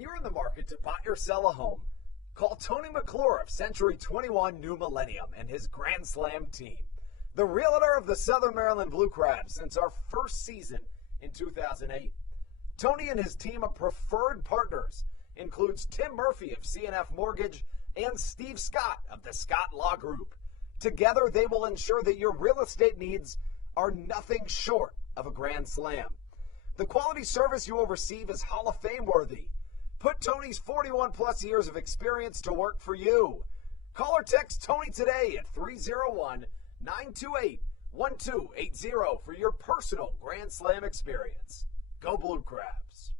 When you're in the market to buy or sell a home, call Tony McClure of Century 21 New Millennium and his Grand Slam team. The realtor of the Southern Maryland Blue Crabs since our first season in 2008. Tony and his team of preferred partners includes Tim Murphy of CNF Mortgage and Steve Scott of the Scott Law Group. Together, they will ensure that your real estate needs are nothing short of a grand slam. The quality service you will receive is Hall of Fame worthy. Put Tony's 41-plus years of experience to work for you. Call or text Tony today at 301-928-1280 for your personal Grand Slam experience. Go Blue Crabs.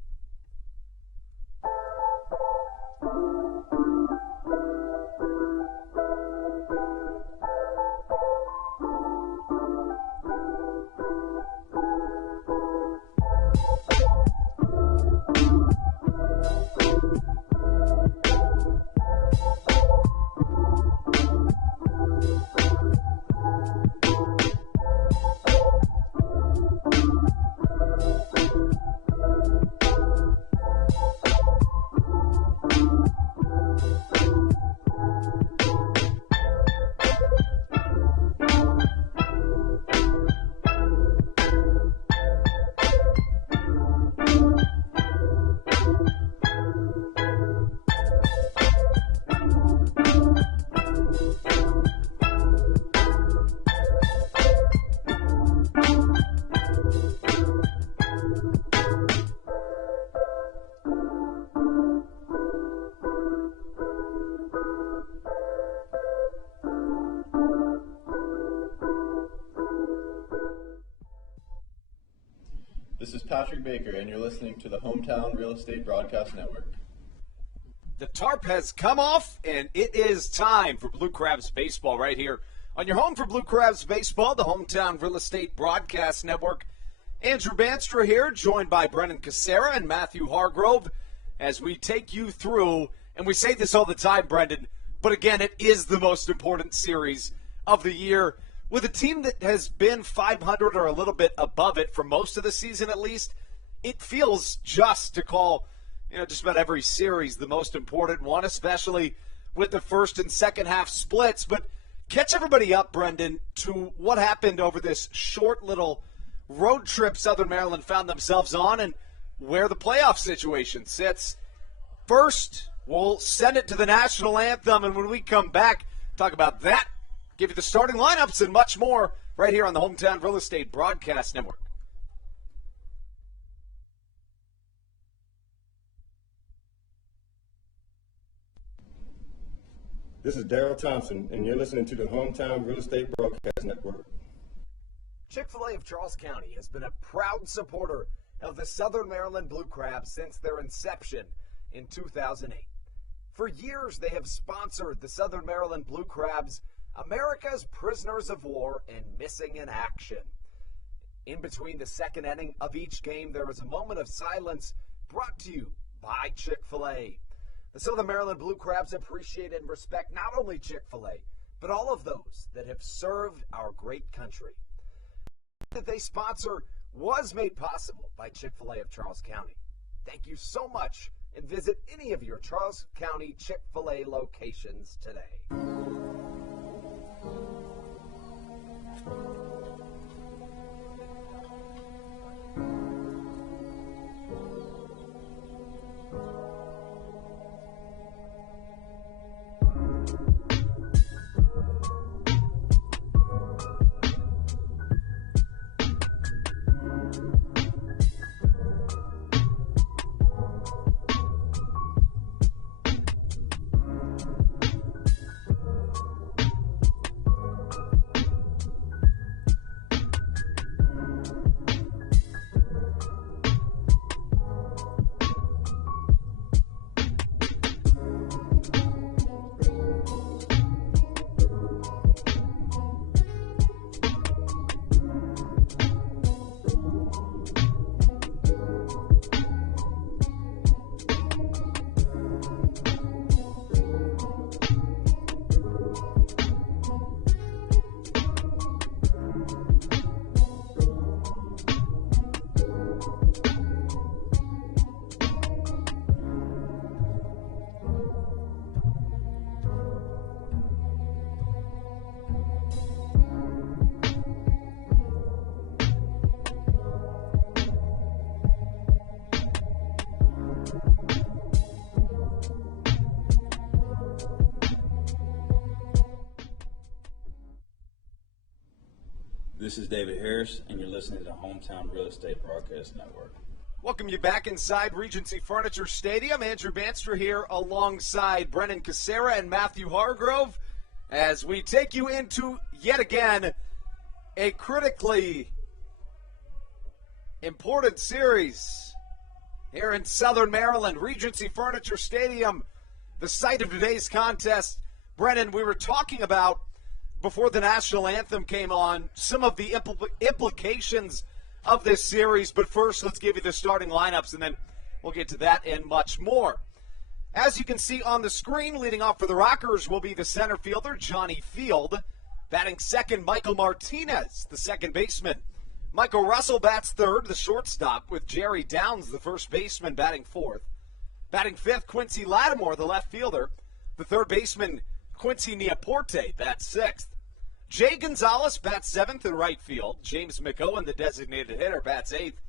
This is Patrick Baker, and you're listening to the Hometown Real Estate Broadcast Network. The tarp has come off, and it is time for Blue Crabs Baseball right here on your home for Blue Crabs Baseball, the Hometown Real Estate Broadcast Network. Andrew Banstra here, joined by Brendan Casera and Matthew Hargrove, as we take you through, and we say this all the time, Brendan, but again, it is the most important series of the year. With a team that has been 500 or a little bit above it for most of the season at least, it feels just to call, just about every series the most important one, especially with the first and second half splits. But catch everybody up, Brendan, to what happened over this short little road trip Southern Maryland found themselves on and where the playoff situation sits. First, we'll send it to the national anthem, and when we come back, talk about that, give you the starting lineups and much more right here on the Hometown Real Estate Broadcast Network. This is Daryl Thompson, and you're listening to the Hometown Real Estate Broadcast Network. Chick-fil-A of Charles County has been a proud supporter of the Southern Maryland Blue Crabs since their inception in 2008. For years, they have sponsored the Southern Maryland Blue Crabs, America's prisoners of war and missing in action. In between the second inning of each game, there is a moment of silence brought to you by Chick-fil-A. The Southern Maryland Blue Crabs appreciate and respect not only Chick-fil-A, but all of those that have served our great country. That they sponsor was made possible by Chick-fil-A of Charles County. Thank you so much, and visit any of your Charles County Chick-fil-A locations today. This is David Harris, and you're listening to Hometown Real Estate Broadcast Network. Welcome you back inside Regency Furniture Stadium. Andrew Bandstra here alongside Brennan Casera and Matthew Hargrove as we take you into, yet again, a critically important series here in Southern Maryland. Regency Furniture Stadium, the site of today's contest. Brennan, we were talking about, before the national anthem came on, some of the implications of this series. But first, let's give you the starting lineups, and then we'll get to that and much more. As you can see on the screen, leading off for the Rockers will be the center fielder, Johnny Field. Batting second, Michael Martinez, the second baseman. Michael Russell bats third, the shortstop, with Jerry Downs, the first baseman, batting fourth. Batting fifth, Quincy Lattimore, the left fielder. The third baseman, Quincy Neaporte, bats sixth. Jay Gonzalez bats seventh in right field. James McOwen, the designated hitter, bats eighth.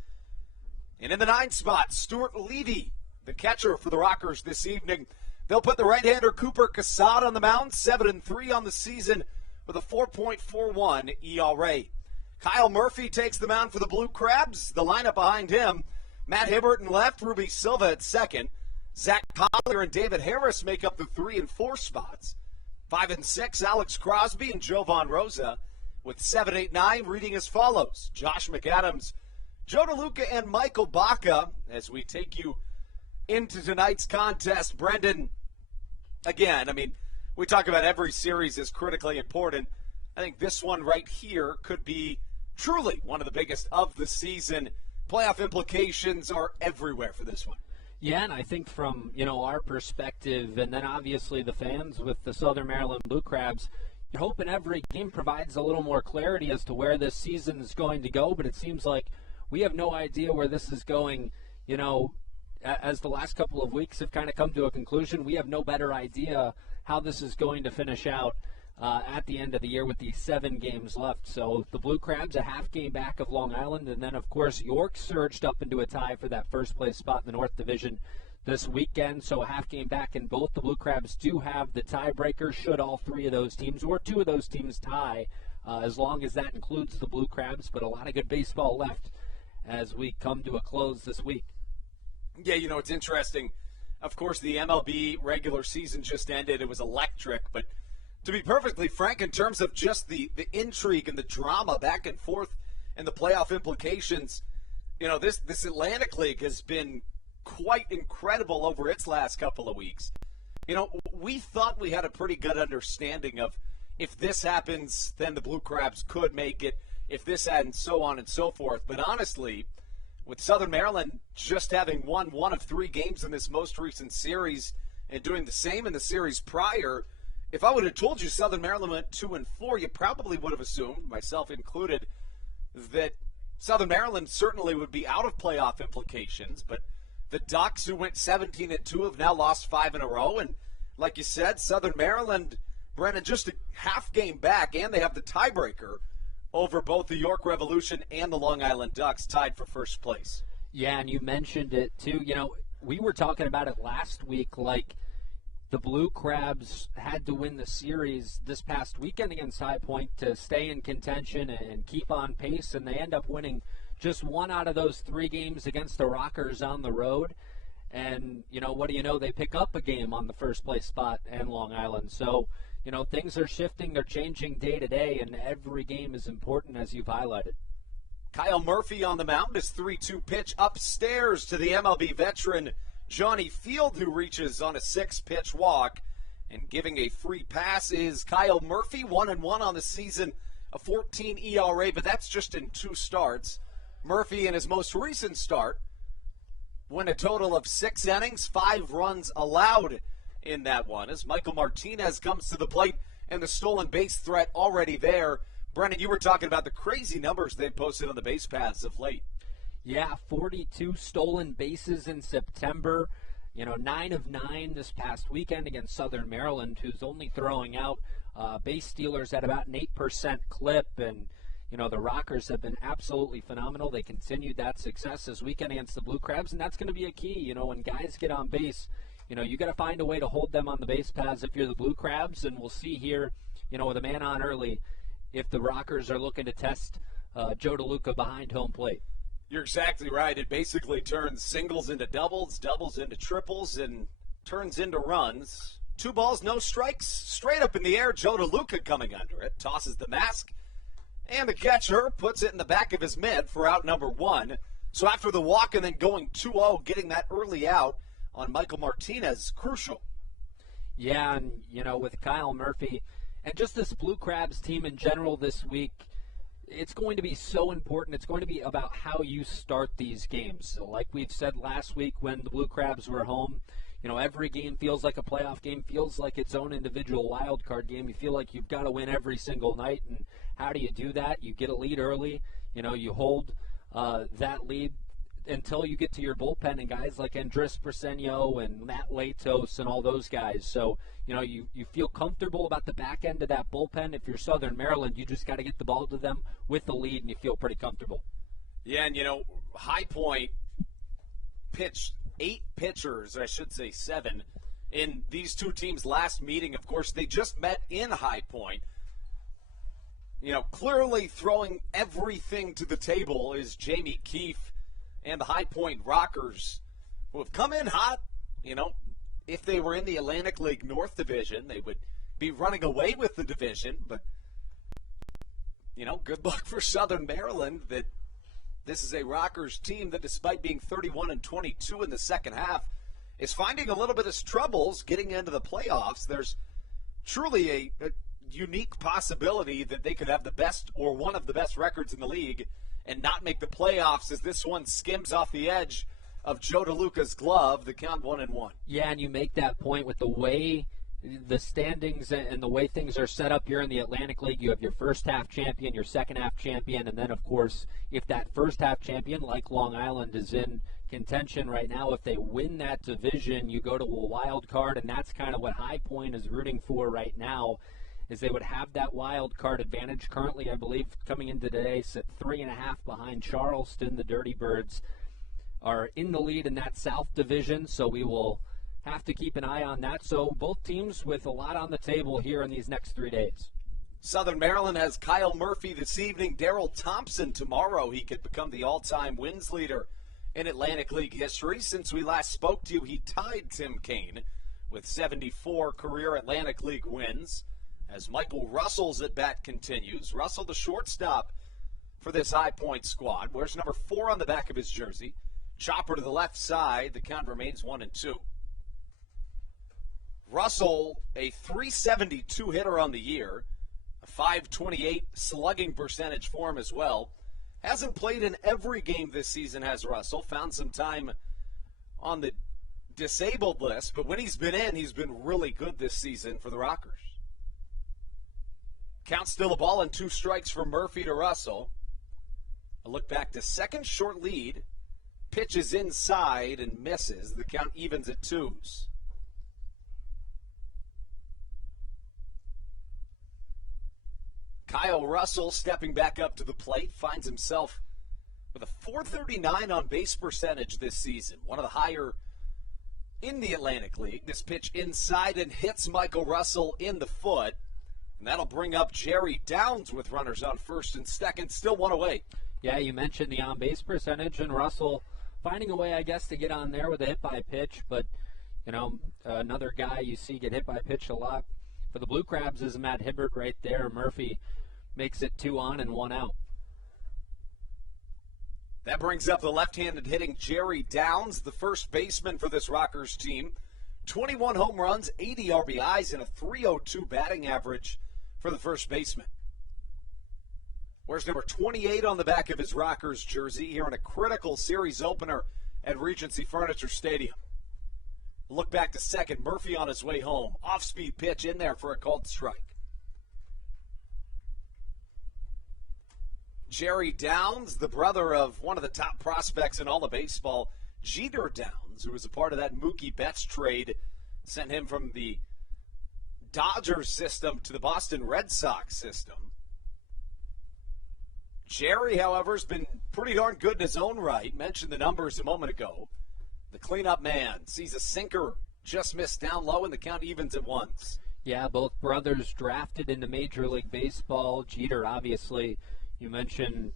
And in the ninth spot, Stuart Levy, the catcher for the Rockers this evening. They'll put the right-hander Cooper Casad on the mound, 7-3 on the season with a 4.41 ERA. Kyle Murphy takes the mound for the Blue Crabs. The lineup behind him, Matt Hibbert in left, Ruby Silva at second. Zach Collier and David Harris make up the 3 and 4 spots. 5 and 6, Alex Crosby and Jovan Rosa, with 7, 8, 9 reading as follows. Josh McAdams, Joe DeLuca, and Michael Baca as we take you into tonight's contest. Brendan, again, we talk about every series is critically important. I think this one right here could be truly one of the biggest of the season. Playoff implications are everywhere for this one. Yeah, and I think from, our perspective, and then obviously the fans with the Southern Maryland Blue Crabs, you're hoping every game provides a little more clarity as to where this season is going to go, but it seems like we have no idea where this is going. As the last couple of weeks have kind of come to a conclusion, we have no better idea how this is going to finish out at the end of the year with these 7 games left. So the Blue Crabs a half game back of Long Island, and then, of course, York surged up into a tie for that first-place spot in the North Division this weekend. So a half game back, and both the Blue Crabs do have the tiebreaker should all 3 of those teams or 2 of those teams tie, as long as that includes the Blue Crabs. But a lot of good baseball left as we come to a close this week. Yeah, it's interesting. Of course, the MLB regular season just ended. It was electric, but to be perfectly frank, in terms of just the intrigue and the drama back and forth and the playoff implications, this Atlantic League has been quite incredible over its last couple of weeks. We thought we had a pretty good understanding of if this happens, then the Blue Crabs could make it, if this hadn't, so on and so forth. But honestly, with Southern Maryland just having won 1 of 3 games in this most recent series and doing the same in the series prior, if I would have told you Southern Maryland went 2 and 4, you probably would have assumed, myself included, that Southern Maryland certainly would be out of playoff implications. But the Ducks, who went 17 and 2, have now lost 5 in a row. And like you said, Southern Maryland, Brennan, just a half game back, and they have the tiebreaker over both the York Revolution and the Long Island Ducks, tied for first place. Yeah, and you mentioned it too. We were talking about it last week, like the Blue Crabs had to win the series this past weekend against High Point to stay in contention and keep on pace, and they end up winning just 1 out of those 3 games against the Rockers on the road. And, what do you know? They pick up a game on the first place spot in Long Island. So, things are shifting, they're changing day to day, and every game is important, as you've highlighted. Kyle Murphy on the mound, his 3-2 pitch upstairs to the MLB veteran Johnny Field, who reaches on a 6-pitch walk. And giving a free pass is Kyle Murphy, 1-1 on the season, a 14 ERA, but that's just in 2 starts. Murphy, in his most recent start, went a total of 6 innings, 5 runs allowed in that one, as Michael Martinez comes to the plate and the stolen base threat already there. Brennan, you were talking about the crazy numbers they've posted on the base paths of late. Yeah, 42 stolen bases in September. 9 of 9 this past weekend against Southern Maryland, who's only throwing out base stealers at about an 8% clip. And, the Rockers have been absolutely phenomenal. They continued that success this weekend against the Blue Crabs, and that's going to be a key. When guys get on base, you got to find a way to hold them on the base paths if you're the Blue Crabs. And we'll see here, with a man on early, if the Rockers are looking to test Joe DeLuca behind home plate. You're exactly right. It basically turns singles into doubles, doubles into triples, and turns into runs. 2 balls, no strikes, straight up in the air. Joe DeLuca coming under it, tosses the mask, and the catcher puts it in the back of his mitt for out number 1. So after the walk and then going 2-0, getting that early out on Michael Martinez, crucial. Yeah, and, with Kyle Murphy and just this Blue Crabs team in general this week, it's going to be so important. It's going to be about how you start these games. So like we've said last week when the Blue Crabs were home, every game feels like a playoff game, feels like its own individual wild card game. You feel like you've got to win every single night. And how do you do that? You get a lead early. You hold that lead until you get to your bullpen and guys like Andres Presenio and Matt Latos and all those guys. So, you feel comfortable about the back end of that bullpen. If you're Southern Maryland, you just got to get the ball to them with the lead and you feel pretty comfortable. Yeah, and, High Point pitched 8 pitchers, or I should say 7, in these two teams' last meeting. Of course, they just met in High Point. Clearly throwing everything to the table is Jamie Keefe and the High Point Rockers, who have come in hot. If they were in the Atlantic League North Division, they would be running away with the division. But, good luck for Southern Maryland that this is a Rockers team that, despite being 31-22 in the second half, is finding a little bit of troubles getting into the playoffs. There's truly a unique possibility that they could have the best or one of the best records in the league and not make the playoffs, as this one skims off the edge of Joe DeLuca's glove, the count 1-1. Yeah, and you make that point with the way the standings and the way things are set up here in the Atlantic League. You have your first half champion, your second half champion, and then, of course, if that first half champion, like Long Island, is in contention right now, if they win that division, you go to a wild card, and that's kind of what High Point is rooting for right now, is they would have that wild card advantage. Currently, I believe, coming into today, sit 3.5 behind Charleston. The Dirty Birds are in the lead in that South Division, so we will have to keep an eye on that. So both teams with a lot on the table here in these next 3 days. Southern Maryland has Kyle Murphy this evening, Daryl Thompson tomorrow. He could become the all-time wins leader in Atlantic League history. Since we last spoke to you, he tied Tim Kaine with 74 career Atlantic League wins. As Michael Russell's at-bat continues, Russell, the shortstop for this High Point squad, wears number 4 on the back of his jersey. Chopper to the left side. The count remains 1-2. Russell, a .372 hitter on the year, a .528 slugging percentage for him as well. Hasn't played in every game this season, has Russell. Found some time on the disabled list, but when he's been in, he's been really good this season for the Rockers. Count still a ball and 2 strikes from Murphy to Russell. A look back to second, short lead. Pitches inside and misses. The count evens at 2s. Kyle Russell stepping back up to the plate finds himself with a .439 on base percentage this season, one of the higher in the Atlantic League. This pitch inside and hits Michael Russell in the foot, and that'll bring up Jerry Downs with runners on first and second, still 1 away. Yeah, you mentioned the on-base percentage, and Russell finding a way, I guess, to get on there with a hit-by-pitch, but, another guy you see get hit by pitch a lot for the Blue Crabs is Matt Hibbert right there. Murphy makes it 2 on and 1 out. That brings up the left-handed hitting Jerry Downs, the first baseman for this Rockers team. 21 home runs, 80 RBIs, and a .302 batting average for the first baseman. Wears number 28 on the back of his Rockers jersey here in a critical series opener at Regency Furniture Stadium. Look back to second, Murphy on his way home. Off-speed pitch in there for a called strike. Jerry Downs, the brother of one of the top prospects in all of baseball, Jeter Downs, who was a part of that Mookie Betts trade, sent him from the Dodgers system to the Boston Red Sox system. Jerry, however, has been pretty darn good in his own right. Mentioned the numbers a moment ago. The cleanup man sees a sinker just missed down low, and the count evens at 1s. Yeah, both brothers drafted into Major League Baseball. Jeter, obviously, you mentioned,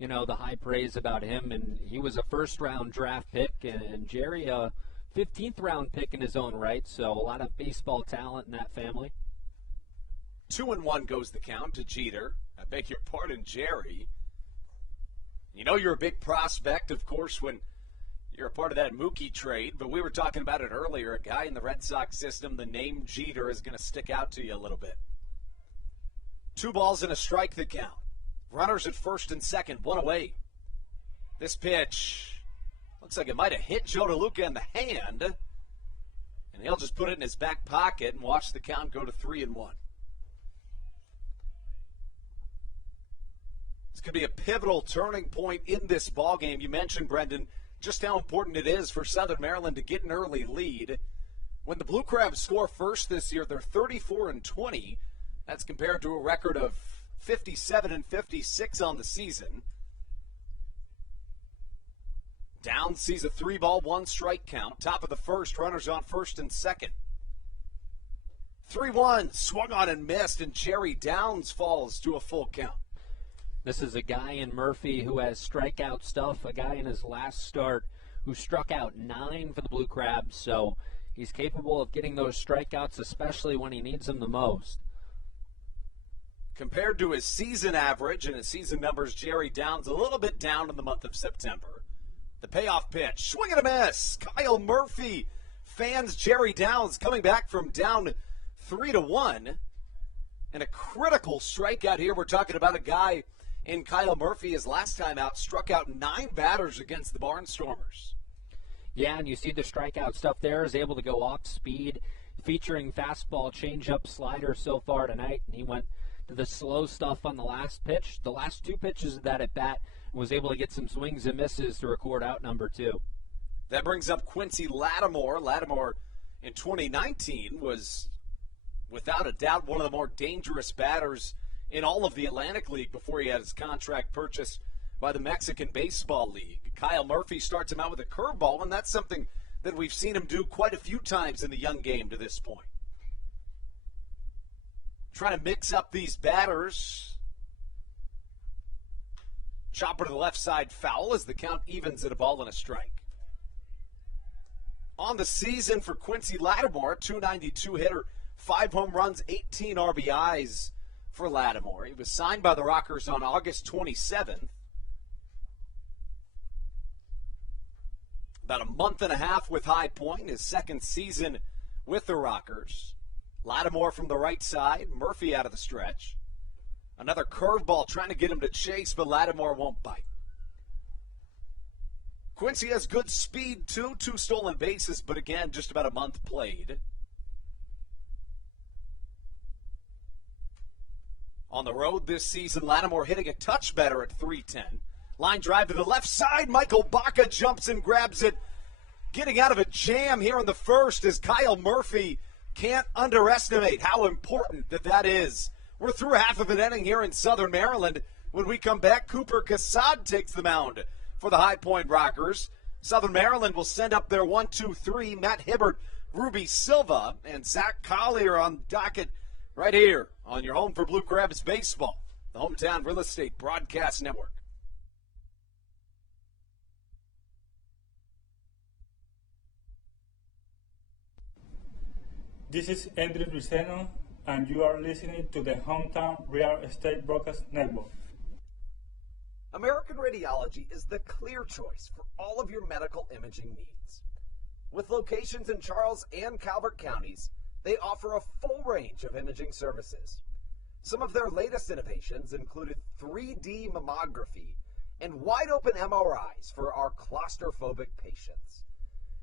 the high praise about him, and he was a first-round draft pick, and Jerry, a 15th-round pick in his own right, so a lot of baseball talent in that family. 2-1 goes the count to Jeter. I beg your pardon, Jerry. You're a big prospect, of course, when you're a part of that Mookie trade, but we were talking about it earlier. A guy in the Red Sox system, the name Jeter is going to stick out to you a little bit. 2 balls and a strike the count. Runners at first and second, 1 away. This pitch looks like it might have hit Joe DeLuca in the hand, and he'll just put it in his back pocket and watch the count go to 3-1. This could be a pivotal turning point in this ballgame. You mentioned, Brendan, just how important it is for Southern Maryland to get an early lead. When the Blue Crabs score first this year, they're 34-20. That's compared to a record of 57-56 on the season. Downs sees a 3-ball, 1-strike count. Top of the first, runners on first and second. 3-1, swung on and missed, and Jerry Downs falls to a full count. This is a guy in Murphy who has strikeout stuff, a guy in his last start who struck out 9 for the Blue Crabs, so he's capable of getting those strikeouts, especially when he needs them the most. Compared to his season average and his season numbers, Jerry Downs a little bit down in the month of September. The payoff pitch, swing and a miss. Kyle Murphy fans Jerry Downs coming back from down 3-1. And a critical strikeout here. We're talking about a guy in Kyle Murphy, his last time out, struck out 9 batters against the Barnstormers. Yeah, and you see the strikeout stuff there, is able to go off speed, featuring fastball, changeup, slider so far tonight. And he went to the slow stuff on the last pitch. The last 2 pitches of that at bat, was able to get some swings and misses to record out number 2. That brings up Quincy Lattimore. Lattimore in 2019 was, without a doubt, one of the more dangerous batters in all of the Atlantic League before he had his contract purchased by the Mexican Baseball League. Kyle Murphy starts him out with a curveball, and that's something that we've seen him do quite a few times in the young game to this point. Trying to mix up these batters. Chopper to the left side, foul as the count evens at a ball and a strike. On the season for Quincy Lattimore, a .292 hitter, 5 home runs, 18 RBIs for Lattimore. He was signed by the Rockers on August 27th. About a month and a half with High Point, his second season with the Rockers. Lattimore from the right side, Murphy out of the stretch. Another curveball trying to get him to chase, but Lattimore won't bite. Quincy has good speed, too. 2 stolen bases, but again, just about a month played. On the road this season, Lattimore hitting a touch better at .310. Line drive to the left side. Michael Baca jumps and grabs it. Getting out of a jam here in the first is Kyle Murphy. Can't underestimate how important that is. We're through half of an inning here in Southern Maryland. When we come back, Cooper Cassad takes the mound for the High Point Rockers. Southern Maryland will send up their 1-2-3. Matt Hibbert, Ruby Silva, and Zach Collier on docket right here on your home for Blue Crabs Baseball, the Hometown Real Estate Broadcast Network. This is Andrew Luceno, and you are listening to the Hometown Real Estate Broadcast Network. American Radiology is the clear choice for all of your medical imaging needs. With locations in Charles and Calvert counties, they offer a full range of imaging services. Some of their latest innovations included 3D mammography and wide-open MRIs for our claustrophobic patients.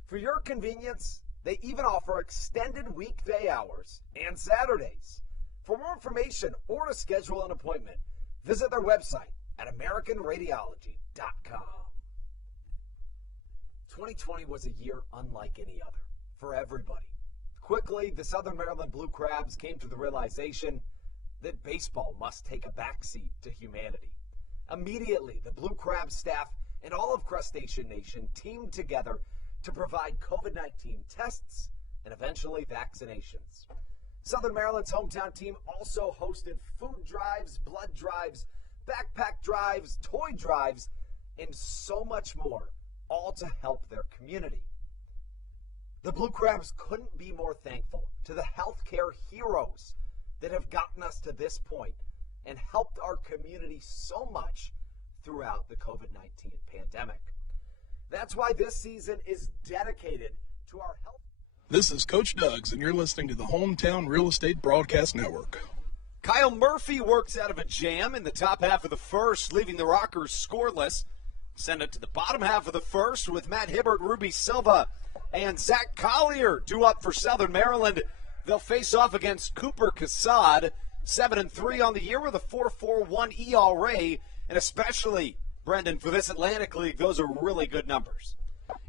For your convenience, they even offer extended weekday hours and Saturdays. For more information or to schedule an appointment, visit their website at AmericanRadiology.com. 2020 was a year unlike any other for everybody. Quickly, the Southern Maryland Blue Crabs came to the realization that baseball must take a backseat to humanity. Immediately, the Blue Crabs staff and all of Crustacean Nation teamed together to provide COVID-19 tests and eventually vaccinations. Southern Maryland's hometown team also hosted food drives, blood drives, backpack drives, toy drives, and so much more, all to help their community. The Blue Crabs couldn't be more thankful to the healthcare heroes that have gotten us to this point and helped our community so much throughout the COVID-19 pandemic. That's why this season is dedicated to our health. This is Coach Doug's, and you're listening to the Hometown Real Estate Broadcast Network. Kyle Murphy works out of a jam in the top half of the first, leaving the Rockers scoreless. Send it to the bottom half of the first with Matt Hibbert, Ruby Silva, and Zach Collier due up for Southern Maryland. They'll face off against Cooper Cassad, 7-3 on the year with a 4.41 ERA, and especially, Brendan, for this Atlantic League, those are really good numbers.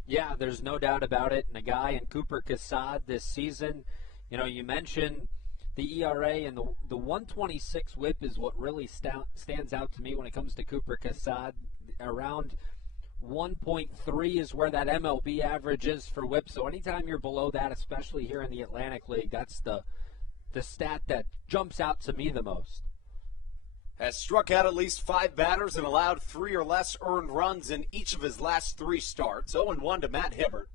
Yeah, there's no doubt about it. And a guy in Cooper Cassad this season, you mentioned the ERA, and the 126 whip is what really stands out to me when it comes to Cooper Cassad. Around 1.3 is where that MLB average is for whip. So anytime you're below that, especially here in the Atlantic League, that's the stat that jumps out to me the most. Has struck out at least 5 batters and allowed 3 or less earned runs in each of his last 3 starts. 0-1 to Matt Hibbert.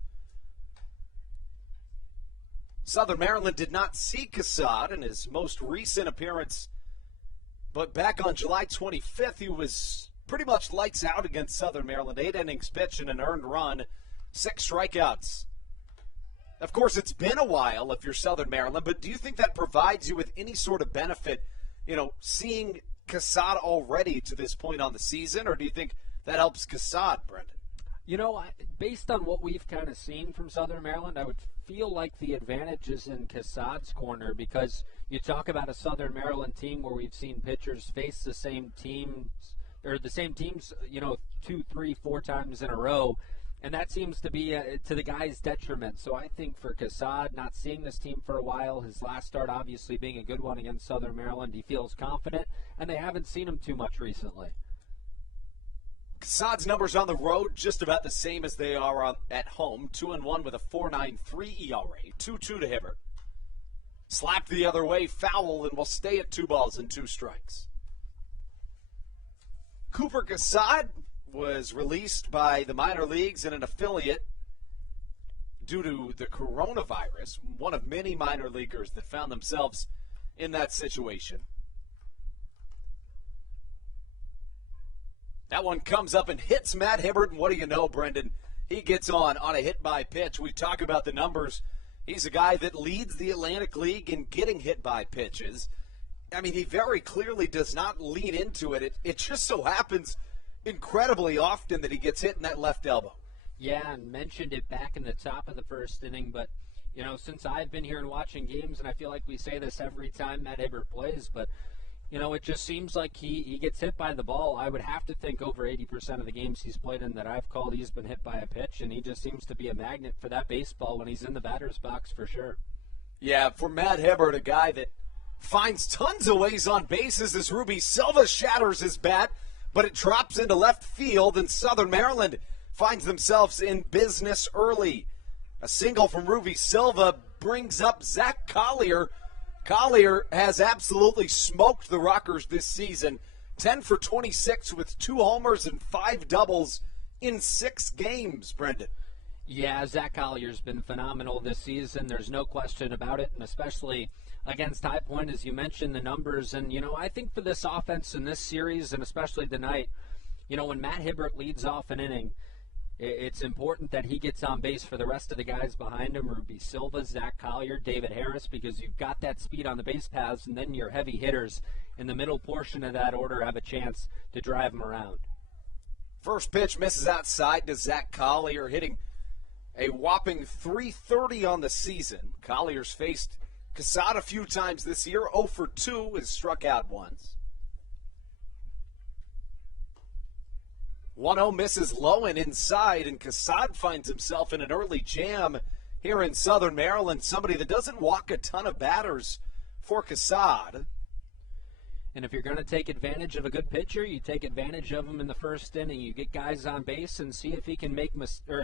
Southern Maryland did not see Cassad in his most recent appearance, but back on July 25th, he was pretty much lights out against Southern Maryland. 8 innings pitched and an earned run, 6 strikeouts. Of course, it's been a while if you're Southern Maryland, but do you think that provides you with any sort of benefit, seeing Cassad already to this point on the season, or do you think that helps Cassad, Brendan? Based on what we've kind of seen from Southern Maryland, I would feel like the advantage is in Cassad's corner, because you talk about a Southern Maryland team where we've seen pitchers face the same teams, 2, 3, 4 times in a row, and that seems to be to the guy's detriment. So I think for Cassad, not seeing this team for a while, his last start obviously being a good one against Southern Maryland, he feels confident, and they haven't seen him too much recently. Cassad's numbers on the road just about the same as they are at home. 2-1 with a 4.93 ERA. 2-2 to Hibbert. Slapped the other way, foul, and will stay at 2 balls and 2 strikes. Cooper Cassad was released by the minor leagues in an affiliate due to the coronavirus, one of many minor leaguers that found themselves in that situation. That one comes up and hits Matt Hibbert, and what do you know, Brendan? He gets on a hit by pitch. We talk about the numbers. He's a guy that leads the Atlantic League in getting hit by pitches. I mean, he very clearly does not lean into it. It just so happens incredibly often that he gets hit in that left elbow. Yeah, and mentioned it back in the top of the first inning, but, since I've been here and watching games, and I feel like we say this every time Matt Hibbert plays, but, it just seems like he gets hit by the ball. I would have to think over 80% of the games he's played in that I've called, he's been hit by a pitch, and he just seems to be a magnet for that baseball when he's in the batter's box for sure. Yeah, for Matt Hibbert, a guy that finds tons of ways on bases as Ruby Silva shatters his bat, but it drops into left field, and Southern Maryland finds themselves in business early. A single from Ruby Silva brings up Zach Collier. Collier has absolutely smoked the Rockers this season. 10 for 26 with 2 homers and 5 doubles in 6 games, Brendan. Yeah, Zach Collier's been phenomenal this season. There's no question about it, and especially against High Point, as you mentioned, the numbers. And, I think for this offense in this series, and especially tonight, when Matt Hibbert leads off an inning, it's important that he gets on base for the rest of the guys behind him, Ruby Silva, Zach Collier, David Harris, because you've got that speed on the base paths, and then your heavy hitters in the middle portion of that order have a chance to drive them around. First pitch misses outside to Zach Collier, hitting a whopping .330 on the season. Collier's faced Cassad a few times this year. 0 for 2, has struck out once. 1-0 misses low and inside, and Cassad finds himself in an early jam here in Southern Maryland. Somebody that doesn't walk a ton of batters for Cassad. And if you're going to take advantage of a good pitcher, you take advantage of him in the first inning. You get guys on base and see if he can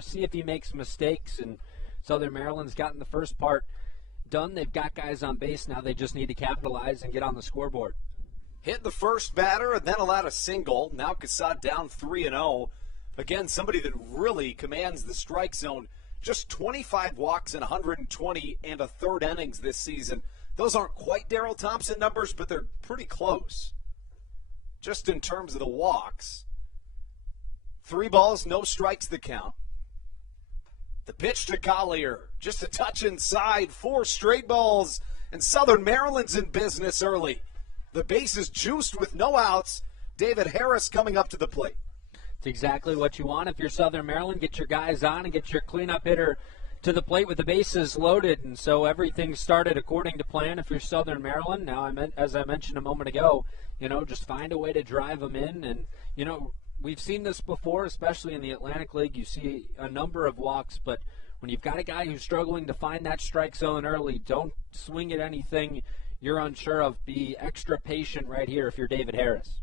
see if he makes mistakes. And Southern Maryland's gotten the first part done. They've got guys on base. Now they just need to capitalize and get on the scoreboard. Hit the first batter and then allowed a single. Now Casad down 3-0. Again, somebody that really commands the strike zone. Just 25 walks in 120 and a third innings this season. Those aren't quite Daryl Thompson numbers, but they're pretty close. Just in terms of the walks. 3 balls, no strikes the count. The pitch to Collier, just a touch inside, 4 straight balls, and Southern Maryland's in business early. The base is juiced with no outs. David Harris coming up to the plate. It's exactly what you want if you're Southern Maryland. Get your guys on and get your cleanup hitter to the plate with the bases loaded, and so everything started according to plan if you're Southern Maryland. Now, as I mentioned a moment ago, just find a way to drive them in, and, we've seen this before, especially in the Atlantic League. You see a number of walks, but when you've got a guy who's struggling to find that strike zone early, don't swing at anything you're unsure of. Be extra patient right here if you're David Harris.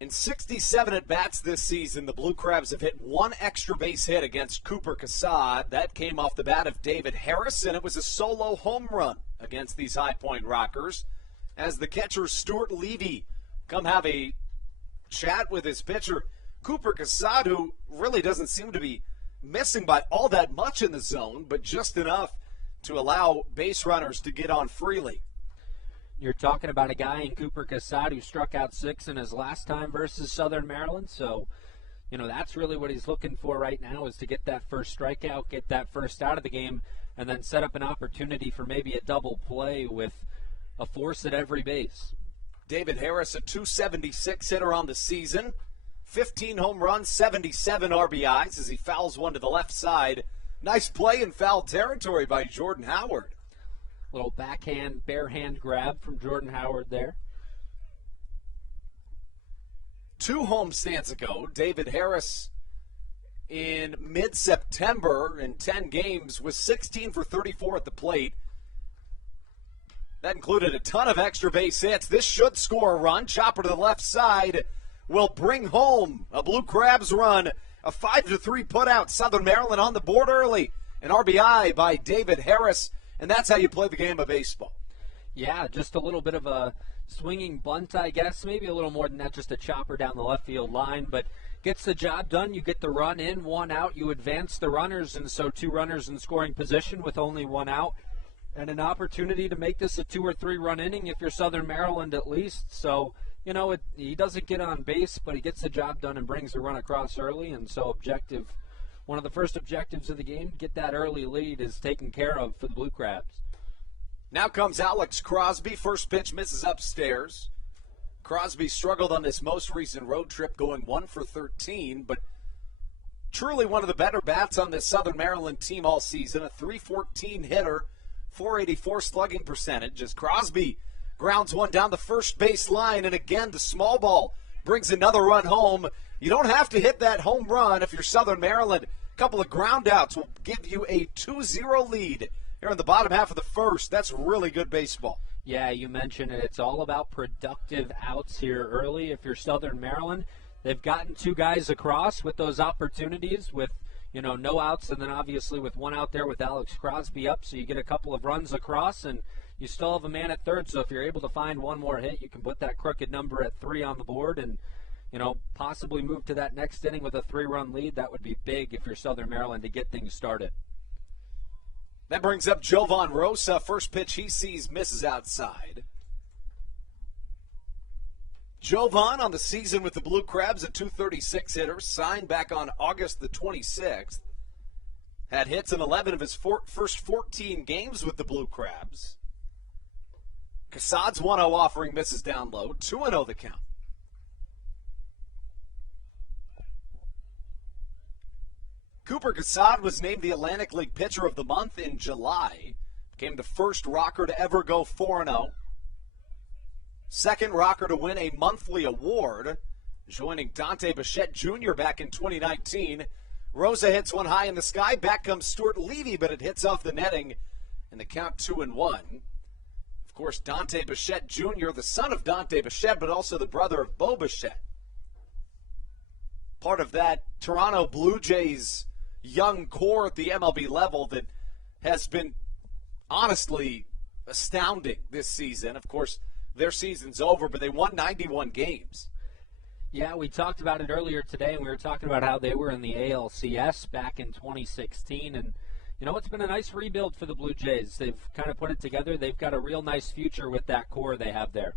In 67 at-bats this season, the Blue Crabs have hit 1 extra base hit against Cooper Casad. That came off the bat of David Harris, and it was a solo home run against these High Point Rockers. As the catcher Stuart Levy come have a chat with his pitcher, Cooper Casad, who really doesn't seem to be missing by all that much in the zone, but just enough to allow base runners to get on freely. You're talking about a guy in Cooper Casad who struck out 6 in his last time versus Southern Maryland, so that's really what he's looking for right now, is to get that first strikeout, get that first out of the game, and then set up an opportunity for maybe a double play with a force at every base. David Harris, a .276 hitter on the season. 15 home runs, 77 RBIs as he fouls one to the left side. Nice play in foul territory by Jordan Howard. Little backhand, bare hand grab from Jordan Howard there. 2 homestands ago, David Harris in mid-September in 10 games was 16 for 34 at the plate. That included a ton of extra base hits. This should score a run. Chopper to the left side will bring home a Blue Crabs run. A 5-3 putout. Southern Maryland on the board early. An RBI by David Harris. And that's how you play the game of baseball. Yeah, just a little bit of a swinging bunt, I guess. Maybe a little more than that, just a chopper down the left field line. But gets the job done. You get the run in, 1 out. You advance the runners, and so 2 runners in scoring position with only 1 out. And an opportunity to make this a 2 or 3 run inning if you're Southern Maryland at least. So, he doesn't get on base, but he gets the job done and brings the run across early. And so one of the first objectives of the game, get that early lead, is taken care of for the Blue Crabs. Now comes Alex Crosby. First pitch misses upstairs. Crosby struggled on this most recent road trip, going 1 for 13, but truly one of the better bats on this Southern Maryland team all season. A .314 hitter, .484 slugging percentage as Crosby grounds one down the first base line, and again the small ball brings another run home. You don't have to hit that home run if you're Southern Maryland. A couple of ground outs will give you a 2-0 lead here in the bottom half of the first. That's really good baseball. Yeah, you mentioned it. It's all about productive outs here early if you're Southern Maryland. They've gotten 2 guys across with those opportunities with no outs, and then obviously with 1 out there with Alex Crosby up, so you get a couple of runs across, and you still have a man at third. So if you're able to find 1 more hit, you can put that crooked number at 3 on the board and, possibly move to that next inning with a 3-run lead. That would be big if you're Southern Maryland to get things started. That brings up Jovan Rosa. First pitch he sees misses outside. Jovan on the season with the Blue Crabs, a .236 hitter, signed back on August the 26th. Had hits in 11 of his first 14 games with the Blue Crabs. Casad's 1-0 offering misses down low. 2-0 the count. Cooper Casad was named the Atlantic League Pitcher of the Month in July. Became the first rocker to ever go 4-0. Second rocker to win a monthly award, joining Dante Bichette Jr. back in 2019. Rosa hits one high in the sky. Back comes Stuart Levy, but it hits off the netting, and the count 2-1. Of course, Dante Bichette Jr., the son of Dante Bichette, but also the brother of Bo Bichette. Part of that Toronto Blue Jays young core at the MLB level that has been honestly astounding this season. Of course, their season's over, but they won 91 games. Yeah, we talked about it earlier today, and we were talking about how they were in the ALCS back in 2016, and it's been a nice rebuild for the Blue Jays. They've kind of put it together. They've got a real nice future with that core they have there.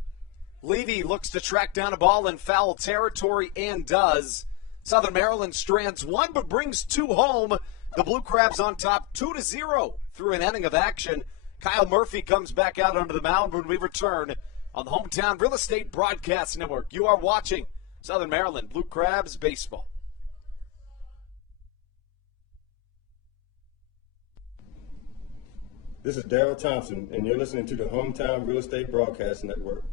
Levy looks to track down a ball in foul territory and does. Southern Maryland strands one but brings two home. The Blue Crabs on top 2-0 through an inning of action. Kyle Murphy comes back out onto the mound when we return on the Hometown Real Estate Broadcast Network. You are watching Southern Maryland Blue Crabs baseball. This is Daryl Thompson, and you're listening to the Hometown Real Estate Broadcast Network.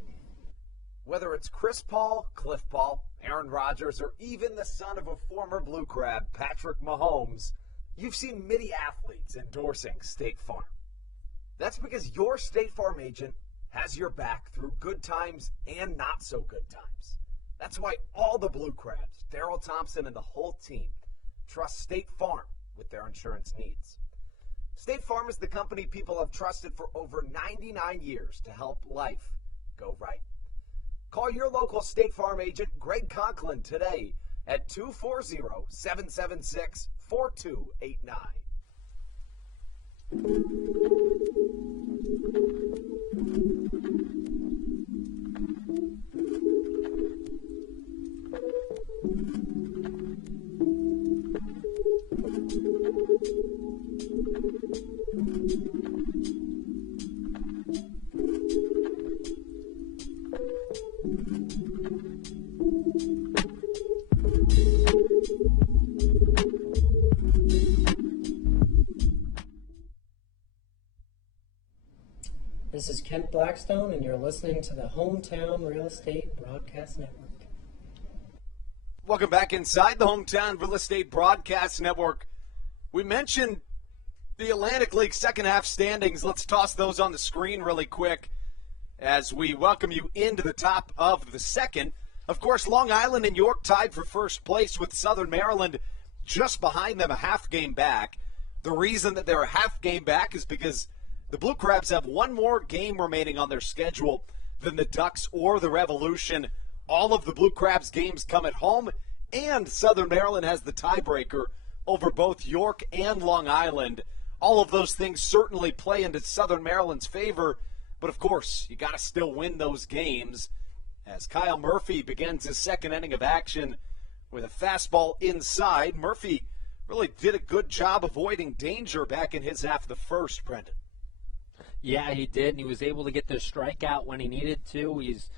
Whether it's Chris Paul, Cliff Paul, Aaron Rodgers, or even the son of a former Blue Crab, Patrick Mahomes, you've seen many athletes endorsing State Farm. That's because your State Farm agent has your back through good times and not so good times. That's why all the Blue Crabs, Daryl Thompson and the whole team, trust State Farm with their insurance needs. State Farm is the company people have trusted for over 99 years to help life go right. Call your local State Farm agent, Greg Conklin, today at 240-776-4289. This is Kent Blackstone, and you're listening to the Hometown Real Estate Broadcast Network. Welcome back inside the Hometown Real Estate Broadcast Network. We mentioned the Atlantic League second half standings. Let's toss those on the screen really quick as we welcome you into the top of the second. Of course, Long Island and York tied for first place with Southern Maryland just behind them, a half game back. The reason that they're a half game back is because the Blue Crabs have one more game remaining on their schedule than the Ducks or the Revolution. All of the Blue Crabs games come at home, and Southern Maryland has the tiebreaker over both York and Long Island. All of those things certainly play into Southern Maryland's favor, but of course, you got to still win those games. As Kyle Murphy begins his second inning of action with a fastball inside, Murphy really did a good job avoiding danger back in his half of the first, Brendan. Yeah, he did, and he was able to get the strikeout when he needed to. He's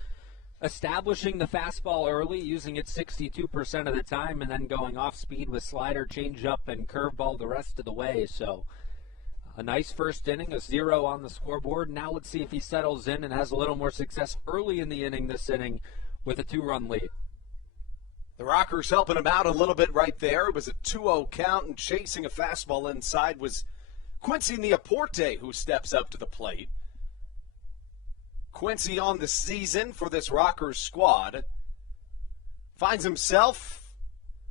establishing the fastball early, using it 62% of the time, and then going off speed with slider, changeup, and curveball the rest of the way. So a nice first inning, a 0 on the scoreboard. Now let's see if he settles in and has a little more success early in the inning this inning with a 2-run lead. The Rockers helping him out a little bit right there. It was a 2-0 count, and chasing a fastball inside was Quincy Neaporte, who steps up to the plate. Quincy on the season for this Rockers squad. Finds himself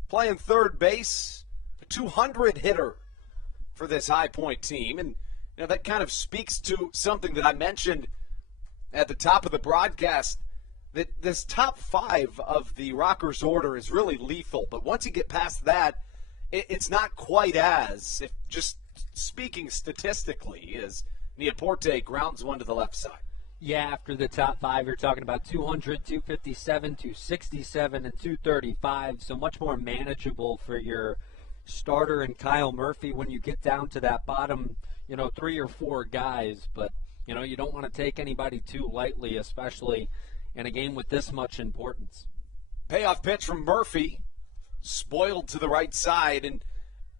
playing third base, a 200 hitter for this High Point team. And that kind of speaks to something that I mentioned at the top of the broadcast, that this top 5 of the Rockers order is really lethal. But once you get past that, it's not quite as, if just speaking statistically, as Neaporte grounds one to the left side. Yeah, after the top 5, you're talking about 200, 257, 267, and 235, so much more manageable for your starter and Kyle Murphy when you get down to that bottom, 3 or 4 guys. But, you don't want to take anybody too lightly, especially in a game with this much importance. Payoff pitch from Murphy, spoiled to the right side, and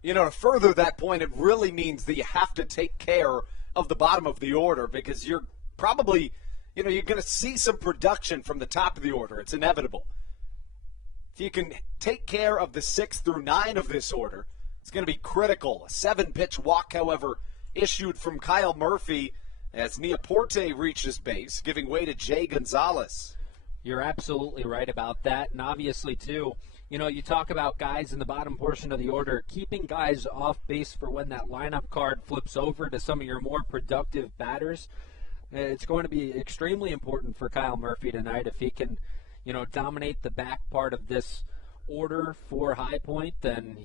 to further that point, it really means that you have to take care of the bottom of the order, because you're probably, you're going to see some production from the top of the order. It's inevitable. If you can take care of the 6 through 9 of this order, it's going to be critical. A 7-pitch walk, however, issued from Kyle Murphy as Neaporte reaches base, giving way to Jay Gonzalez. You're absolutely right about that. And obviously, too, you talk about guys in the bottom portion of the order, keeping guys off base for when that lineup card flips over to some of your more productive batters. It's going to be extremely important for Kyle Murphy tonight. If he can, dominate the back part of this order for High Point, then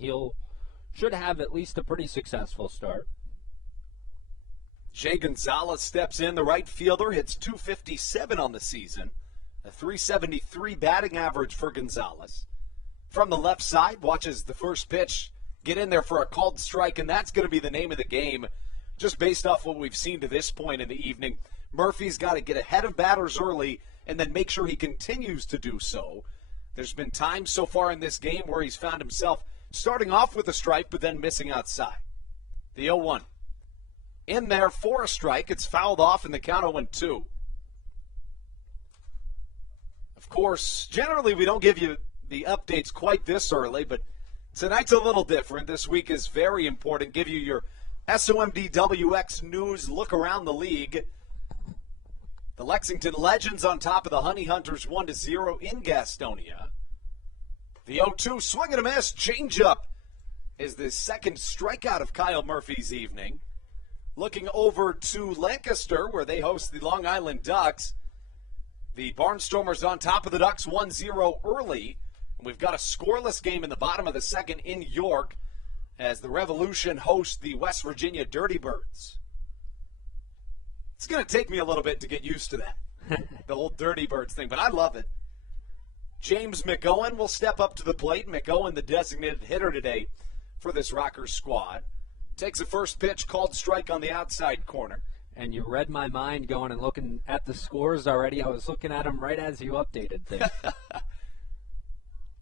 should have at least a pretty successful start. Jay Gonzalez steps in, the right fielder, hits .257 on the season, a .373 batting average for Gonzalez. From the left side, watches the first pitch get in there for a called strike, and that's going to be the name of the game, just based off what we've seen to this point in the evening. Murphy's got to get ahead of batters early and then make sure he continues to do so. There's been times so far in this game where he's found himself starting off with a strike but then missing outside. The 0-1. In there for a strike. It's fouled off in the count 0-2. Of course, generally we don't give you the updates quite this early, but tonight's a little different. This week is very important. Give you your SOMDWX news look around the league. The Lexington Legends on top of the Honey Hunters 1-0 in Gastonia. The 0-2 swing and a miss. Changeup is the second strikeout of Kyle Murphy's evening. Looking over to Lancaster, where they host the Long Island Ducks. The Barnstormers on top of the Ducks 1-0 early. And we've got a scoreless game in the bottom of the second in York as the Revolution host the West Virginia Dirty Birds. It's going to take me a little bit to get used to that, the whole Dirty Birds thing, but I love it. James McOwen will step up to the plate. McOwen, the designated hitter today for this Rockers squad. Takes a first pitch, called strike on the outside corner. And you read my mind going and looking at the scores already. I was looking at them right as you updated things.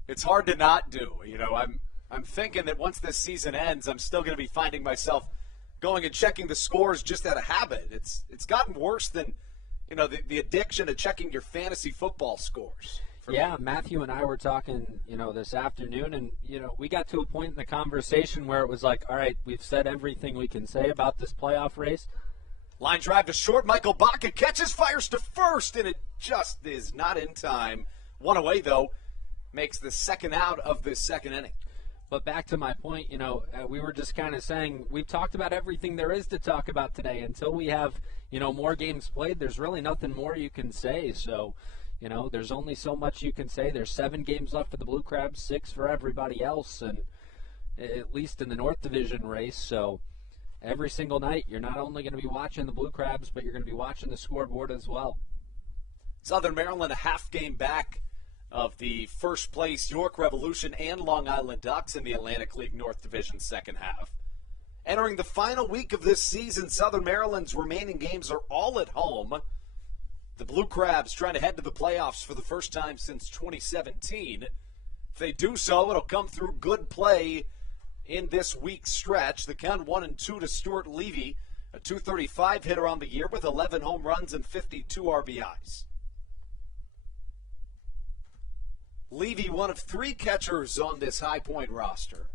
It's hard to not do. I'm thinking that once this season ends, I'm still going to be finding myself going and checking the scores just out of habit. It's gotten worse than, the addiction to checking your fantasy football scores. Yeah, Matthew and I were talking, this afternoon, and, we got to a point in the conversation where it was like, all right, we've said everything we can say about this playoff race. Line drive to short. Michael Baca catches, fires to first, and it just is not in time. One away, though, makes the second out of this second inning. But back to my point, we were just kind of saying we've talked about everything there is to talk about today. Until we have, more games played, there's really nothing more you can say. So, there's only so much you can say. There's 7 games left for the Blue Crabs, 6 for everybody else, and at least in the North Division race. So every single night, you're not only going to be watching the Blue Crabs, but you're going to be watching the scoreboard as well. Southern Maryland a half game back of the first place York Revolution and Long Island Ducks in the Atlantic League North Division second half. Entering the final week of this season, Southern Maryland's remaining games are all at home. The Blue Crabs trying to head to the playoffs for the first time since 2017. If they do so, it'll come through good play in this week's stretch. The count 1-2 to Stuart Levy, a .235 hitter on the year with 11 home runs and 52 RBIs. Levy, one of 3 catchers on this High Point roster.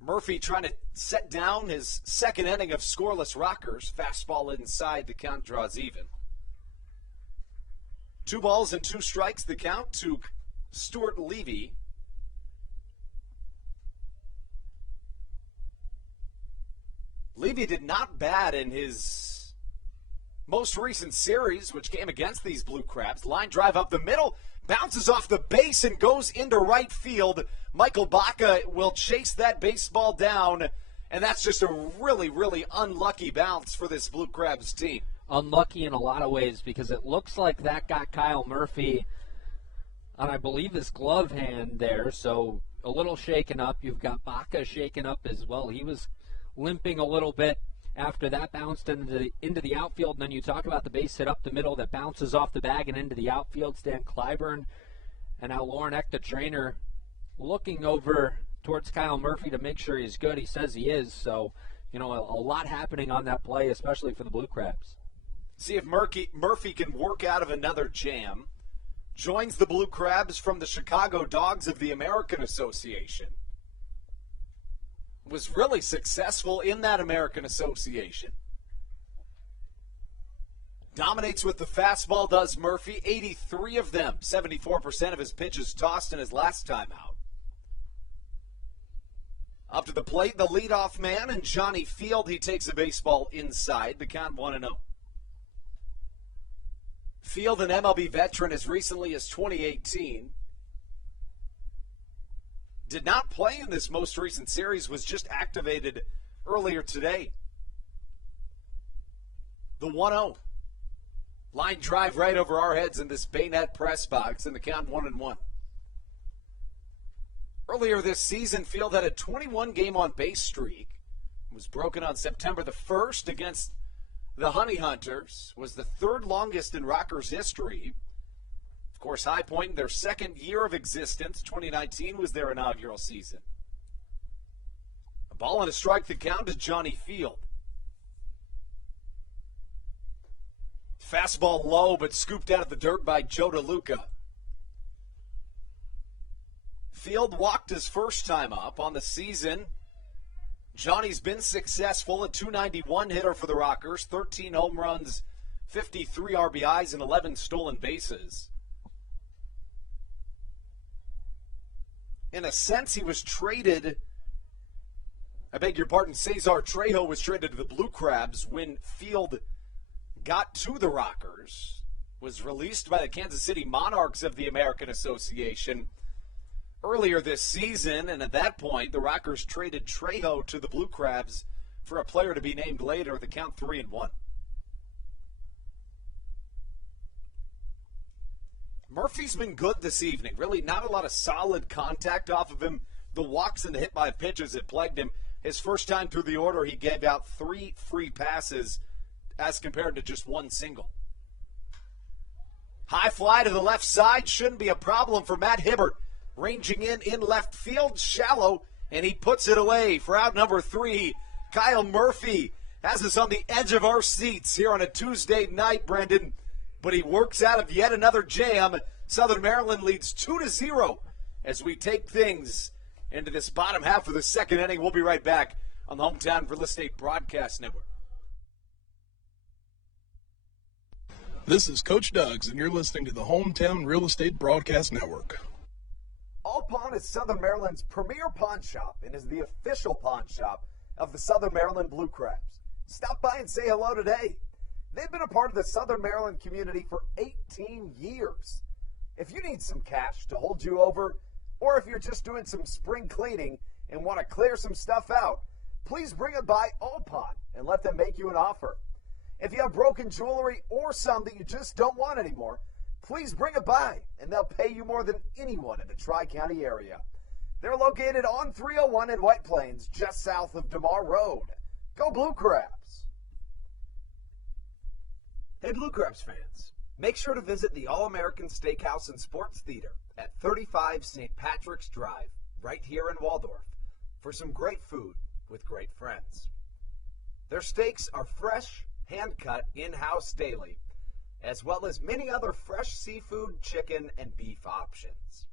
Murphy trying to set down his second inning of scoreless Rockers. Fastball inside, the count draws even. 2 balls and 2 strikes, the count to Stuart Levy. Levy did not bat in his most recent series, which came against these Blue Crabs. Line drive up the middle. Bounces off the base and goes into right field. Michael Baca will chase that baseball down, and that's just a really, really unlucky bounce for this Blue Crabs team. Unlucky in a lot of ways because it looks like that got Kyle Murphy on, I believe, his glove hand there, so a little shaken up. You've got Baca shaken up as well. He was limping a little bit after that bounced into the outfield, and then you talk about the base hit up the middle that bounces off the bag and into the outfield. Stan Clyburn and now Lauren Eck, the trainer, looking over towards Kyle Murphy to make sure he's good. He says he is, so, a lot happening on that play, especially for the Blue Crabs. See if Murphy can work out of another jam. Joins the Blue Crabs from the Chicago Dogs of the American Association. Was really successful in that American Association. Dominates with the fastball, does Murphy. 83 of them, 74% of his pitches tossed in his last time out. Up to the plate, the leadoff man, and Johnny Field. He takes a baseball inside. The count 1-0. Field, an MLB veteran as recently as 2018. Did not play in this most recent series, was just activated earlier today. The 1-0. Line drive right over our heads in this Bayonet press box, and the count 1-1. Earlier this season, Field had a 21-game on-base streak. It was broken on September the 1st against the Honey Hunters. Was the third longest in Rockers history. Of course, High Point in their second year of existence. 2019 was their inaugural season. A ball and a strike the count to Johnny Field. Fastball low, but scooped out of the dirt by Joe DeLuca. Field walked his first time up on the season. Johnny's been successful, a .291 hitter for the Rockers, 13 home runs, 53 RBIs, and 11 stolen bases. In a sense, he was traded, Cesar Trejo was traded to the Blue Crabs when Field got to the Rockers, was released by the Kansas City Monarchs of the American Association earlier this season, and at that point, the Rockers traded Trejo to the Blue Crabs for a player to be named later, the count 3-1. Murphy's been good this evening. Really not a lot of solid contact off of him. The walks and the hit by pitches that plagued him. His first time through the order, he gave out 3 free passes as compared to just 1 single. High fly to the left side shouldn't be a problem for Matt Hibbert. Ranging in left field, shallow, and he puts it away for out number 3. Kyle Murphy has us on the edge of our seats here on a Tuesday night, Brendan. But he works out of yet another jam. Southern Maryland leads 2-0 as we take things into this bottom half of the second inning. We'll be right back on the Hometown Real Estate Broadcast Network. This is Coach Doug's, and you're listening to the Hometown Real Estate Broadcast Network. All Pawn is Southern Maryland's premier pawn shop and is the official pawn shop of the Southern Maryland Blue Crabs. Stop by and say hello today. They've been a part of the Southern Maryland community for 18 years. If you need some cash to hold you over, or if you're just doing some spring cleaning and want to clear some stuff out, please bring it by All Pawn and let them make you an offer. If you have broken jewelry or some that you just don't want anymore, please bring it by, and they'll pay you more than anyone in the Tri-County area. They're located on 301 in White Plains, just south of DeMar Road. Go Blue Crabs! Hey Blue Crabs fans, make sure to visit the All-American Steakhouse and Sports Theater at 35 St. Patrick's Drive, right here in Waldorf, for some great food with great friends. Their steaks are fresh, hand-cut, in-house daily, as well as many other fresh seafood, chicken, and beef options.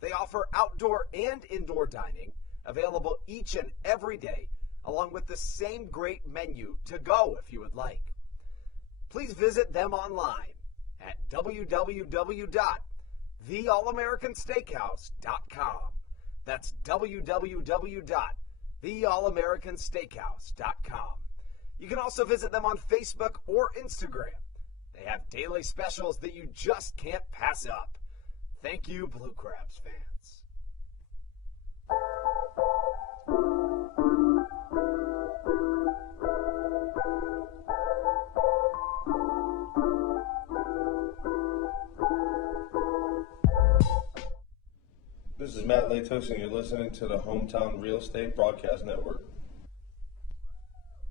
They offer outdoor and indoor dining, available each and every day, along with the same great menu to go if you would like. Please visit them online at www.theallamericansteakhouse.com. That's www.theallamericansteakhouse.com. You can also visit them on Facebook or Instagram. They have daily specials that you just can't pass up. Thank you, Blue Crabs fans. This is Matt Latos, and you're listening to the Hometown Real Estate Broadcast Network.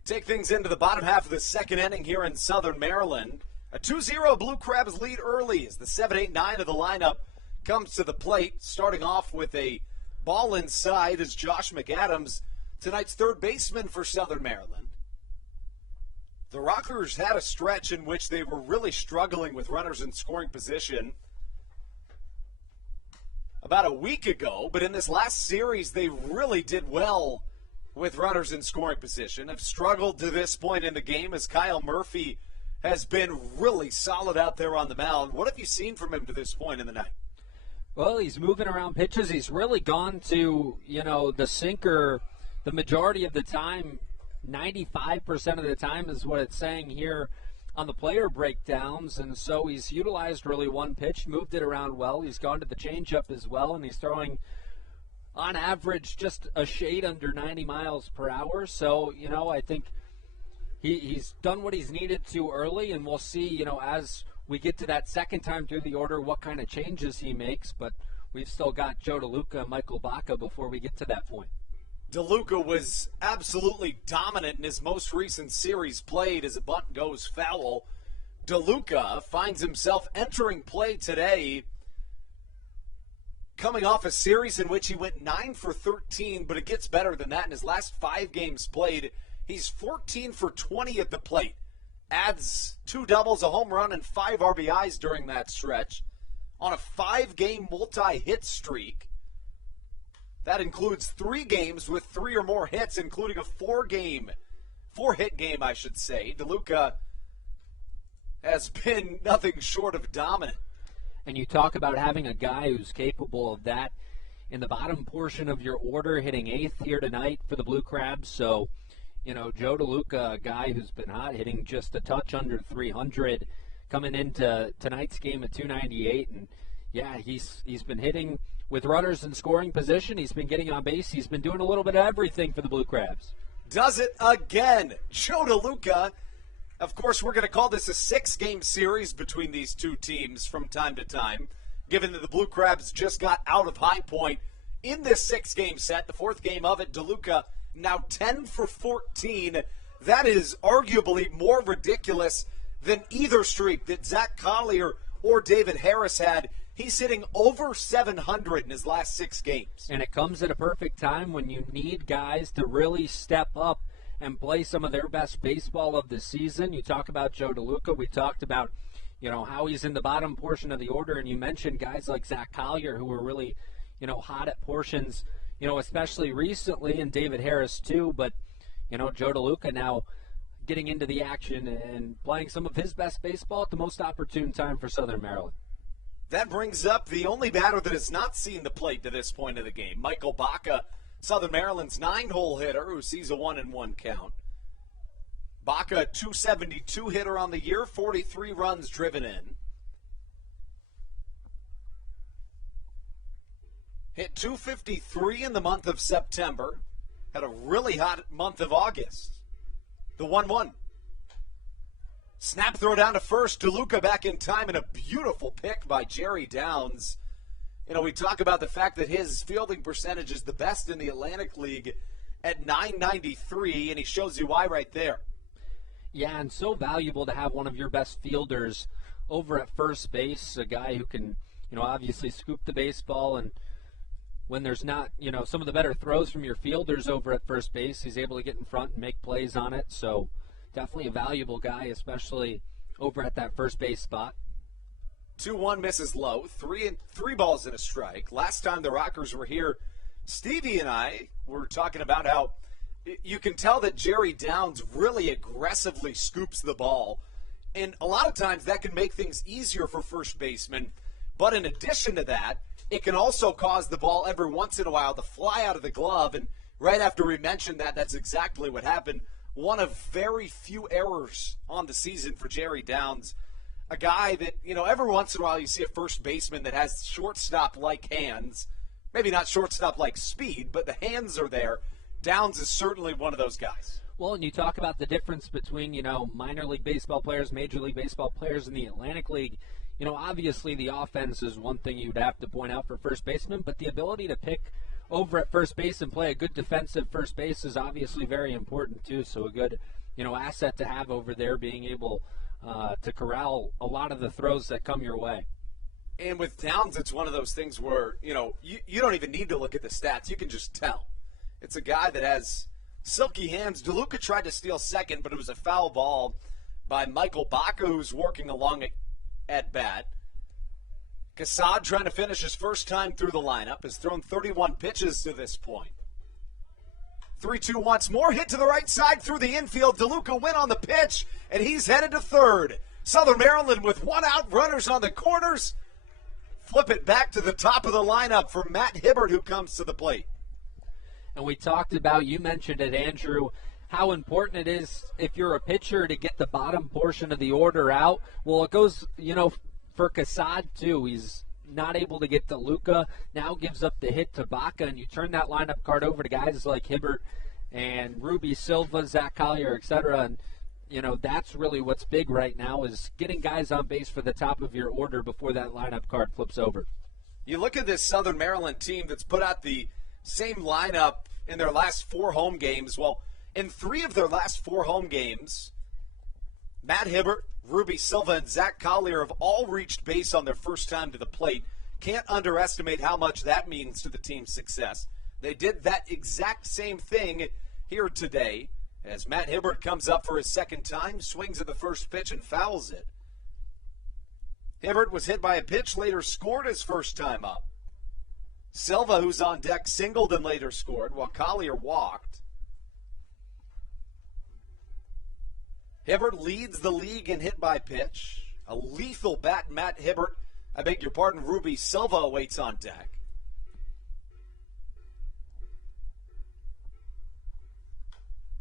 Take things into the bottom half of the second inning here in Southern Maryland. A 2-0 Blue Crabs lead early as the 7-8-9 of the lineup comes to the plate, starting off with a ball inside as Josh McAdams, tonight's third baseman for Southern Maryland. The Rockers had a stretch in which they were really struggling with runners in scoring position about a week ago, but in this last series they really did well with runners in scoring position. Have struggled to this point in the game as Kyle Murphy has been really solid out there on the mound. What have you seen from him to this point in the night? Well, he's moving around pitches. He's really gone to, the sinker the majority of the time. 95% of the time is what it's saying here on the player breakdowns. And so he's utilized really one pitch, moved it around well. He's gone to the changeup as well, and he's throwing on average just a shade under 90 miles per hour. So, I think he's done what he's needed to early, and we'll see, as we get to that second time through the order, what kind of changes he makes. But we've still got Joe DeLuca and Michael Baca before we get to that point. DeLuca was absolutely dominant in his most recent series played as a bunt goes foul. DeLuca finds himself entering play today coming off a series in which he went 9 for 13, but it gets better than that. In his last 5 games played, he's 14 for 20 at the plate. Adds 2 doubles, a home run, and 5 RBIs during that stretch on a 5-game multi-hit streak. That includes 3 games with 3 or more hits, including a 4-hit game, I should say. DeLuca has been nothing short of dominant. And you talk about having a guy who's capable of that in the bottom portion of your order, hitting 8th here tonight for the Blue Crabs. So, Joe DeLuca, a guy who's been hot, hitting just a touch under 300, coming into tonight's game at 298. And, yeah, he's been hitting with runners in scoring position. He's been getting on base. He's been doing a little bit of everything for the Blue Crabs. Does it again. Joe DeLuca. Of course, we're going to call this a 6-game series between these two teams from time to time, given that the Blue Crabs just got out of High Point in this 6-game set, the 4th game of it. DeLuca now 10 for 14. That is arguably more ridiculous than either streak that Zach Collier or David Harris had. He's hitting over 700 in his last 6 games. And it comes at a perfect time when you need guys to really step up and play some of their best baseball of the season. You talk about Joe DeLuca. We talked about, how he's in the bottom portion of the order, and you mentioned guys like Zach Collier who were really, hot at portions, especially recently, and David Harris too. But, Joe DeLuca now getting into the action and playing some of his best baseball at the most opportune time for Southern Maryland. That brings up the only batter that has not seen the plate to this point of the game, Michael Baca, Southern Maryland's 9-hole hitter who sees a 1-1 count. Baca, 272 hitter on the year, 43 runs driven in. Hit 253 in the month of September. Had a really hot month of August. The 1-1. Snap throw down to first. DeLuca back in time, and a beautiful pick by Jerry Downs. We talk about the fact that his fielding percentage is the best in the Atlantic League at .993, and he shows you why right there. Yeah, and so valuable to have one of your best fielders over at first base, a guy who can, obviously scoop the baseball, and when there's not, some of the better throws from your fielders over at first base, he's able to get in front and make plays on it. So definitely a valuable guy, especially over at that first base spot. 2-1 misses low, 3 balls and a strike. Last time the Rockers were here, Stevie and I were talking about how you can tell that Jerry Downs really aggressively scoops the ball. And a lot of times that can make things easier for first baseman. But in addition to that, it can also cause the ball every once in a while to fly out of the glove. And right after we mentioned that, that's exactly what happened. One of very few errors on the season for Jerry Downs. A guy that, every once in a while you see a first baseman that has shortstop-like hands. Maybe not shortstop-like speed, but the hands are there. Downs is certainly one of those guys. Well, and you talk about the difference between, minor league baseball players, major league baseball players in the Atlantic League. Obviously the offense is one thing you'd have to point out for first baseman, but the ability to pick over at first base and play a good defensive first base is obviously very important too. So a good, asset to have over there, being able to corral a lot of the throws that come your way. And with Downs, it's one of those things where, you don't even need to look at the stats. You can just tell. It's a guy that has silky hands. DeLuca tried to steal second, but it was a foul ball by Michael Baca, who's working along at bat. Cassad trying to finish his first time through the lineup, has thrown 31 pitches to this point. 3-2 once more. Hit to the right side through the infield. DeLuca win on the pitch, and he's headed to third. Southern Maryland with one out, runners on the corners. Flip it back to the top of the lineup for Matt Hibbert, who comes to the plate. And we talked about, you mentioned it, Andrew, how important it is if you're a pitcher to get the bottom portion of the order out. Well, it goes, for Cassad, too. He's not able to get DeLuca, now gives up the hit to Baca, and you turn that lineup card over to guys like Hibbert and Ruby Silva, Zach Collier, etc., and that's really what's big right now is getting guys on base for the top of your order before that lineup card flips over. You look at this Southern Maryland team that's put out the same lineup in their last 4 home games. Well, in 3 of their last 4 home games, Matt Hibbert, Ruby Silva, and Zach Collier have all reached base on their first time to the plate. Can't underestimate how much that means to the team's success. They did that exact same thing here today as Matt Hibbert comes up for his second time, swings at the first pitch and fouls it. Hibbert was hit by a pitch, later scored his first time up. Silva, who's on deck, singled and later scored, while Collier walked. Hibbert leads the league in hit by pitch. A lethal bat, Ruby Silva awaits on deck.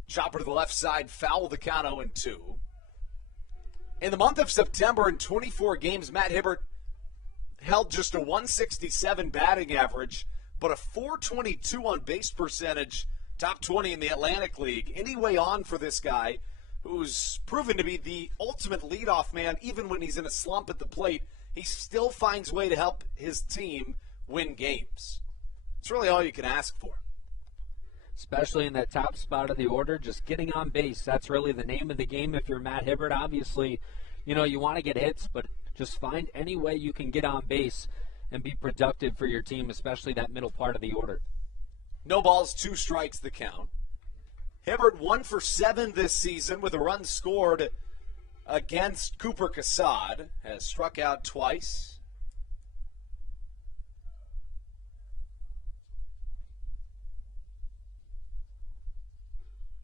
Chopper to the left side, foul, the count 0-2. In the month of September, in 24 games, Matt Hibbert held just a 167 batting average, but a 422 on base percentage, top 20 in the Atlantic League. Anyway on for this guy, who's proven to be the ultimate leadoff man. Even when he's in a slump at the plate, he still finds a way to help his team win games. It's really all you can ask for. Especially in that top spot of the order, just getting on base. That's really the name of the game if you're Matt Hibbert. Obviously, you want to get hits, but just find any way you can get on base and be productive for your team, especially that middle part of the order. No balls, 2 strikes the count. Hibbert 1 for 7 this season with a run scored against Cooper Cassad. Has struck out twice.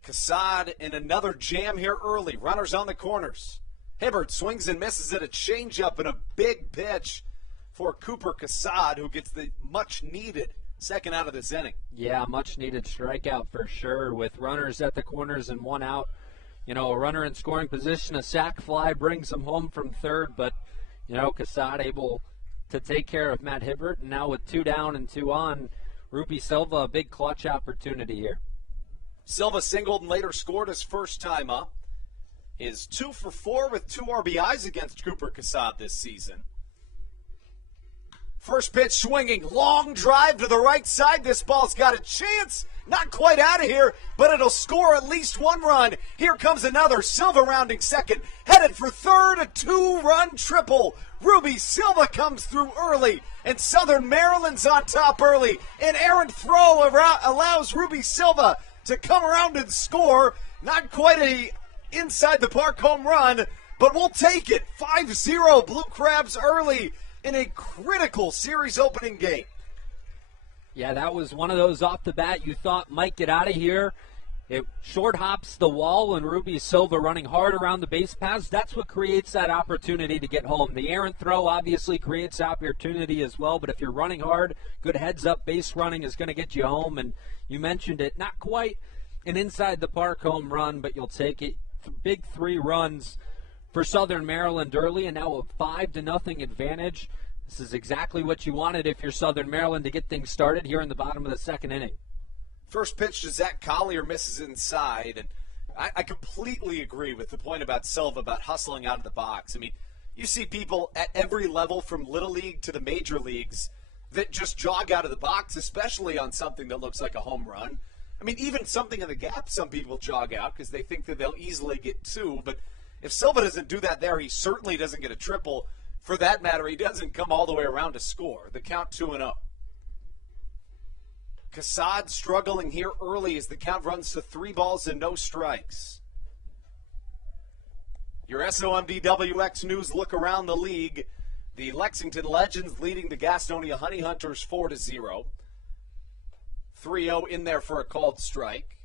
Cassad in another jam here early. Runners on the corners. Hibbert swings and misses at a changeup and a big pitch for Cooper Cassad, who gets the much-needed second out of this inning. Yeah, much-needed strikeout for sure. With runners at the corners and 1 out, a runner in scoring position, a sac fly brings him home from third, but, Cassad able to take care of Matt Hibbert, and now with 2 down and 2 on, Ruby Silva, a big clutch opportunity here. Silva singled and later scored his first time up. Is 2 for 4 with 2 RBIs against Cooper Cassad this season. First pitch swinging, long drive to the right side. This ball's got a chance. Not quite out of here, but it'll score at least 1 run. Here comes another. Silva rounding second, headed for third, a 2-run triple. Ruby Silva comes through early, and Southern Maryland's on top early. An errant throw allows Ruby Silva to come around and score. Not quite a inside the park home run, but we'll take it. 5-0 Blue Crabs early in a critical series opening game. Yeah, that was one of those off the bat you thought might get out of here. It short hops the wall, and Ruby Silva running hard around the base paths. That's what creates that opportunity to get home. The errant throw obviously creates opportunity as well, but if you're running hard, good heads-up base running is going to get you home. And you mentioned it, not quite an inside-the-park home run, but you'll take it. Big 3 runs for Southern Maryland early, and now a 5-0 advantage. This is exactly what you wanted if you're Southern Maryland to get things started here in the bottom of the second inning. First pitch to Zach Collier misses inside, and I completely agree with the point about Silva about hustling out of the box. I mean, you see people at every level from Little League to the major leagues that just jog out of the box, especially on something that looks like a home run. I mean, even something in the gap, some people jog out because they think that they'll easily get 2. But if Silva doesn't do that there, he certainly doesn't get a triple. For that matter, he doesn't come all the way around to score. The count 2-0. Cassad struggling here early as the count runs to 3 balls and no strikes. Your SOMDWX News look around the league. The Lexington Legends leading the Gastonia Honey Hunters 4-0. 3-0 in there for a called strike.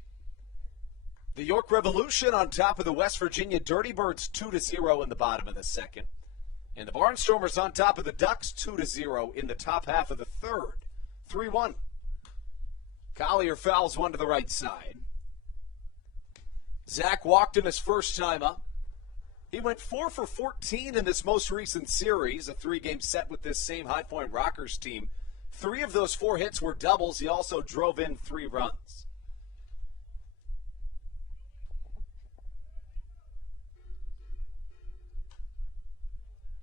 The York Revolution on top of the West Virginia Dirty Birds 2-0 in the bottom of the second. And the Barnstormers on top of the Ducks 2-0 in the top half of the third. 3-1. Collier fouls one to the right side. Zach walked in his first time up. He went 4 for 14 in this most recent series, a 3-game set with this same High Point Rockers team. 3 of those 4 hits were doubles. He also drove in 3 runs.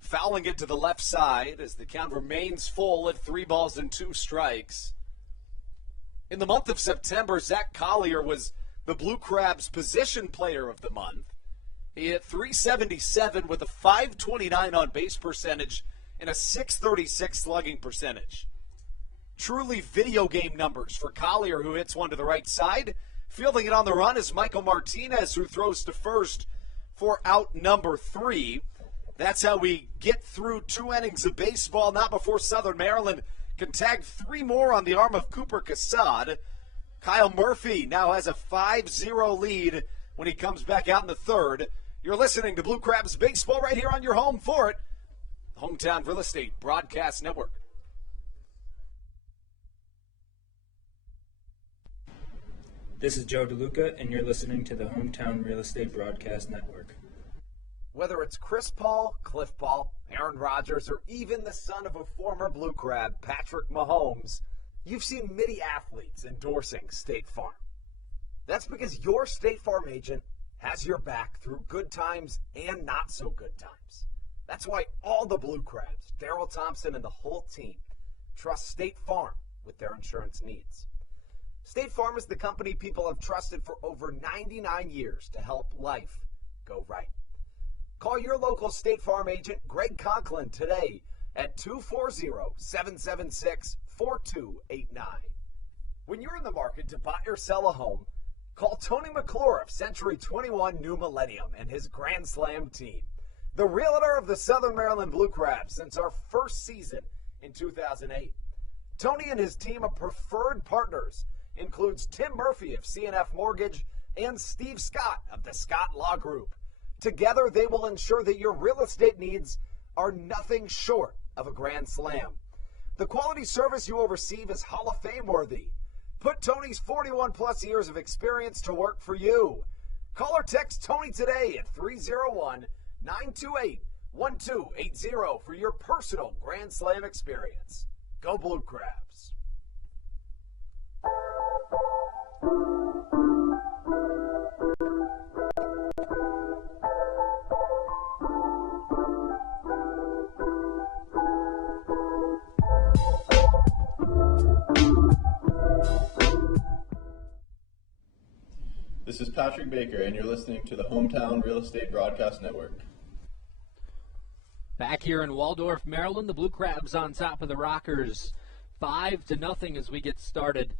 Fouling it to the left side as the count remains full at 3 balls and 2 strikes. In the month of September, Zach Collier was the Blue Crabs position player of the month. He hit .377 with a .529 on base percentage and a .636 slugging percentage. Truly video game numbers for Collier, who hits one to the right side. Fielding it on the run is Michael Martinez, who throws to first for out number 3. That's how we get through 2 innings of baseball, not before Southern Maryland can tag 3 more on the arm of Cooper Cassad. Kyle Murphy now has a 5-0 lead when he comes back out in the third. You're listening to Blue Crabs Baseball right here on your home for it, Hometown Real Estate Broadcast Network. This is Joe DeLuca, and you're listening to the Hometown Real Estate Broadcast Network. Whether it's Chris Paul, Cliff Paul, Aaron Rodgers, or even the son of a former Blue Crab, Patrick Mahomes, you've seen many athletes endorsing State Farm. That's because your State Farm agent has your back through good times and not so good times. That's why all the Blue Crabs, Daryl Thompson and the whole team, trust State Farm with their insurance needs. State Farm is the company people have trusted for over 99 years to help life go right. Call your local State Farm agent, Greg Conklin, today at 240-776-4289. When you're in the market to buy or sell a home, call Tony McClure of Century 21 New Millennium and his Grand Slam team. The realtor of the Southern Maryland Blue Crabs since our first season in 2008. Tony and his team of preferred partners includes Tim Murphy of CNF Mortgage and Steve Scott of the Scott Law Group. Together, they will ensure that your real estate needs are nothing short of a grand slam. The quality service you will receive is Hall of Fame worthy. Put Tony's 41-plus years of experience to work for you. Call or text Tony today at 301-928-1280 for your personal grand slam experience. Go Blue Crabs. This is Patrick Baker, and you're listening to the Hometown Real Estate Broadcast Network. Back here in Waldorf, Maryland, the Blue Crabs on top of the Rockers, 5-0 as we get started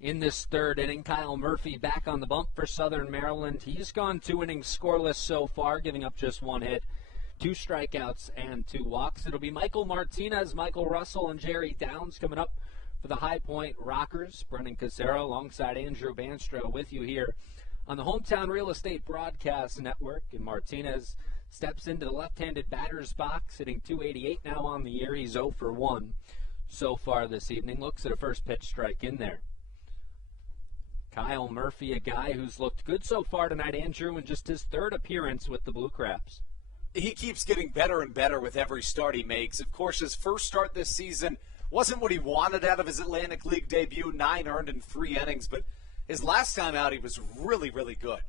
in this third inning. Kyle Murphy back on the bump for Southern Maryland. He's gone 2 innings scoreless so far, giving up just 1 hit, 2 strikeouts, and 2 walks. It'll be Michael Martinez, Michael Russell, and Jerry Downs coming up for the High Point Rockers. Brennan Casero alongside Andrew Banstra with you here on the Hometown Real Estate Broadcast Network. And Martinez steps into the left-handed batter's box, hitting .288 now on the year. He's 0 for 1 so far this evening. Looks at a first pitch strike in there. Kyle Murphy, a guy who's looked good so far tonight, Andrew, in just his 3rd appearance with the Blue Crabs. He keeps getting better and better with every start he makes. Of course, his first start this season wasn't what he wanted out of his Atlantic League debut, 9 earned in 3 innings, but his last time out, he was really, really good.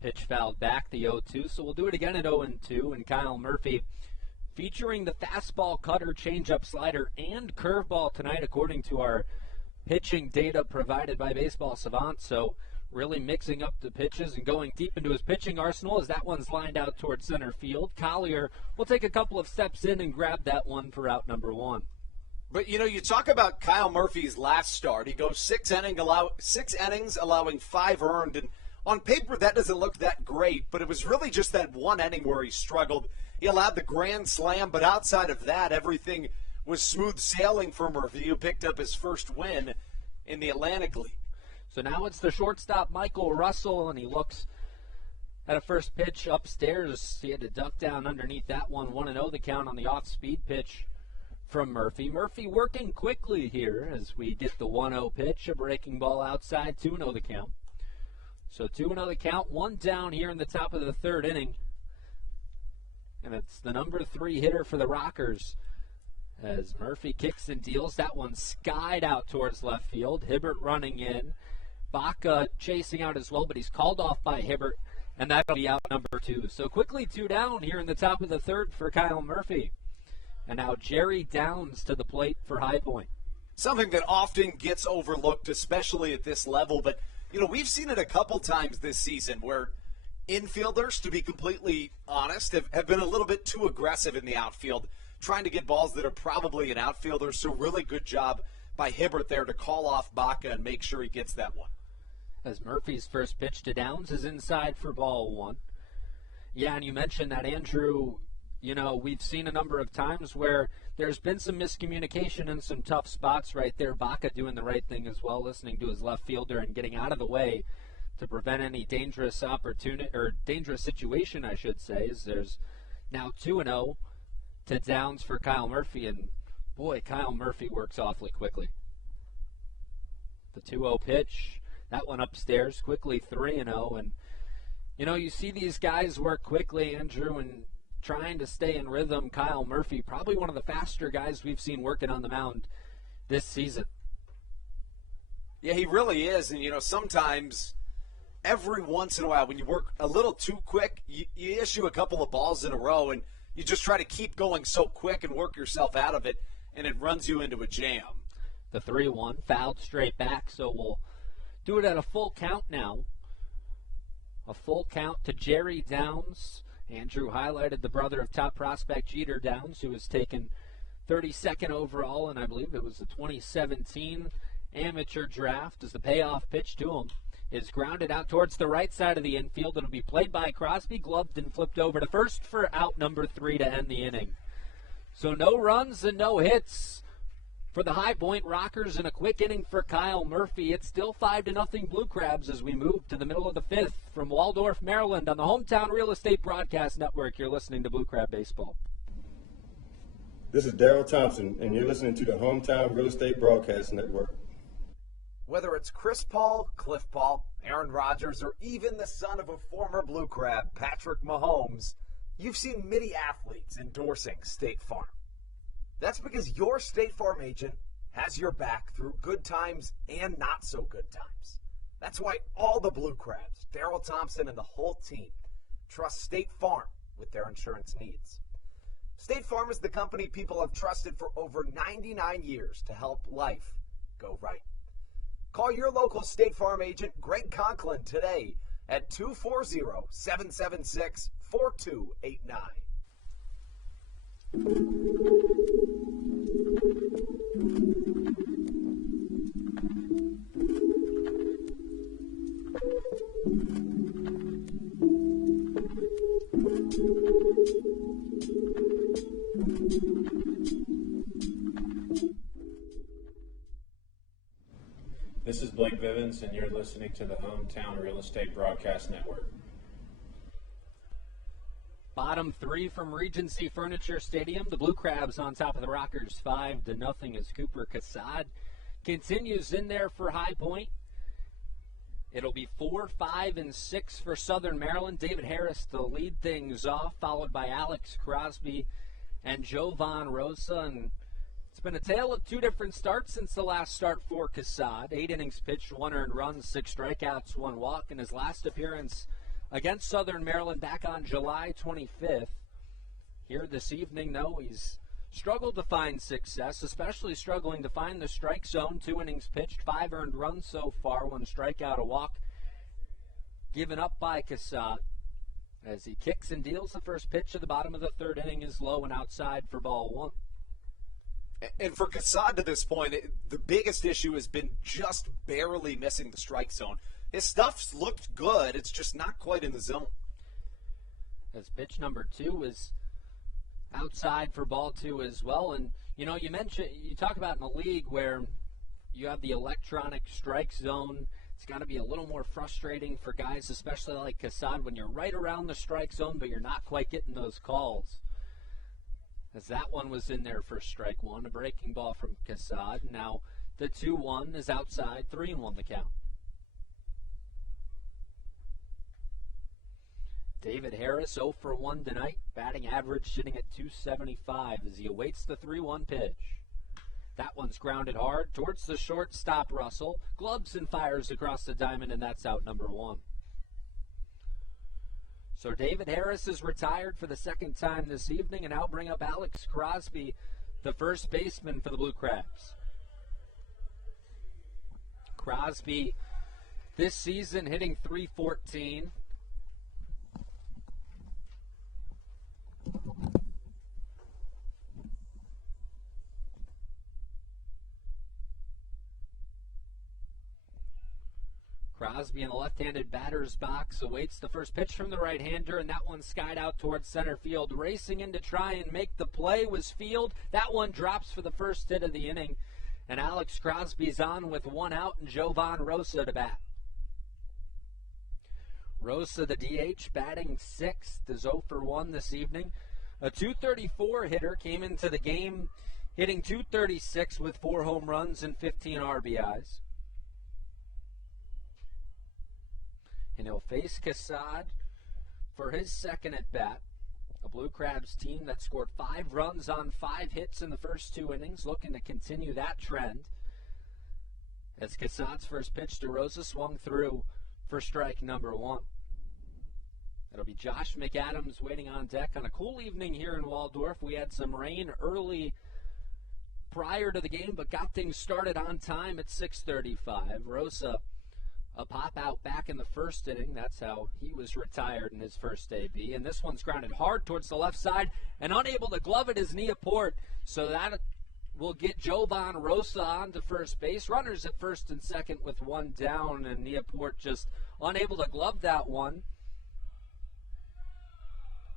Pitch fouled back, the 0-2, so we'll do it again at 0-2. And Kyle Murphy featuring the fastball, cutter, changeup, slider, and curveball tonight, according to our pitching data provided by Baseball Savant. So really mixing up the pitches and going deep into his pitching arsenal as that one's lined out towards center field. Collier will take a couple of steps in and grab that one for out number 1. But, you know, you talk about Kyle Murphy's last start. He goes 6 innings, allowing 5 earned. And on paper, that doesn't look that great, but it was really just that 1 inning where he struggled. He allowed the grand slam, but outside of that, everything was smooth sailing for Murphy, who picked up his first win in the Atlantic League. So now it's the shortstop, Michael Russell, and he looks at a first pitch upstairs. He had to duck down underneath that one. 1-0 the count on the off-speed pitch from Murphy. Murphy working quickly here as we get the 1-0 pitch, a breaking ball outside, 2-0 the count. So 2-0 the count, one down here in the top of the third inning. And it's the number 3 hitter for the Rockers as Murphy kicks and deals. That one skied out towards left field. Hibbert running in. Baca chasing out as well, but he's called off by Hibbert, and that'll be out number 2. So quickly 2 down here in the top of the third for Kyle Murphy. And now Jerry Downs to the plate for High Point. Something that often gets overlooked, especially at this level, but we've seen it a couple times this season where infielders, to be completely honest, have been a little bit too aggressive in the outfield, trying to get balls that are probably an outfielder. So really good job by Hibbert there to call off Baca and make sure he gets that one. As Murphy's first pitch to Downs is inside for ball 1. Yeah, and you mentioned that, Andrew. We've seen a number of times where there's been some miscommunication in some tough spots right there. Baca doing the right thing as well, listening to his left fielder and getting out of the way to prevent any dangerous opportunity or dangerous situation, I should say. As there's now 2-0 to Downs for Kyle Murphy, and boy, Kyle Murphy works awfully quickly. The 2-0 pitch. That one upstairs, quickly 3-0. And, you see these guys work quickly, Andrew, and trying to stay in rhythm. Kyle Murphy, probably one of the faster guys we've seen working on the mound this season. Yeah, he really is. And, sometimes, every once in a while, when you work a little too quick, you issue a couple of balls in a row, and you just try to keep going so quick and work yourself out of it, and it runs you into a jam. The 3-1, fouled straight back, so we'll do it at a full count now. A full count to Jerry Downs. Andrew highlighted the brother of top prospect Jeter Downs, who was taken 32nd overall, and I believe it was the 2017 amateur draft. As the payoff pitch to him is grounded out towards the right side of the infield. It'll be played by Crosby, gloved and flipped over to first for out number 3 to end the inning. So no runs and no hits for the High Point Rockers in a quick inning for Kyle Murphy. It's still 5-0 Blue Crabs as we move to the middle of the 5th. From Waldorf, Maryland, on the Hometown Real Estate Broadcast Network, you're listening to Blue Crab Baseball. This is Daryl Thompson, and you're listening to the Hometown Real Estate Broadcast Network. Whether it's Chris Paul, Cliff Paul, Aaron Rodgers, or even the son of a former Blue Crab, Patrick Mahomes, you've seen many athletes endorsing State Farm. That's because your State Farm agent has your back through good times and not so good times. That's why all the Blue Crabs, Daryl Thompson and the whole team, trust State Farm with their insurance needs. State Farm is the company people have trusted for over 99 years to help life go right. Call your local State Farm agent, Greg Conklin, today at 240-776-4289. This is Blake Vivens, and you're listening to the Hometown Real Estate Broadcast Network. Bottom 3 from Regency Furniture Stadium. The Blue Crabs on top of the Rockers 5-0 as Cooper Cassad continues in there for High Point. It'll be 4, 5, and 6 for Southern Maryland. David Harris to lead things off, followed by Alex Crosby and Jovan Rosa. And it's been a tale of 2 different starts since the last start for Cassad. 8 innings pitched, 1 earned run, 6 strikeouts, 1 walk. In his last appearance against Southern Maryland back on July 25th. Here this evening, though, he's struggled to find success, especially struggling to find the strike zone. 2 innings pitched, 5 earned runs so far, 1 strikeout, a walk given up by Cassad. As he kicks and deals, the first pitch of the bottom of the 3rd inning is low and outside for ball 1. And for Cassad to this point, the biggest issue has been just barely missing the strike zone. His stuff's looked good. It's just not quite in the zone. As pitch number 2 is outside for ball 2 as well. And, you talk about in a league where you have the electronic strike zone. It's got to be a little more frustrating for guys, especially like Cassad, when you're right around the strike zone, but you're not quite getting those calls. As that one was in there for strike one, a breaking ball from Cassad. Now the 2-1 is outside, 3-1 the count. David Harris 0 for 1 tonight, batting average sitting at .275 as he awaits the 3-1 pitch. That one's grounded hard towards the shortstop Russell. Gloves and fires across the diamond, and that's out number 1. So David Harris is retired for the second time this evening, and I'll bring up Alex Crosby, the first baseman for the Blue Crabs. Crosby this season hitting .314. Crosby in the left-handed batter's box awaits the first pitch from the right-hander, and that one skied out towards center field. Racing in to try and make the play was Field. That one drops for the first hit of the inning, and Alex Crosby's on with 1 out and Jovan Rosa to bat. Rosa, the DH, batting 6th, is 0 for 1 this evening. A .234 hitter came into the game hitting .236 with 4 home runs and 15 RBIs. And he'll face Cassad for his second at bat. A Blue Crabs team that scored 5 runs on 5 hits in the first 2 innings, looking to continue that trend. As Cassad's first pitch to Rosa swung through for strike number 1. It'll be Josh McAdams waiting on deck on a cool evening here in Waldorf. We had some rain early prior to the game, but got things started on time at 6:35. Rosa, a pop out back in the first inning. That's how he was retired in his first AB. And this one's grounded hard towards the left side and unable to glove it is Neaport. So that will get Jovan Rosa on to first base. Runners at first and second with 1 down, and Neaport just unable to glove that one.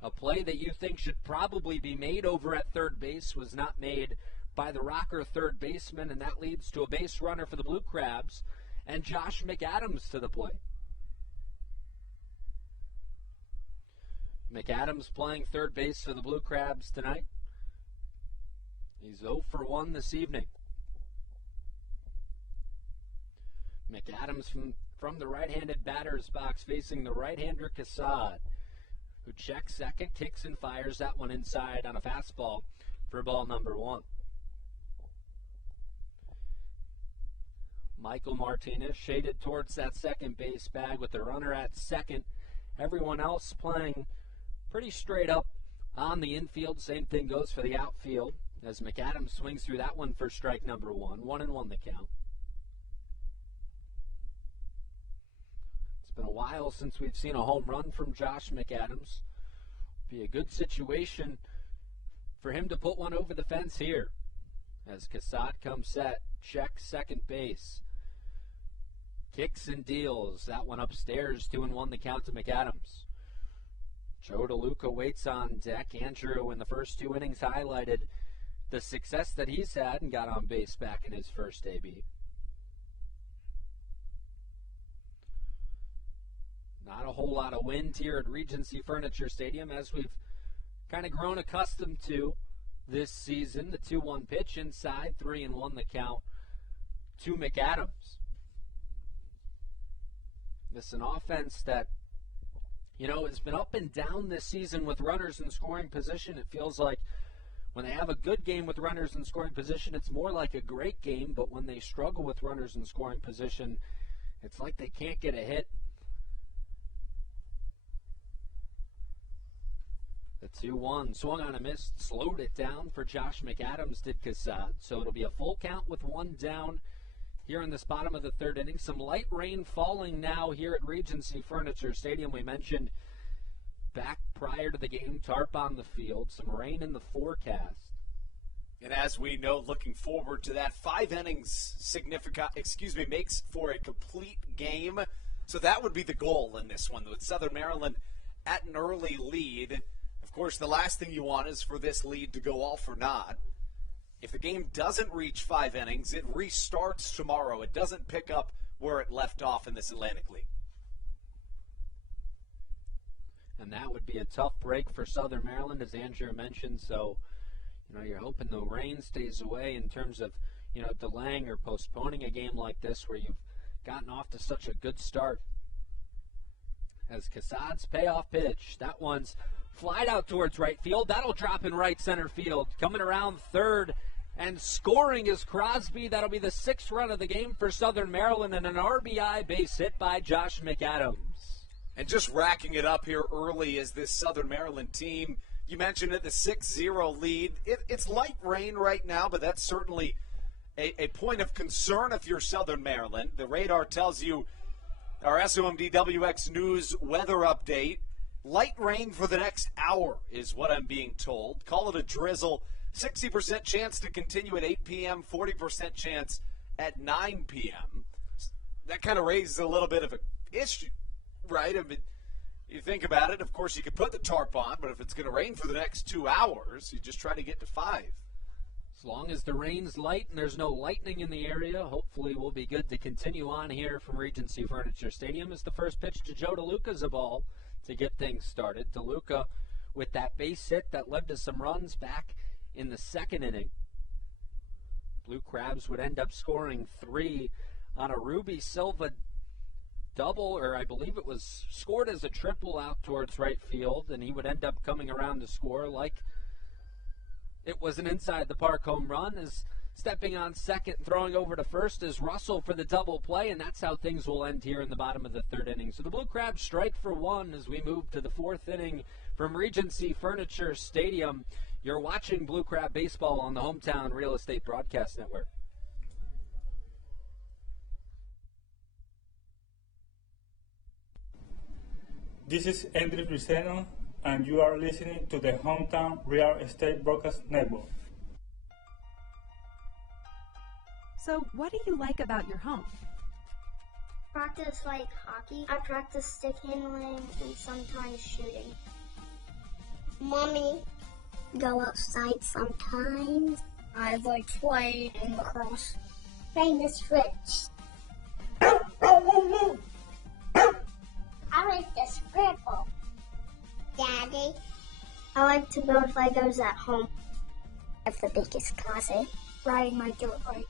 A play that you think should probably be made over at third base was not made by the Rocker third baseman, and that leads to a base runner for the Blue Crabs and Josh McAdams to the plate. McAdams playing third base for the Blue Crabs tonight. He's 0 for 1 this evening. McAdams from the right-handed batter's box facing the right-hander Cassad, who checks second, kicks and fires that one inside on a fastball for ball number 1. Michael Martinez shaded towards that second base bag with the runner at second. Everyone else playing pretty straight up on the infield. Same thing goes for the outfield as McAdams swings through that one for strike number 1. 1-1 the count. It's been a while since we've seen a home run from Josh McAdams. Be a good situation for him to put one over the fence here. As Cassad comes set, checks second base. Kicks and deals. That one upstairs, 2-1 the count to McAdams. Joe DeLuca waits on deck. Andrew in the first 2 innings highlighted the success that he's had and got on base back in his first AB. Not a whole lot of wind here at Regency Furniture Stadium, as we've kind of grown accustomed to this season. The 2-1 pitch inside, 3-1 the count to McAdams. This is an offense that, has been up and down this season with runners in scoring position. It feels like when they have a good game with runners in scoring position, it's more like a great game, but when they struggle with runners in scoring position, it's like they can't get a hit. The 2-1 swung on a miss, slowed it down for Josh McAdams, did Cassad. So it'll be a full count with 1 down here in this bottom of the 3rd inning. Some light rain falling now here at Regency Furniture Stadium. We mentioned back prior to the game, tarp on the field, some rain in the forecast. And as we know, looking forward to that, 5 innings makes for a complete game. So that would be the goal in this one, with Southern Maryland at an early lead. Of course, the last thing you want is for this lead to go all for naught. If the game doesn't reach 5 innings, it restarts tomorrow. It doesn't pick up where it left off in this Atlantic League. And that would be a tough break for Southern Maryland, as Andrew mentioned. So, you're hoping the rain stays away in terms of, delaying or postponing a game like this where you've gotten off to such a good start. As Cassad's payoff pitch, that one's flied out towards right field. That'll drop in right center field. Coming around third and scoring is Crosby. That'll be the 6th run of the game for Southern Maryland, and an RBI base hit by Josh McAdams. And just racking it up here early is this Southern Maryland team. You mentioned it, the 6-0 lead. It's light rain right now, but that's certainly a point of concern if you're Southern Maryland. The radar tells you, our SOMDWX News weather update, light rain for the next hour is what I'm being told. Call it a drizzle. 60% chance to continue at 8 p.m., 40% chance at 9 p.m. That kind of raises a little bit of an issue, right? I mean, you think about it, of course, you could put the tarp on, but if it's going to rain for the next 2 hours, you just try to get to 5. As long as the rain's light and there's no lightning in the area, hopefully we'll be good to continue on here from Regency Furniture Stadium. As the first pitch to Joe DeLuca's a ball to get things started. DeLuca with that base hit that led to some runs back in the 2nd inning. Blue Crabs would end up scoring 3 on a Ruby Silva double, or I believe it was scored as a triple out towards right field, and he would end up coming around to score like it was an inside the park home run. As stepping on second, throwing over to first is Russell for the double play, and that's how things will end here in the bottom of the 3rd inning. So the Blue Crabs strike for 1 as we move to the 4th inning from Regency Furniture Stadium. You're watching Blue Crab Baseball on the Hometown Real Estate Broadcast Network. This is Andrew Riceno, and you are listening to the Hometown Real Estate Broadcast Network. So, what do you like about your home? Practice like hockey. I practice stick handling and sometimes shooting. Mommy. Go outside sometimes. I like playing in lacrosse. Famous Fritz. I like the scribble. Daddy. I like to build Legos at home. I have the biggest closet. Riding my dirt bike.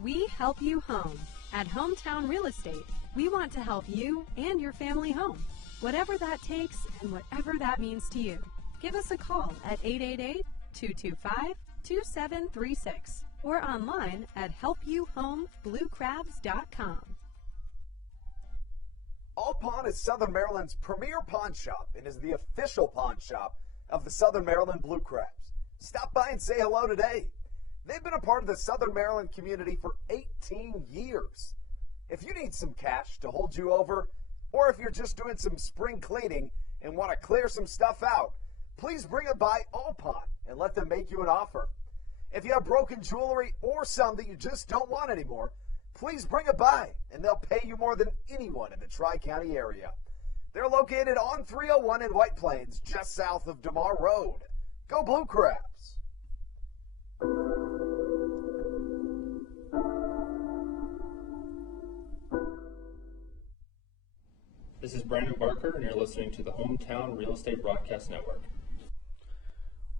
We help you home. At Hometown Real Estate, we want to help you and your family home. Whatever that takes and whatever that means to you. Give us a call at 888-225-2736 or online at helpyouhomebluecrabs.com. All Pawn is Southern Maryland's premier pawn shop and is the official pawn shop of the Southern Maryland Blue Crabs. Stop by and say hello today. They've been a part of the Southern Maryland community for 18 years. If you need some cash to hold you over, or if you're just doing some spring cleaning and want to clear some stuff out, please bring it by All Pawn and let them make you an offer. If you have broken jewelry or some that you just don't want anymore, please bring it by and they'll pay you more than anyone in the Tri-County area. They're located on 301 in White Plains, just south of DeMar Road. Go Blue Crabs! This is Brandon Barker, and you're listening to the Hometown Real Estate Broadcast Network.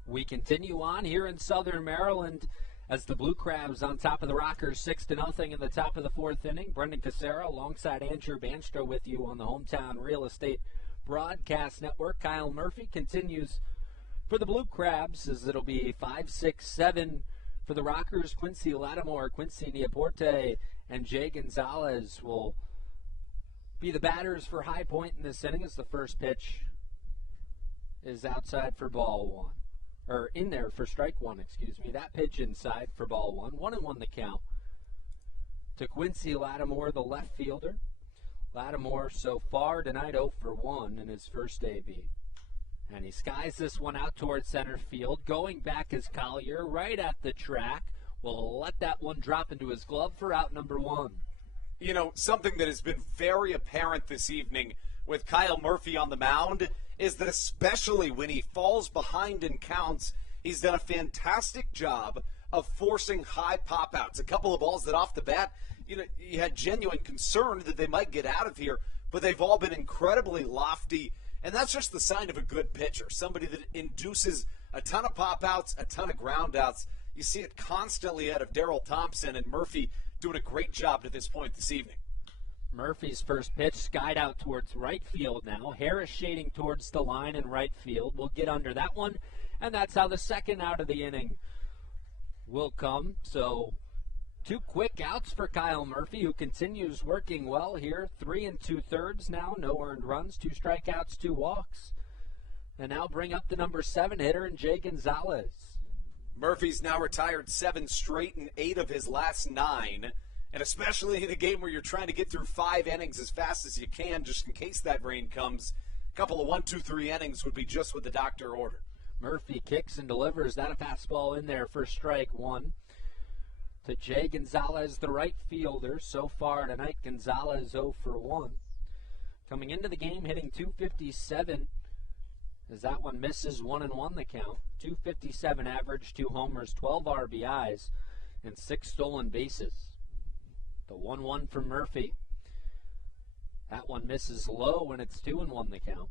We continue on here in Southern Maryland as the Blue Crabs on top of the Rockers 6-0 in the top of the 4th inning. Brendan Casera alongside Andrew Banstra with you on the Hometown Real Estate Broadcast Network. Kyle Murphy continues for the Blue Crabs as it'll be 5-6-7 for the Rockers. Quincy Lattimore, Quincy Neaporte, and Jay Gonzalez will be the batters for High Point in this inning as the first pitch is outside for ball 1. Or in there for strike 1, excuse me. That pitch inside for ball 1. 1-1 the count to Quincy Lattimore, the left fielder. Lattimore so far tonight 0 for 1 in his first AB. And he skies this one out towards center field. Going back is Collier right at the track. Will let that one drop into his glove for out number 1. You know, something that has been very apparent this evening with Kyle Murphy on the mound is that especially when he falls behind and counts, he's done a fantastic job of forcing high pop outs. A couple of balls that off the bat, you had genuine concern that they might get out of here, but they've all been incredibly lofty, and that's just the sign of a good pitcher, somebody that induces a ton of pop-outs, a ton of ground-outs. You see it constantly out of Darryl Thompson, and Murphy doing a great job to this point this evening. Murphy's first pitch skied out towards right field now. Harris shading towards the line in right field. We'll get under that one, and that's how the second out of the inning will come. So 2 quick outs for Kyle Murphy, who continues working well here. 3 2/3 now, no earned runs, 2 strikeouts, 2 walks. And now bring up the number 7 hitter in Jay Gonzalez. Murphy's now retired 7 straight and 8 of his last 9. And especially in a game where you're trying to get through 5 innings as fast as you can, just in case that rain comes, a couple of 1, 2, 3 innings would be just what the doctor ordered. Murphy kicks and delivers that a fastball in there for strike 1 to Jay Gonzalez, the right fielder. So far tonight, Gonzalez 0 for 1. Coming into the game, hitting .257 as that one misses 1-1 the count. .257 average, 2 homers, 12 RBIs, and 6 stolen bases. The 1-1 from Murphy. That one misses low, and it's 2-1 the count.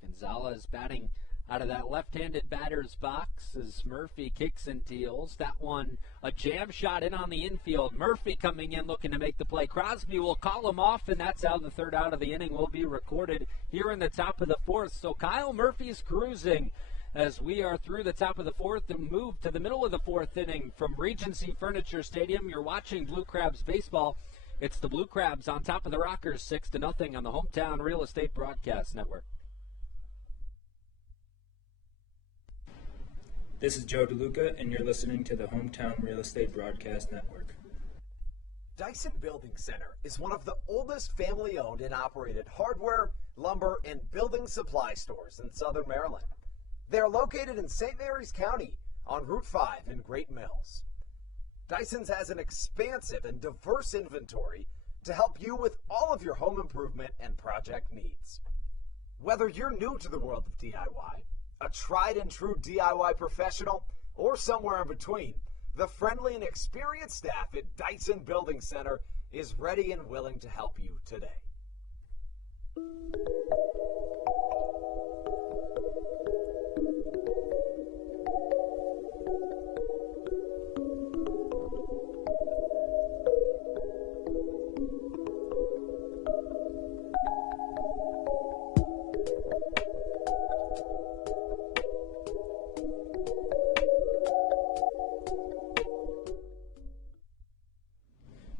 Gonzalez batting out of that left-handed batter's box as Murphy kicks and deals. That one, a jam shot in on the infield. Murphy coming in looking to make the play. Crosby will call him off, and that's how the third out of the inning will be recorded here in the top of the 4th. So Kyle Murphy's cruising as we are through the top of the 4th and move to the middle of the 4th inning from Regency Furniture Stadium. You're watching Blue Crabs baseball. It's the Blue Crabs on top of the Rockers, 6-0 on the Hometown Real Estate Broadcast Network. This is Joe DeLuca, and you're listening to the Hometown Real Estate Broadcast Network. Dyson Building Center is one of the oldest family-owned and operated hardware, lumber, and building supply stores in Southern Maryland. They are located in St. Mary's County on Route 5 in Great Mills. Dyson's has an expansive and diverse inventory to help you with all of your home improvement and project needs. Whether you're new to the world of DIY, a tried and true DIY professional, or somewhere in between, the friendly and experienced staff at Dyson Building Center is ready and willing to help you today.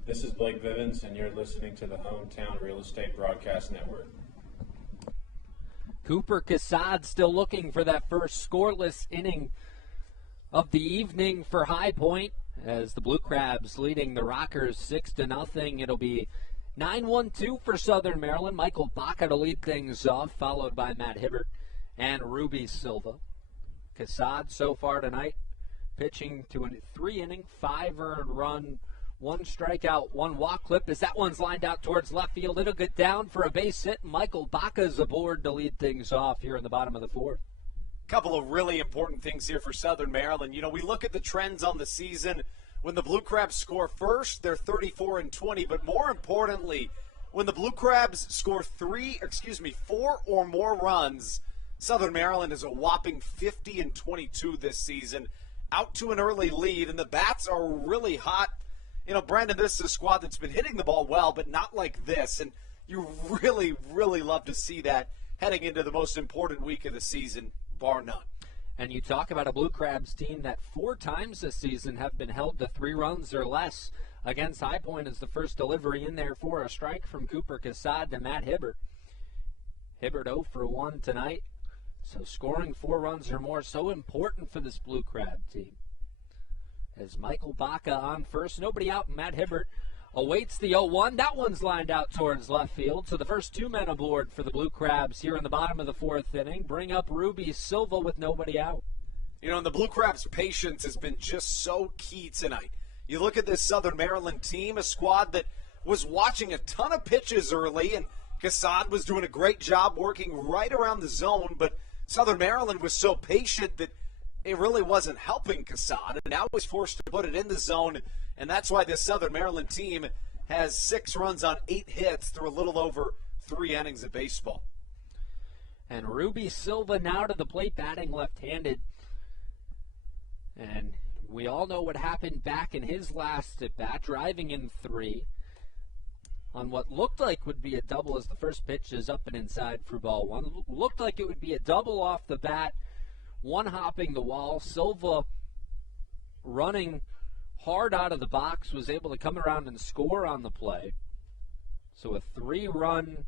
This is Blake Vivens, and you're listening to the Hometown Real Estate Broadcast Network. Cooper Cassad still looking for that first scoreless inning of the evening for High Point as the Blue Crabs leading the Rockers 6-0. It'll be 9-1-2 for Southern Maryland. Michael Baca to lead things off, followed by Matt Hibbert and Ruby Silva. Cassad so far tonight pitching to a 3-inning, 5 earned run, 1 strikeout, 1 walk clip as that one's lined out towards left field. It'll get down for a base hit. Michael Baca's aboard to lead things off here in the bottom of the 4th. Couple of really important things here for Southern Maryland. You know, we look at the trends on the season. When the Blue Crabs score first, they're 34-20. But more importantly, when the Blue Crabs score 4 or more runs, Southern Maryland is a whopping 50-22 this season. Out to an early lead, and the bats are really hot. You know, Brandon, this is a squad that's been hitting the ball well, but not like this. And you really, really love to see that heading into the most important week of the season, bar none. And you talk about a Blue Crabs team that 4 times this season have been held to 3 runs or less against High Point as the first delivery in there for a strike from Cooper Cassad to Matt Hibbert. Hibbert 0 for 1 tonight. So scoring 4 runs or more, so important for this Blue Crab team. As Michael Baca on first, nobody out. Matt Hibbert awaits the 0-1. That one's lined out towards left field. So the first 2 men aboard for the Blue Crabs here in the bottom of the 4th inning. Bring up Ruby Silva with nobody out. You know, and the Blue Crabs' patience has been just so key tonight. You look at this Southern Maryland team, a squad that was watching a ton of pitches early, and Cassad was doing a great job working right around the zone, but Southern Maryland was so patient that it really wasn't helping Casad, and now he's forced to put it in the zone, and that's why this Southern Maryland team has 6 runs on 8 hits through a little over 3 innings of baseball. And Ruby Silva now to the plate, batting left-handed. And we all know what happened back in his last at-bat, driving in 3 on what looked like would be a double as the first pitch is up and inside for ball 1. Looked like it would be a double off the bat, one hopping the wall. Silva running hard out of the box, was able to come around and score on the play. So a 3-run,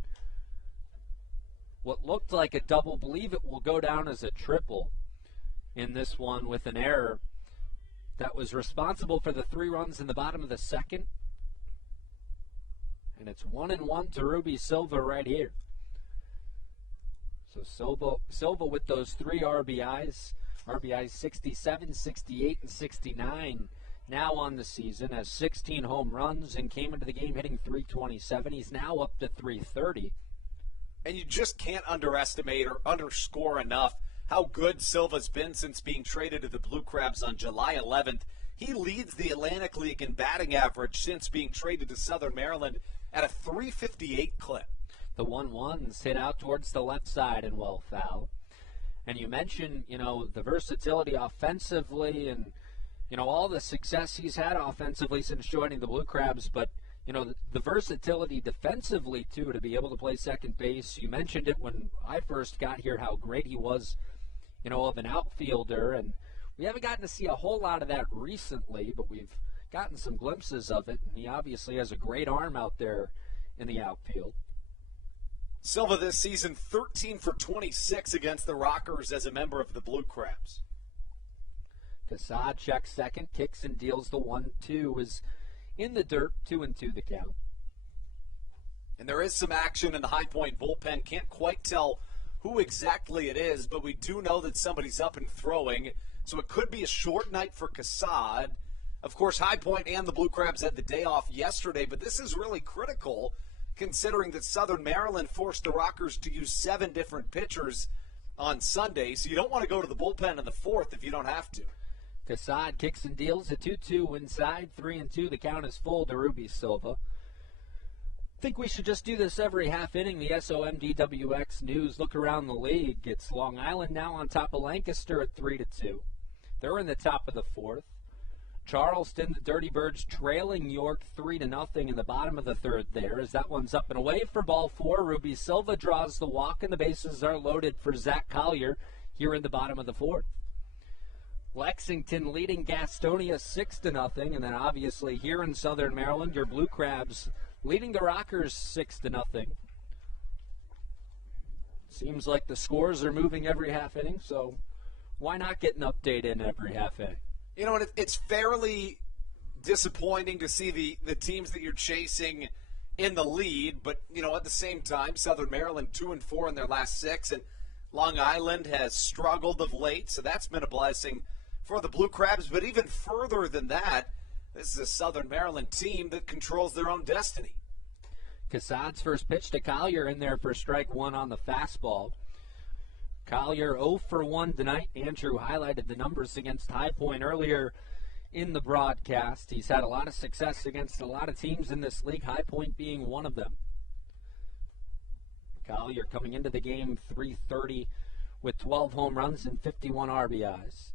what looked like a double, believe it will go down as a triple in this one with an error that was responsible for the 3 runs in the bottom of the second. And it's 1-1 to Ruby Silva right here. So Silva with those 3 RBIs 67, 68, and 69 now on the season, has 16 home runs and came into the game hitting .327. He's now up to .330. And you just can't underestimate or underscore enough how good Silva's been since being traded to the Blue Crabs on July 11th. He leads the Atlantic League in batting average since being traded to Southern Maryland at a .358 clip. The 1-1s hit out towards the left side and well foul. And you mentioned, the versatility offensively and, all the success he's had offensively since joining the Blue Crabs, but, the versatility defensively, too, to be able to play second base. You mentioned it when I first got here, how great he was, of an outfielder, and we haven't gotten to see a whole lot of that recently, but we've gotten some glimpses of it, and he obviously has a great arm out there in the outfield. Silva this season 13 for 26 against the Rockers as a member of the Blue Crabs. Casad checks second, kicks and deals the 1-2, is in the dirt, 2-2 the count. And there is some action in the High Point bullpen. Can't quite tell who exactly it is, but we do know that somebody's up and throwing, so it could be a short night for Casad. Of course, High Point and the Blue Crabs had the day off yesterday, but this is really critical considering that Southern Maryland forced the Rockers to use 7 different pitchers on Sunday, so you don't want to go to the bullpen in the 4th if you don't have to. Casad kicks and deals a 2-2 inside, 3-2. The count is full to Ruby Silva. I think we should just do this every half inning. The SOMDWX News look around the league. It's Long Island now on top of Lancaster at 3-2. They're in the top of the 4th. Charleston, the Dirty Birds, trailing York 3-0 in the bottom of the 3rd there, as that one's up and away for ball 4. Ruby Silva draws the walk, and the bases are loaded for Zach Collier here in the bottom of the 4th. Lexington leading Gastonia 6-0, and then obviously here in Southern Maryland, your Blue Crabs leading the Rockers 6-0. Seems like the scores are moving every half inning, so why not get an update in every half inning? And it's fairly disappointing to see the teams that you're chasing in the lead, but, at the same time, Southern Maryland 2-4 in their last 6, and Long Island has struggled of late, so that's been a blessing for the Blue Crabs. But even further than that, this is a Southern Maryland team that controls their own destiny. Casad's first pitch to Collier in there for strike 1 on the fastball. Collier 0 for 1 tonight. Andrew highlighted the numbers against High Point earlier in the broadcast. He's had a lot of success against a lot of teams in this league, High Point being one of them. Collier coming into the game .330 with 12 home runs and 51 RBIs.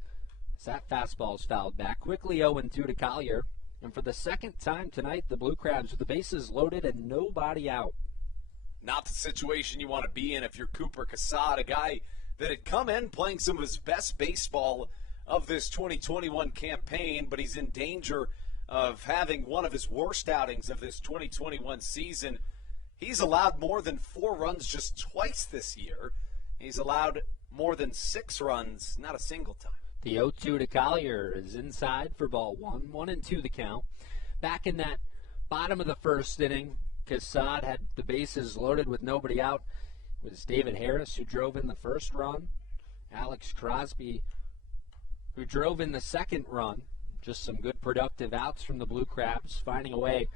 As that fastball's fouled back. Quickly 0-2 to Collier. And for the second time tonight, the Blue Crabs with the bases loaded and nobody out. Not the situation you want to be in if you're Cooper Casad, a guy that had come in playing some of his best baseball of this 2021 campaign, but he's in danger of having one of his worst outings of this 2021 season. He's allowed more than 4 runs just twice this year. He's allowed more than 6 runs, not a single time. The 0-2 to Collier is inside for ball 1. 1-2 the count. Back in that bottom of the first inning, Casad had the bases loaded with nobody out. It was David Harris who drove in the first run. Alex Crosby who drove in the second run. Just some good productive outs from the Blue Crabs, finding a way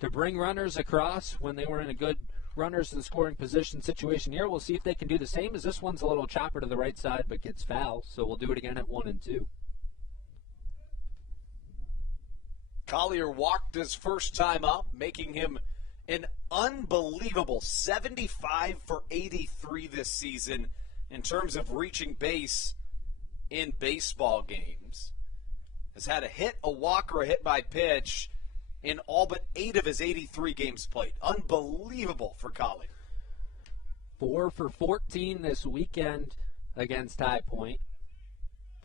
to bring runners across when they were in a good runners in the scoring position situation here. We'll see if they can do the same, as this one's a little chopper to the right side but gets foul. So we'll do it again at 1-2. Collier walked his first time up, making him an unbelievable 75 for 83 this season in terms of reaching base in baseball games. Has had a hit, a walk, or a hit by pitch in all but 8 of his 83 games played. Unbelievable for Collier. 4 for 14 this weekend against High Point.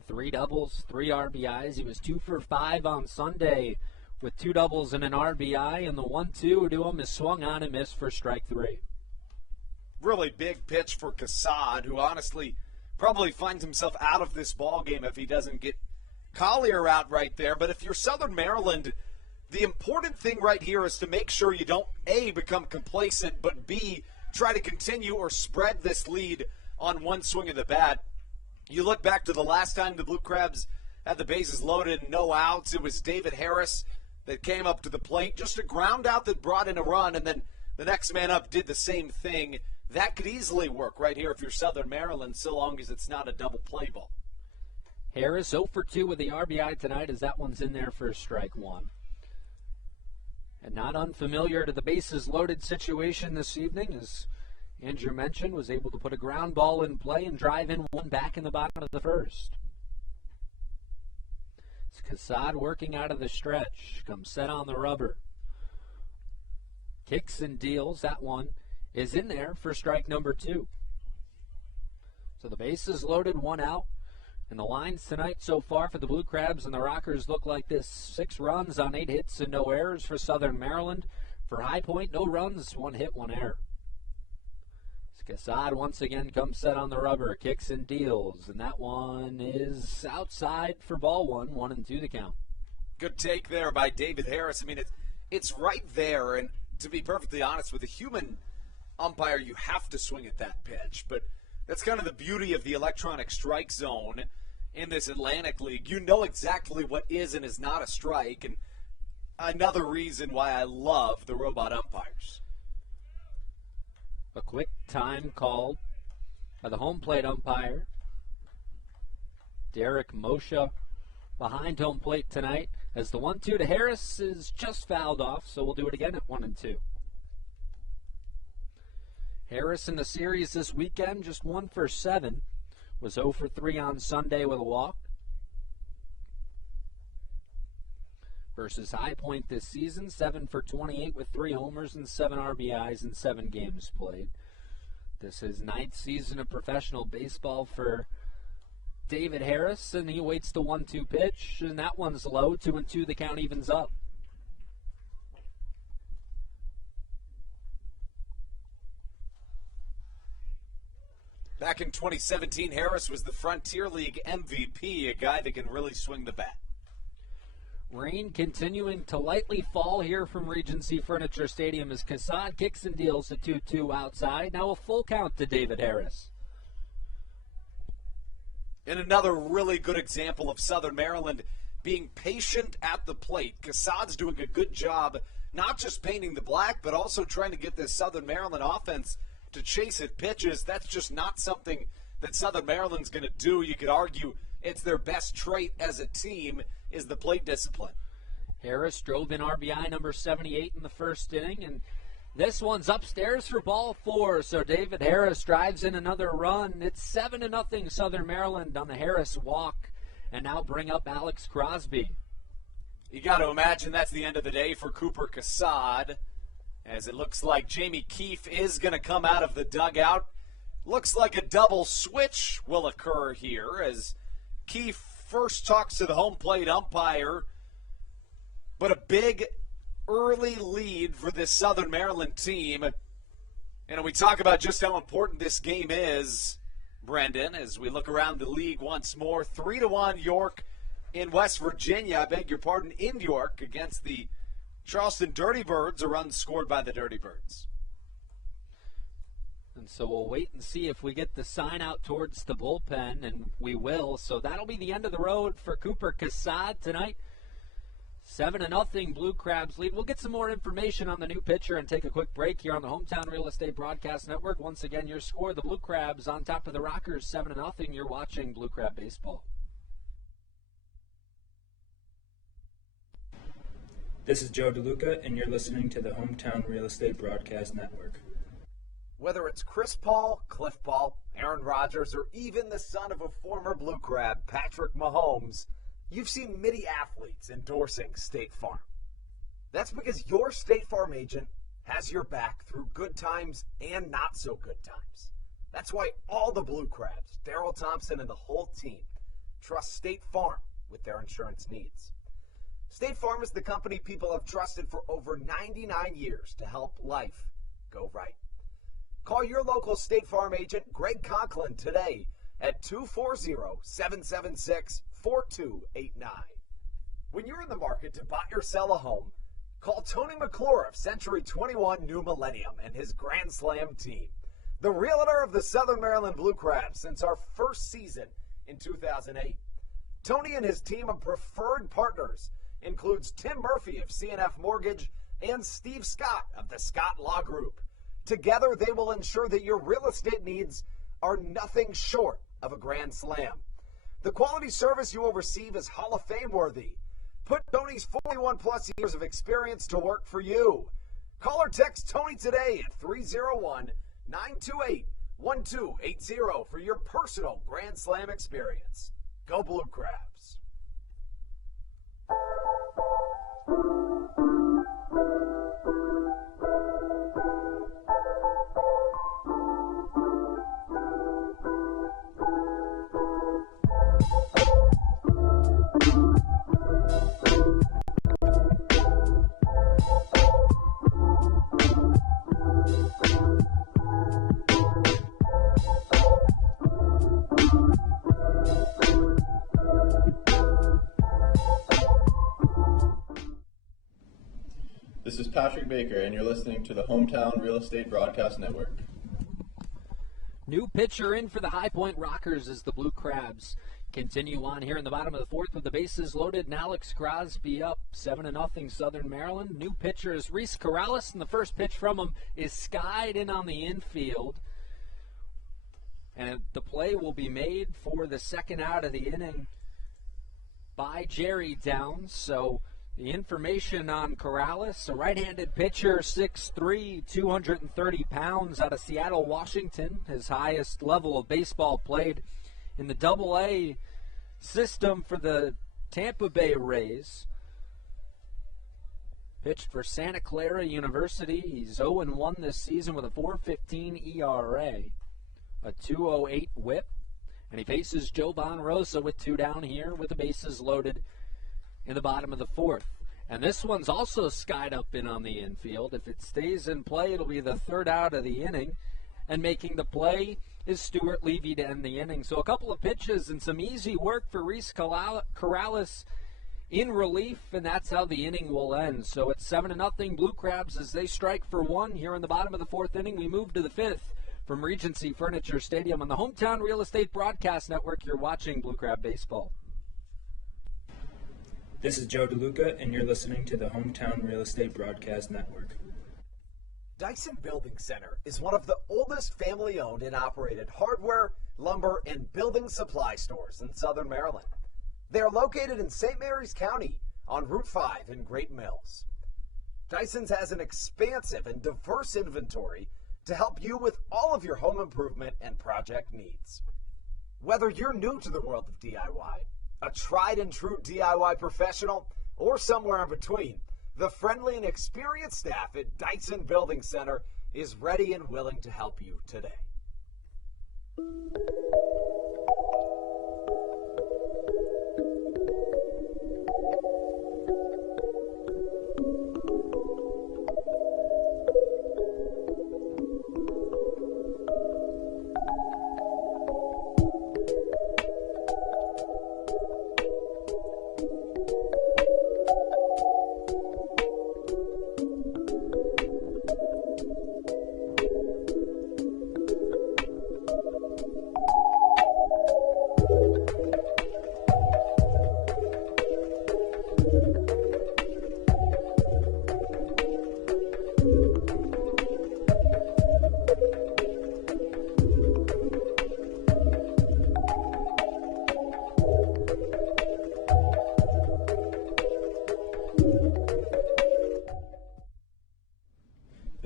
3 doubles, 3 RBIs. He was 2 for 5 on Sunday with 2 doubles and an RBI, and the 1-2 to him is swung on and missed for strike 3. Really big pitch for Cassad, who honestly probably finds himself out of this ball game if he doesn't get Collier out right there. But if you're Southern Maryland, the important thing right here is to make sure you don't, A, become complacent, but B, try to continue or spread this lead on one swing of the bat. You look back to the last time the Blue Crabs had the bases loaded, no outs. It was David Harris that came up to the plate, just a ground out that brought in a run, and then the next man up did the same thing. That could easily work right here if you're Southern Maryland, so long as it's not a double play ball. Harris 0 for 2 with the RBI tonight, as that one's in there for strike 1. And not unfamiliar to the bases loaded situation this evening, as Andrew mentioned, was able to put a ground ball in play and drive in one back in the bottom of the first. It's Cassad working out of the stretch, comes set on the rubber. Kicks and deals, that one is in there for strike number 2. So the bases loaded, 1 out. And the lines tonight so far for the Blue Crabs and the Rockers look like this: 6 runs on 8 hits and no errors for Southern Maryland. For High Point, no runs, 1 hit, 1 error. Cassad once again comes set on the rubber, kicks and deals, and that one is outside for ball 1, 1-2 the count. Good take there by David Harris. I mean, it's right there, and to be perfectly honest, with a human umpire, you have to swing at that pitch. But that's kind of the beauty of the electronic strike zone in this Atlantic League. You know exactly what is and is not a strike, and another reason why I love the robot umpires. A quick time called by the home plate umpire, Derek Moshe, behind home plate tonight, as the 1-2 to Harris is just fouled off, so we'll do it again at 1-2. Harris in the series this weekend, just 1 for 7, was 0 for 3 on Sunday with a walk. Versus High Point this season, 7 for 28 with 3 homers and 7 RBIs in 7 games played. This is 9th season of professional baseball for David Harris, and he waits the 1-2 pitch, and that one's low. 2-2, the count evens up. Back in 2017, Harris was the Frontier League MVP, a guy that can really swing the bat. Rain continuing to lightly fall here from Regency Furniture Stadium as Cassad kicks and deals a 2-2 outside. Now a full count to David Harris. And another really good example of Southern Maryland being patient at the plate. Cassad's doing a good job, not just painting the black, but also trying to get this Southern Maryland offense to chase at pitches. That's just not something that Southern Maryland's going to do. You could argue it's their best trait as a team is the plate discipline. Harris drove in RBI number 78 in the first inning, and this one's upstairs for ball 4, so David Harris drives in another run. It's 7-0 Southern Maryland on the Harris walk, and now bring up Alex Crosby. You got to imagine that's the end of the day for Cooper Cassad, as it looks like Jamie Keefe is going to come out of the dugout. Looks like a double switch will occur here as Keefe first talks to the home plate umpire, but a big early lead for this Southern Maryland team. And we talk about just how important this game is, Brendan, as we look around the league once more. 3-1 York in West Virginia, I beg your pardon, in York against the Charleston Dirty Birds, a run scored by the Dirty Birds. And so we'll wait and see if we get the sign out towards the bullpen, and we will. So that'll be the end of the road for Cooper Cassad tonight. 7-0 Blue Crabs lead. We'll get some more information on the new pitcher and take a quick break here on the Hometown Real Estate Broadcast Network. Once again, your score, the Blue Crabs on top of the Rockers, 7-0. You're watching Blue Crab Baseball. This is Joe DeLuca, and you're listening to the Hometown Real Estate Broadcast Network. Whether it's Chris Paul, Cliff Paul, Aaron Rodgers, or even the son of a former Blue Crab, Patrick Mahomes, you've seen many athletes endorsing State Farm. That's because your State Farm agent has your back through good times and not so good times. That's why all the Blue Crabs, Daryl Thompson and the whole team, trust State Farm with their insurance needs. State Farm is the company people have trusted for over 99 years to help life go right. Call your local State Farm agent, Greg Conklin, today at 240-776-4289. When you're in the market to buy or sell a home, call Tony McClure of Century 21 New Millennium and his Grand Slam team, the realtor of the Southern Maryland Blue Crabs since our first season in 2008. Tony and his team of preferred partners includes Tim Murphy of CNF Mortgage and Steve Scott of the Scott Law Group. Together, they will ensure that your real estate needs are nothing short of a grand slam. The quality service you will receive is Hall of Fame worthy. Put Tony's 41-plus years of experience to work for you. Call or text Tony today at 301-928-1280 for your personal Grand Slam experience. Go Blue Crabs. This is Patrick Baker, and you're listening to the Hometown Real Estate Broadcast Network. New pitcher in for the High Point Rockers as the Blue Crabs continue on here in the bottom of the fourth with the bases loaded and Alex Crosby up 7-0 Southern Maryland. New pitcher is Reese Corrales, and the first pitch from him is skied in on the infield. And the play will be made for the second out of the inning by Jerry Downs. So the information on Corrales, a right-handed pitcher, 6'3", 230 pounds, out of Seattle, Washington, his highest level of baseball played in the Double-A system for the Tampa Bay Rays. Pitched for Santa Clara University. He's 0-1 this season with a 4.15 ERA, a 2.08 WHIP, and he faces Joe Bonrosa with two down here with the bases loaded in the bottom of the fourth. And this one's also skied up in on the infield. If it stays in play, it'll be the third out of the inning. And making the play is Stuart Levy to end the inning. So a couple of pitches and some easy work for Reese Corrales in relief, and that's how the inning will end. So it's 7-0 Blue Crabs as they strike for one here in the bottom of the fourth inning. We move to the fifth from Regency Furniture Stadium on the Hometown Real Estate Broadcast Network. You're watching Blue Crab Baseball. This is Joe DeLuca, and you're listening to the Hometown Real Estate Broadcast Network. Dyson Building Center is one of the oldest family-owned and operated hardware, lumber, and building supply stores in Southern Maryland. They are located in St. Mary's County on Route 5 in Great Mills. Dyson's has an expansive and diverse inventory to help you with all of your home improvement and project needs. Whether you're new to the world of DIY, a tried and true DIY professional, or somewhere in between, the friendly and experienced staff at Dyson Building Center is ready and willing to help you today.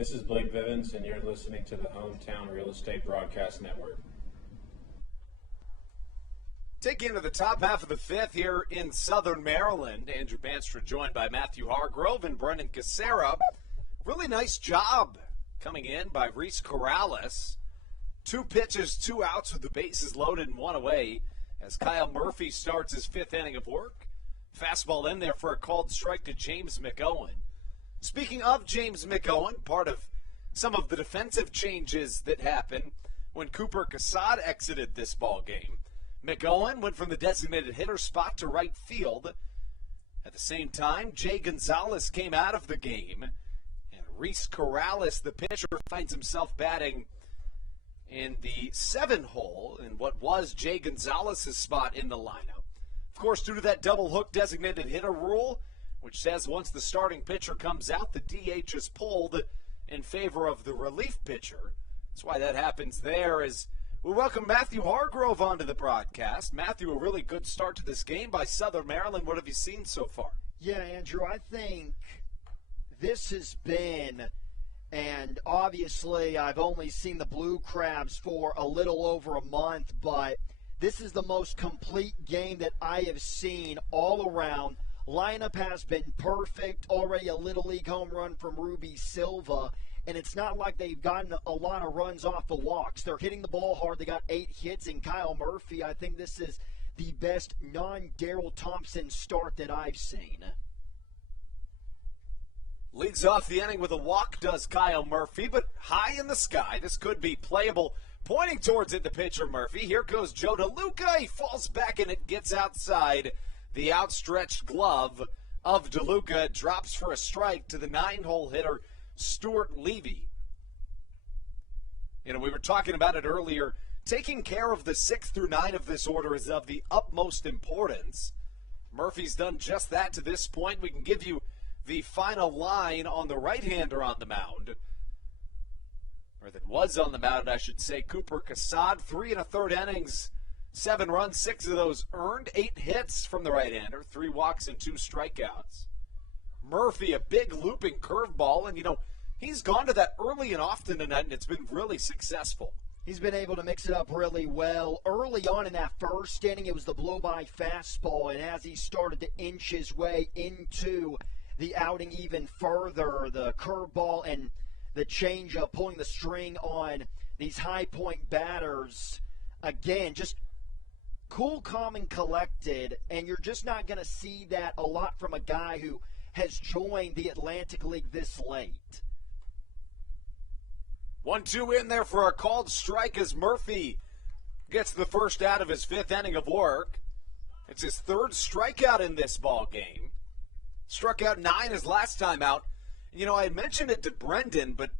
This is Blake Vivens, and you're listening to the Hometown Real Estate Broadcast Network. Taking into the top half of the fifth here in Southern Maryland, Andrew Banstra joined by Matthew Hargrove and Brendan Casera. Really nice job coming in by Reese Corrales. 2 pitches, 2 outs with the bases loaded and 1 away as Kyle Murphy starts his 5th inning of work. Fastball in there for a called strike to James McOwen. Speaking of James McOwen, part of some of the defensive changes that happened when Cooper Cassad exited this ball game. McOwen went from the designated hitter spot to right field. At the same time, Jay Gonzalez came out of the game. And Reese Corrales, the pitcher, finds himself batting in the 7-hole in what was Jay Gonzalez's spot in the lineup. Of course, due to that double hook designated hitter rule, which says once the starting pitcher comes out, the DH is pulled in favor of the relief pitcher. That's why that happens there. As we welcome Matthew Hargrove onto the broadcast. Matthew, a really good start to this game by Southern Maryland. What have you seen so far? Yeah, Andrew, I think this has been, and obviously I've only seen the Blue Crabs for a little over a month, but this is the most complete game that I have seen all around. Lineup has been perfect. Already a Little League home run from Ruby Silva. And it's not like they've gotten a lot of runs off the walks. They're hitting the ball hard. They got 8 hits. And Kyle Murphy, I think this is the best non-Daryl Thompson start that I've seen. Leads off the inning with a walk, does Kyle Murphy, but high in the sky. This could be playable. Pointing towards it, the pitcher Murphy. Here goes Joe DeLuca. He falls back and it gets outside. The outstretched glove of DeLuca drops for a strike to the 9-hole hitter, Stuart Levy. You know, we were talking about it earlier. Taking care of the 6 through 9 of this order is of the utmost importance. Murphy's done just that to this point. We can give you the final line on the right-hander on the mound. Or that was on the mound, I should say. Cooper Cassad, 3 1/3 innings, 7 runs, 6 of those earned, 8 hits from the right-hander, 3 walks and 2 strikeouts. Murphy, a big looping curveball, and, you know, he's gone to that early and often tonight, and it's been really successful. He's been able to mix it up really well. Early on in that first inning, it was the blow-by fastball, and as he started to inch his way into the outing even further, the curveball and the changeup pulling the string on these high-point batters, again, just cool, calm, and collected, and you're just not going to see that a lot from a guy who has joined the Atlantic League this late. 1-2 in there for a called strike as Murphy gets the first out of his 5th inning of work. It's his 3rd strikeout in this ball game. Struck out 9 his last time out. You know, I had mentioned it to Brendan, but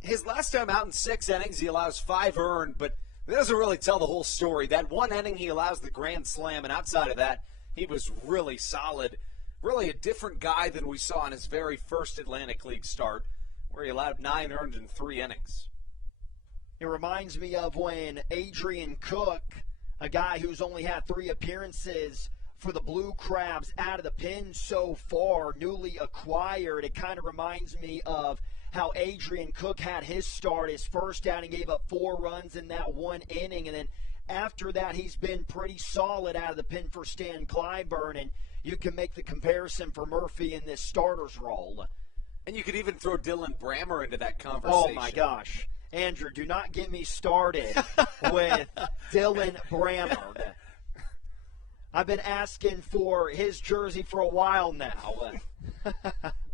his last time out in 6 innings, he allows 5 earned, but that doesn't really tell the whole story. That 1 inning, he allows the grand slam, and outside of that, he was really solid. Really a different guy than we saw in his very first Atlantic League start, where he allowed 9 earned in 3 innings. It reminds me of when Adrian Cook, a guy who's only had 3 appearances for the Blue Crabs out of the pen so far, newly acquired. It kind of reminds me of how Adrian Cook had his start. His first outing gave up 4 runs in that 1 inning, and then after that he's been pretty solid out of the pen for Stan Clyburn, and you can make the comparison for Murphy in this starter's role. And you could even throw Dylan Brammer into that conversation. Oh, my gosh. Andrew, do not get me started with Dylan Brammer. I've been asking for his jersey for a while now.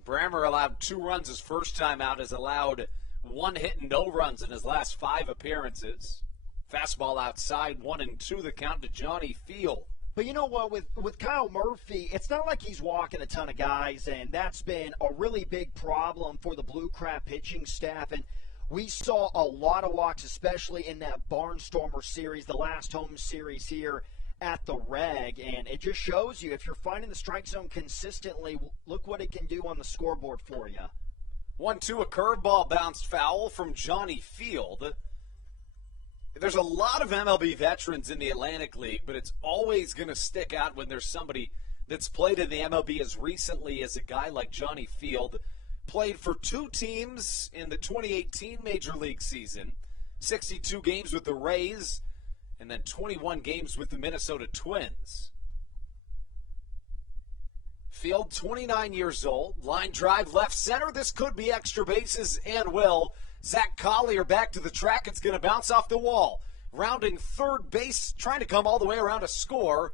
Brammer allowed 2 runs his first time out, has allowed 1 hit and no runs in his last 5 appearances. Fastball outside, 1-2 the count to Johnny Field. But you know what, with Kyle Murphy, it's not like he's walking a ton of guys, and that's been a really big problem for the Blue Crab pitching staff. And we saw a lot of walks, especially in that Barnstormer series, the last home series here at the Reg. And it just shows you, if you're finding the strike zone consistently, look what it can do on the scoreboard for you. 1-2, a curveball bounced foul from Johnny Field. There's a lot of MLB veterans in the Atlantic League, but it's always going to stick out when there's somebody that's played in the MLB as recently as a guy like Johnny Field. played for 2 teams in the 2018 Major League season, 62 games with the Rays, and then 21 games with the Minnesota Twins. Field, 29 years old. Line drive left center. This could be extra bases and will. Zach Collier back to the track. It's going to bounce off the wall. Rounding third base, trying to come all the way around to score,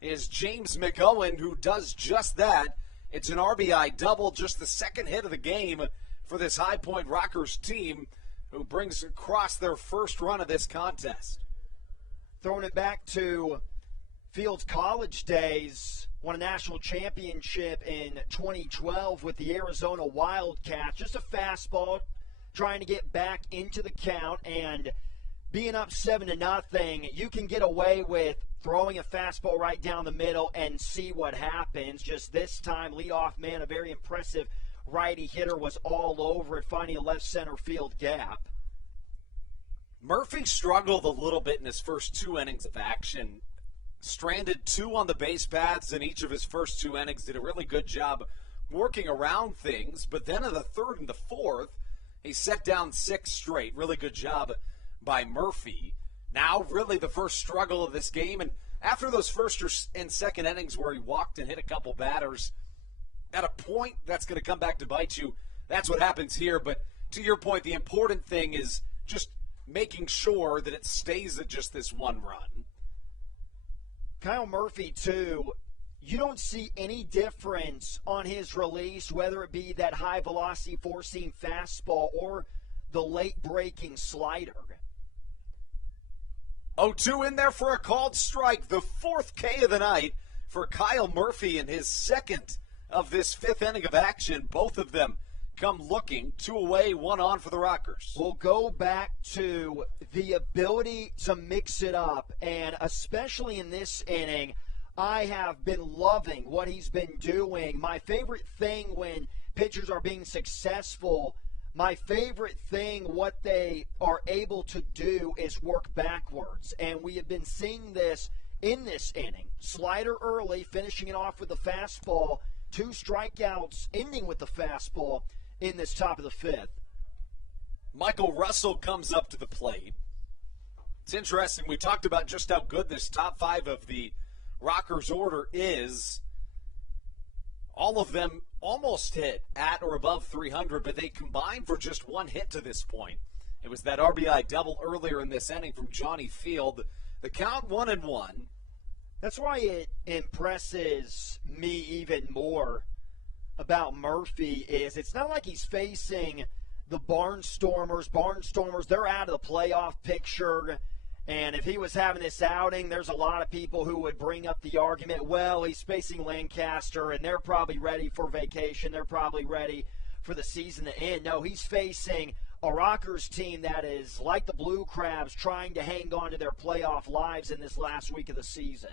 is James McOwen, who does just that. It's an RBI double, just the second hit of the game for this High Point Rockers team, who brings across their first run of this contest. Throwing it back to Field's college days, won a national championship in 2012 with the Arizona Wildcats. Just a fastball, trying to get back into the count, and being up 7-0, you can get away with throwing a fastball right down the middle and see what happens. Just this time, leadoff man, a very impressive righty hitter, was all over it, finding a left center field gap. Murphy struggled a little bit in his first 2 innings of action. Stranded 2 on the base paths in each of his first 2 innings. Did a really good job working around things. But then in the third and the fourth, he set down 6 straight. Really good job by Murphy. Now really the first struggle of this game. And after those first and second innings where he walked and hit a couple batters, at a point that's going to come back to bite you. That's what happens here. But to your point, the important thing is just making sure that it stays at just this 1 run. Kyle Murphy, too, you don't see any difference on his release, whether it be that high-velocity four-seam fastball or the late-breaking slider. 0-2 in there for a called strike, the 4th K of the night for Kyle Murphy in his second of this 5th inning of action. Both of them come looking, 2 away, 1 on for the Rockers. We'll go back to the ability to mix it up, and especially in this inning, I have been loving what he's been doing. My favorite thing when pitchers are being successful, my favorite thing, what they are able to do is work backwards, and we have been seeing this in this inning. Slider early, finishing it off with the fastball, 2 strikeouts, ending with the fastball in this top of the 5th. Michael Russell comes up to the plate. It's interesting. We talked about just how good this top 5 of the Rockers order is. All of them almost hit at or above 300, but they combined for just 1 hit to this point. It was that RBI double earlier in this inning from Johnny Field. The count 1-1. That's why it impresses me even more about Murphy is it's not like he's facing the Barnstormers. Barnstormers, they're out of the playoff picture. And if he was having this outing, there's a lot of people who would bring up the argument, well, he's facing Lancaster, and they're probably ready for vacation. They're probably ready for the season to end. No, he's facing a Rockers team that is like the Blue Crabs, trying to hang on to their playoff lives in this last week of the season.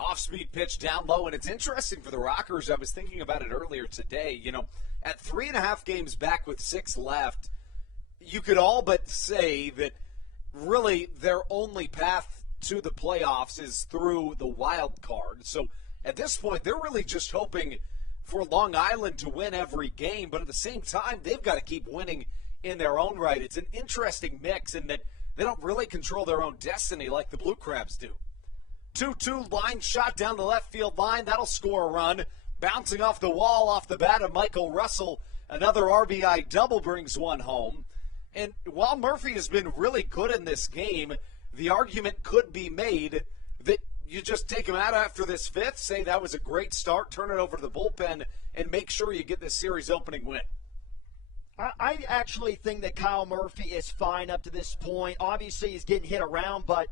Off-speed pitch down low, and it's interesting for the Rockers. I was thinking about it earlier today. You know, at 3.5 games back with 6 left, you could all but say that really their only path to the playoffs is through the wild card. So at this point, they're really just hoping for Long Island to win every game, but at the same time, they've got to keep winning in their own right. It's an interesting mix in that they don't really control their own destiny like the Blue Crabs do. 2-2 line shot down the left field line. That'll score a run. Bouncing off the wall off the bat of Michael Russell. Another RBI double brings 1 home. And while Murphy has been really good in this game, the argument could be made that you just take him out after this 5th, say that was a great start, turn it over to the bullpen, and make sure you get this series opening win. I actually think that Kyle Murphy is fine up to this point. Obviously, he's getting hit around, but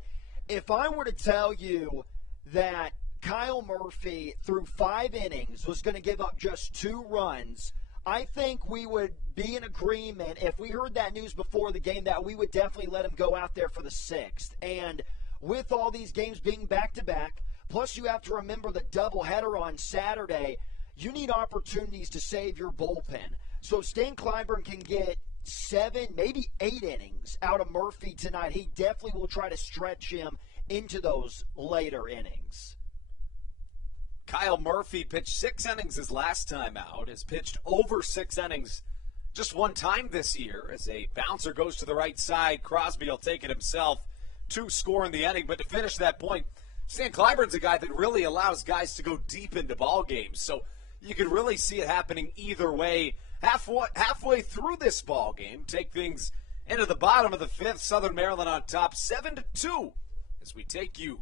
if I were to tell you that Kyle Murphy, through 5 innings, was going to give up just 2 runs, I think we would be in agreement if we heard that news before the game that we would definitely let him go out there for the 6th. And with all these games being back-to-back, plus you have to remember the doubleheader on Saturday, you need opportunities to save your bullpen. So Stan Kleinberg can get 7, maybe 8 innings out of Murphy tonight. He definitely will try to stretch him into those later innings. Kyle Murphy pitched 6 innings his last time out, has pitched over 6 innings just one time this year. As a bouncer goes to the right side, Crosby will take it himself to score in the inning. But to finish that point, Stan Clyburn's a guy that really allows guys to go deep into ball games. So you could really see it happening either way. Halfway through this ball game, take things into the bottom of the 5th. Southern Maryland on top 7-2 as we take you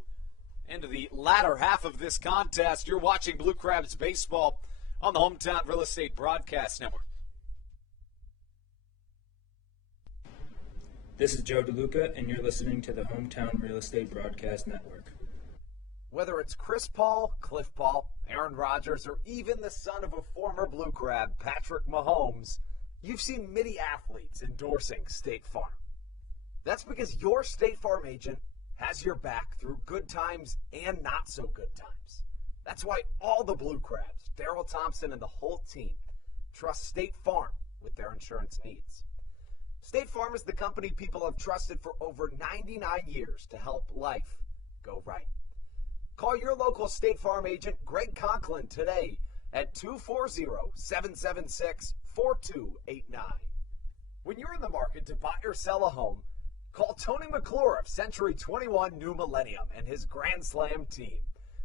into the latter half of this contest. You're watching Blue Crabs baseball on the Hometown Real Estate Broadcast Network. This is Joe DeLuca, and you're listening to the Hometown Real Estate Broadcast Network. Whether it's Chris Paul, Cliff Paul, Aaron Rodgers, or even the son of a former Blue Crab, Patrick Mahomes, you've seen many athletes endorsing State Farm. That's because your State Farm agent has your back through good times and not so good times. That's why all the Blue Crabs, Daryl Thompson and the whole team, trust State Farm with their insurance needs. State Farm is the company people have trusted for over 99 years to help life go right. Call your local State Farm agent, Greg Conklin, today at 240-776-4289. When you're in the market to buy or sell a home, call Tony McClure of Century 21 New Millennium and his Grand Slam team,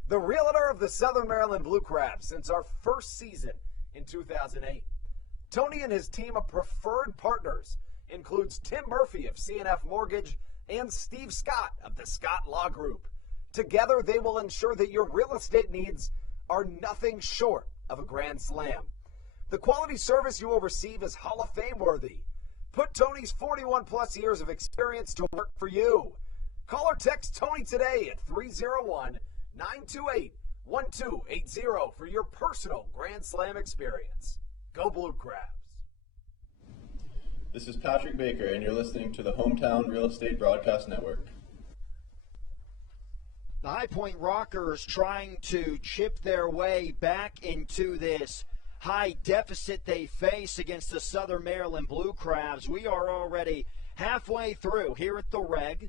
the realtor of the Southern Maryland Blue Crabs since our first season in 2008. Tony and his team of preferred partners includes Tim Murphy of CNF Mortgage and Steve Scott of the Scott Law Group. Together, they will ensure that your real estate needs are nothing short of a grand slam. The quality service you will receive is Hall of Fame worthy. Put Tony's 41-plus years of experience to work for you. Call or text Tony today at 301-928-1280 for your personal Grand Slam experience. Go Blue Crabs. This is Patrick Baker, and you're listening to the Hometown Real Estate Broadcast Network. The High Point Rockers trying to chip their way back into this high deficit they face against the Southern Maryland Blue Crabs. We are already halfway through here at the Reg.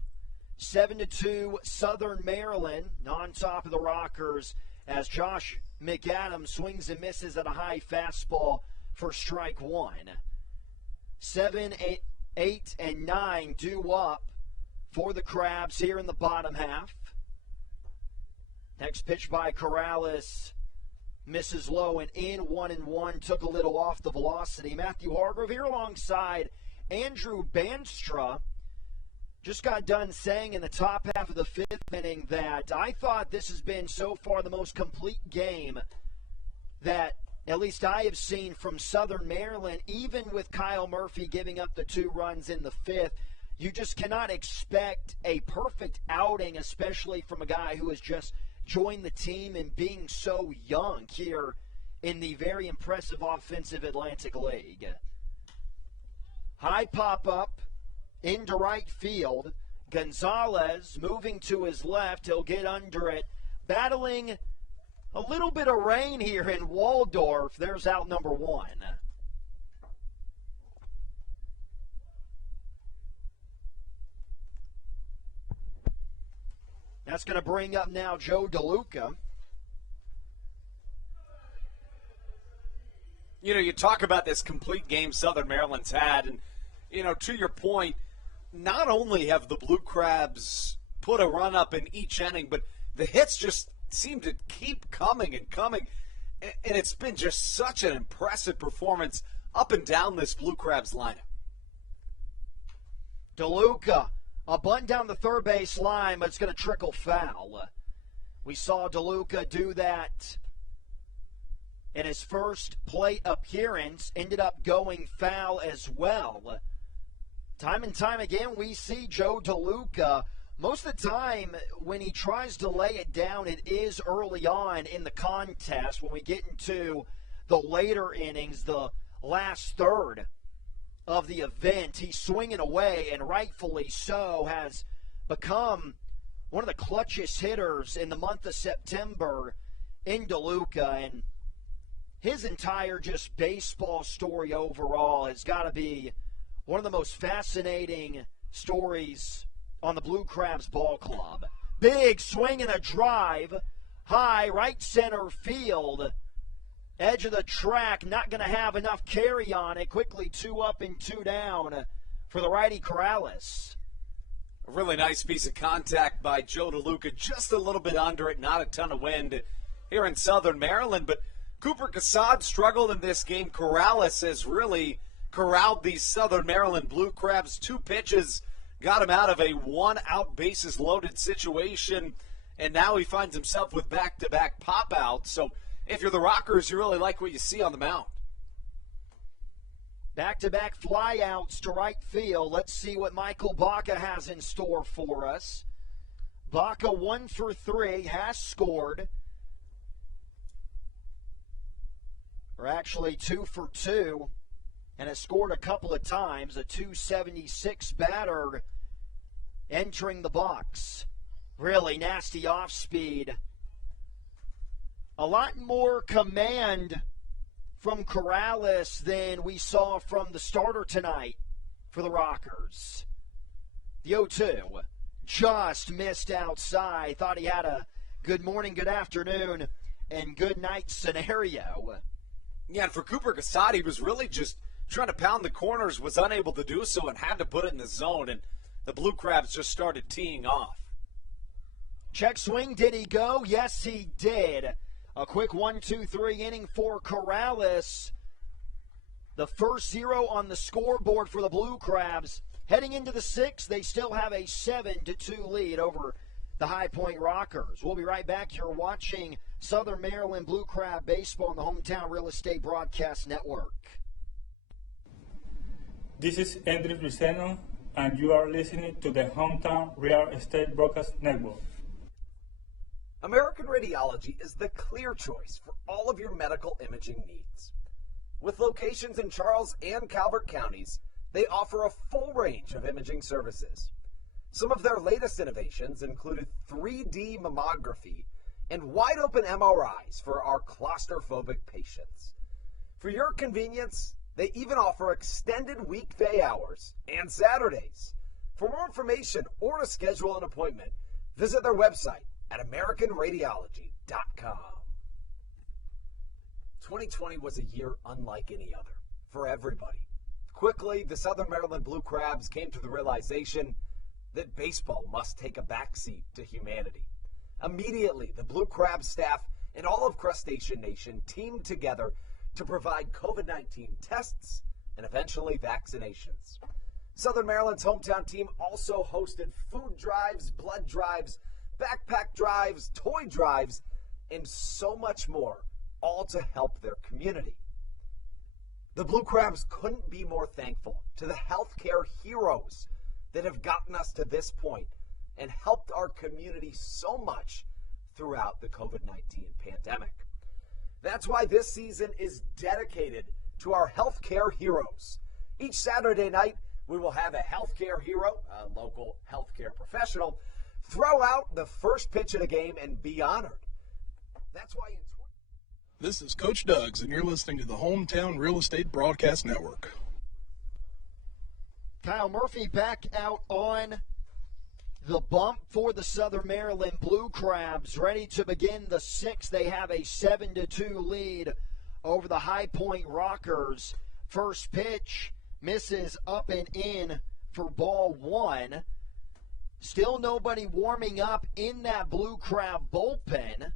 7-2 Southern Maryland on top of the Rockers as Josh McAdams swings and misses at a high fastball for strike one. 7, 8, and 9 due up for the Crabs here in the bottom half. Next pitch by Corrales. Misses low and in, 1-1. Took a little off the velocity. Matthew Hargrove here alongside Andrew Banstra. Just got done saying in the top half of the 5th inning that I thought this has been so far the most complete game that at least I have seen from Southern Maryland, even with Kyle Murphy giving up the 2 runs in the 5th. You just cannot expect a perfect outing, especially from a guy who has just joined the team and being so young here in the very impressive offensive Atlantic League. High pop-up into right field. Gonzalez moving to his left. He'll get under it. Battling a little bit of rain here in Waldorf. There's out number 1. That's going to bring up now Joe DeLuca. You know, you talk about this complete game Southern Maryland's had, and, you know, to your point, not only have the Blue Crabs put a run up in each inning, but the hits just seem to keep coming and coming, and it's been just such an impressive performance up and down this Blue Crabs lineup. DeLuca, a bunt down the third base line, but it's going to trickle foul. We saw DeLuca do that in his first plate appearance, ended up going foul as well. Time and time again, we see Joe DeLuca. Most of the time, when he tries to lay it down, it is early on in the contest. When we get into the later innings, the last third of the event, he's swinging away, and rightfully so, has become one of the clutchest hitters in the month of September in DeLuca. And his entire just baseball story overall has got to be one of the most fascinating stories on the Blue Crabs ball club. Big swing and a drive. high right center field. Edge of the track, not going to have enough carry on it. Quickly 2 up and 2 down for the righty Corrales. A really nice piece of contact by Joe DeLuca, just a little bit under it, not a ton of wind here in Southern Maryland. But Cooper Casad struggled in this game. Corrales has really corralled these Southern Maryland Blue Crabs. 2 pitches got him out of a 1-out bases loaded situation, and now he finds himself with back-to-back pop-outs. So if you're the Rockers, you really like what you see on the mound. Back-to-back flyouts to right field. Let's see what Michael Baca has in store for us. Baca 1 for 3, has scored. Or actually 2 for 2, and has scored a couple of times. A .276 batter entering the box. Really nasty off-speed. A lot more command from Corrales than we saw from the starter tonight for the Rockers. The 0-2 just missed outside. Thought he had a good morning, good afternoon, and good night scenario. Yeah, and for Cooper Casad, he was really just trying to pound the corners, was unable to do so, and had to put it in the zone, and the Blue Crabs just started teeing off. Check swing, did he go? Yes, he did. A quick 1-2-3 inning for Corrales. The first 0 on the scoreboard for the Blue Crabs. Heading into the 6th, they still have a 7-2 lead over the High Point Rockers. We'll be right back. You're watching Southern Maryland Blue Crab Baseball on the Hometown Real Estate Broadcast Network. This is Andres Viceno, and you are listening to the Hometown Real Estate Broadcast Network. American Radiology is the clear choice for all of your medical imaging needs. With locations in Charles and Calvert counties, they offer a full range of imaging services. Some of their latest innovations included 3D mammography and wide-open MRIs for our claustrophobic patients. For your convenience, they even offer extended weekday hours and Saturdays. For more information or to schedule an appointment, visit their website at AmericanRadiology.com. 2020 was a year unlike any other for everybody. Quickly, the Southern Maryland Blue Crabs came to the realization that baseball must take a backseat to humanity. Immediately, the Blue Crab staff and all of Crustacean Nation teamed together to provide COVID-19 tests and eventually vaccinations. Southern Maryland's hometown team also hosted food drives, blood drives, backpack drives, toy drives, and so much more, all to help their community. The Blue Crabs couldn't be more thankful to the healthcare heroes that have gotten us to this point and helped our community so much throughout the COVID-19 pandemic. That's why this season is dedicated to our healthcare heroes. Each Saturday night, we will have a healthcare hero, a local healthcare professional, throw out the first pitch of the game and be honored. That's why This is Coach Doug's, and you're listening to the Hometown Real Estate Broadcast Network. Kyle Murphy back out on the bump for the Southern Maryland Blue Crabs, ready to begin the 6th. They have a 7-2 lead over the High Point Rockers. First pitch misses up and in for ball 1. Still nobody warming up in that Blue Crab bullpen.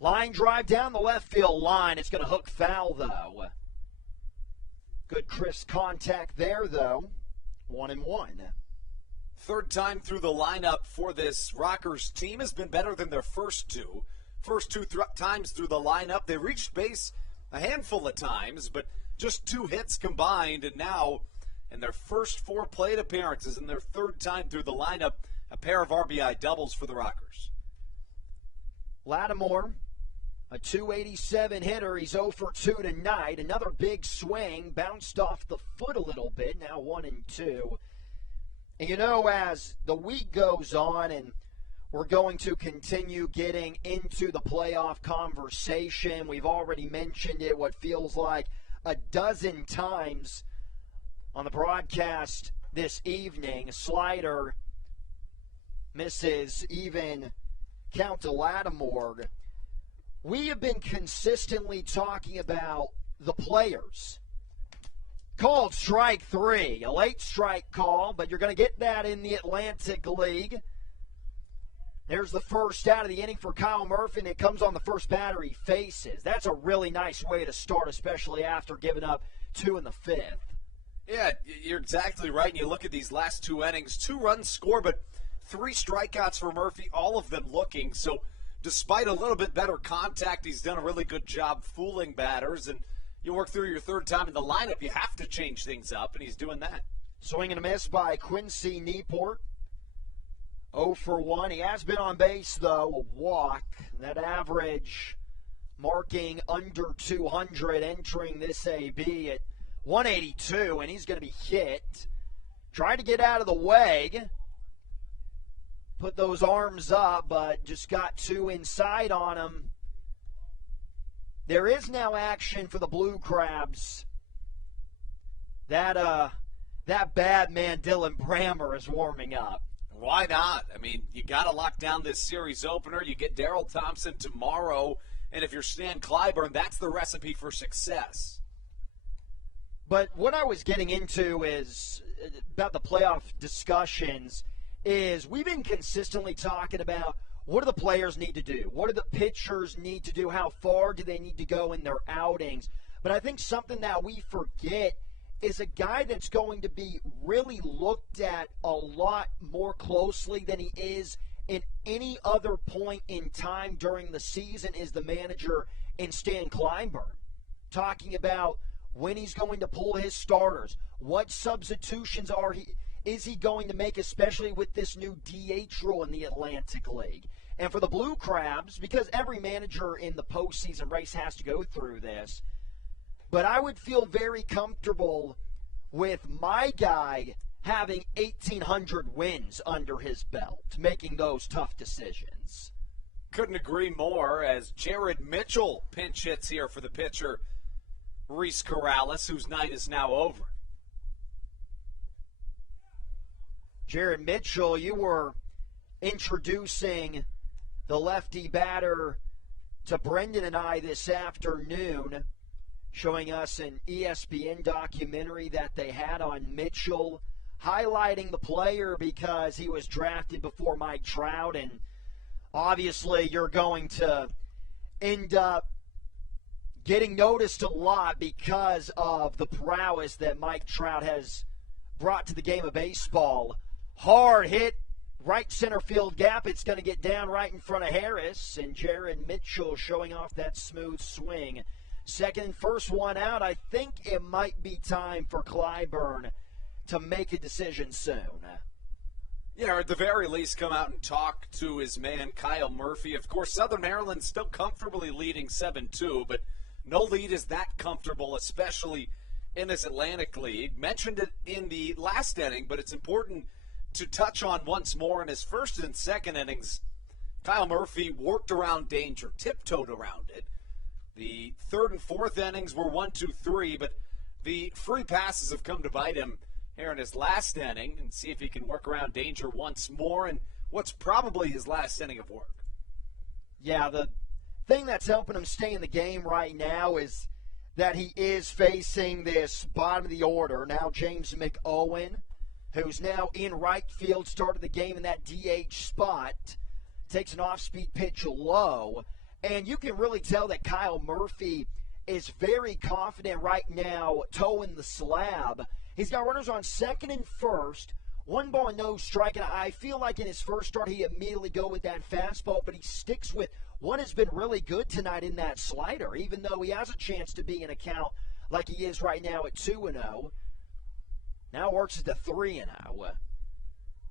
Line drive down the left field line. It's going to hook foul, though. Good crisp contact there, though. 1-1. Third time through the lineup for this Rockers team has been better than their first two. First two times through the lineup, they reached base a handful of times, but just 2 hits combined, and now in their first 4 plate appearances, in their third time through the lineup, a pair of RBI doubles for the Rockers. Lattimore, a .287 hitter. He's 0 for 2 tonight. Another big swing, bounced off the foot a little bit, now 1-2. And you know, as the week goes on and we're going to continue getting into the playoff conversation, we've already mentioned it what feels like a dozen times on the broadcast this evening. Slider misses even count to Lattimore, we have been consistently talking about the players. Called strike 3, a late strike call, but you're going to get that in the Atlantic League. There's the first out of the inning for Kyle Murphy, and it comes on the first batter he faces. That's a really nice way to start, especially after giving up 2 in the 5th. Yeah, you're exactly right. And you look at these last 2 innings, 2 runs scored, but 3 strikeouts for Murphy, all of them looking. So despite a little bit better contact, he's done a really good job fooling batters. And you work through your 3rd time in the lineup, you have to change things up, and he's doing that. Swing and a miss by Quincy Nieport. 0 for 1. He has been on base, though, a walk. That average marking under 200 entering this AB at 182, and he's going to be hit. Tried to get out of the way. Put those arms up, but just got 2 inside on him. There is now action for the Blue Crabs. That bad man Dylan Brammer is warming up. Why not? I mean, you got to lock down this series opener. You get Daryl Thompson tomorrow, and if you're Stan Clyburn, that's the recipe for success. But what I was getting into is about the playoff discussions is we've been consistently talking about what do the players need to do? What do the pitchers need to do? How far do they need to go in their outings? But I think something that we forget is a guy that's going to be really looked at a lot more closely than he is in any other point in time during the season is the manager in Stan Clyburn. Talking about when he's going to pull his starters, what substitutions is he going to make, especially with this new DH rule in the Atlantic League. And for the Blue Crabs, because every manager in the postseason race has to go through this, but I would feel very comfortable with my guy having 1,800 wins under his belt, making those tough decisions. Couldn't agree more as Jared Mitchell pinch hits here for the pitcher, Reese Corrales, whose night is now over. Jared Mitchell, you were introducing the lefty batter to Brendan and I this afternoon, showing us an ESPN documentary that they had on Mitchell, highlighting the player because he was drafted before Mike Trout, and obviously you're going to end up getting noticed a lot because of the prowess that Mike Trout has brought to the game of baseball. Hard hit, right center field gap. It's going to get down right in front of Harris, and Jared Mitchell showing off that smooth swing. Second and first one out. I think it might be time for Clyburn to make a decision soon. Yeah, or at the very least come out and talk to his man Kyle Murphy. Of course, Southern Maryland still comfortably leading 7-2, but no lead is that comfortable, especially in this Atlantic League. Mentioned it in the last inning, but it's important to touch on once more. In his first and second innings, Kyle Murphy worked around danger, tiptoed around it. The third and fourth innings were 1-2-3, but the free passes have come to bite him here in his last inning, and see if he can work around danger once more in what's probably his last inning of work. Yeah, the thing that's helping him stay in the game right now is that he is facing this bottom of the order. Now James McOwen, who's now in right field, started the game in that DH spot, takes an off-speed pitch low, and you can really tell that Kyle Murphy is very confident right now, toeing the slab. He's got runners on second and first, 1 ball, no strike, and I feel like in his first start he immediately go with that fastball, but he sticks with what has been really good tonight in that slider, even though he has a chance to be in a count like he is right now at 2-0. Now works at the 3-0.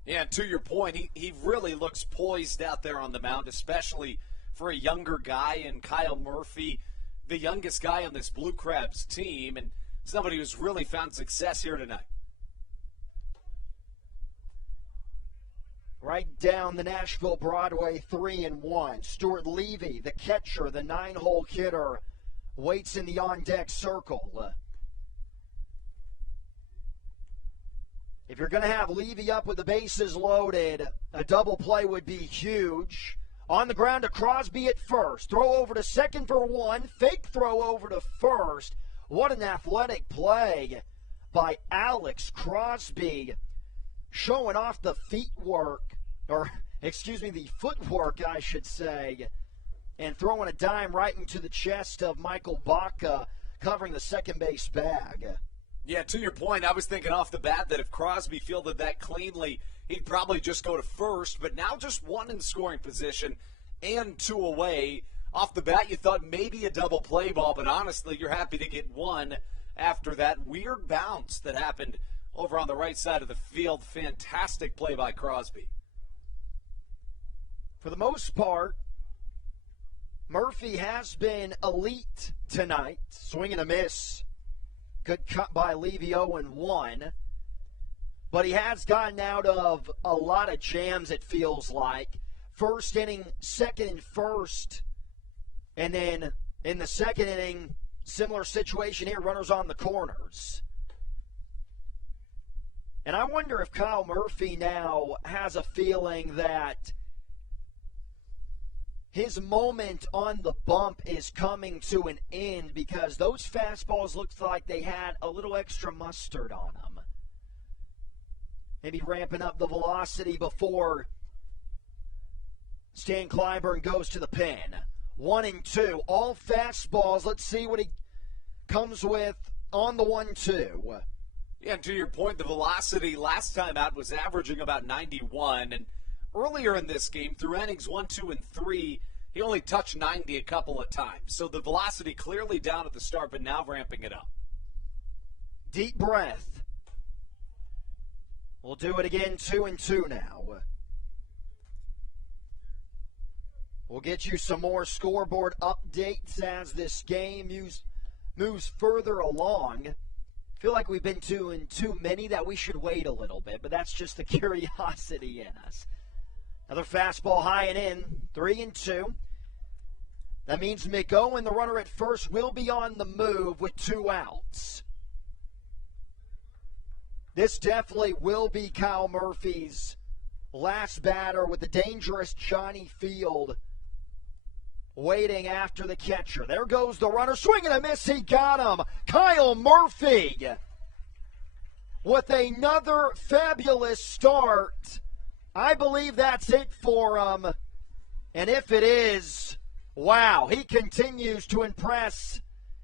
Yeah, and to your point, he really looks poised out there on the mound, especially for a younger guy, and Kyle Murphy, the youngest guy on this Blue Crabs team, and somebody who's really found success here tonight. Right down the Nashville Broadway, 3-1. Stuart Levy, the catcher, the 9-hole hitter, waits in the on-deck circle. If you're going to have Levy up with the bases loaded, a double play would be huge. On the ground to Crosby at first. Throw over to second for one. Fake throw over to first. What an athletic play by Alex Crosby. Showing off the footwork, I should say. And throwing a dime right into the chest of Michael Baca, covering the second base bag. Yeah, to your point, I was thinking off the bat that if Crosby fielded that cleanly, he'd probably just go to first, but now just one in scoring position and two away. Off the bat, you thought maybe a double play ball, but honestly, you're happy to get one after that weird bounce that happened over on the right side of the field. Fantastic play by Crosby. For the most part, Murphy has been elite tonight. Swing and a miss. Good cut by Levy, 0-1. But he has gotten out of a lot of jams, it feels like. First inning, second and first. And then in the second inning, similar situation here, runners on the corners. And I wonder if Kyle Murphy now has a feeling that his moment on the bump is coming to an end because those fastballs looked like they had a little extra mustard on them. Maybe ramping up the velocity before Stan Clyburn goes to the pen. 1-2, all fastballs. Let's see what he comes with on the 1-2. Yeah, and to your point, the velocity last time out was averaging about 91, and earlier in this game, through innings 1, 2, and 3, he only touched 90 a couple of times. So the velocity clearly down at the start, but now ramping it up. Deep breath. We'll do it again, 2-2 now. We'll get you some more scoreboard updates as this game moves further along. I feel like we've been to too many that we should wait a little bit, but that's just the curiosity in us. Another fastball high and in, 3-2. That means McOwen, the runner at first, will be on the move with 2 outs. This definitely will be Kyle Murphy's last batter with the dangerous Johnny Field waiting after the catcher. There goes the runner, swing and a miss, he got him. Kyle Murphy with another fabulous start. I believe that's it for him. And if it is, wow, he continues to impress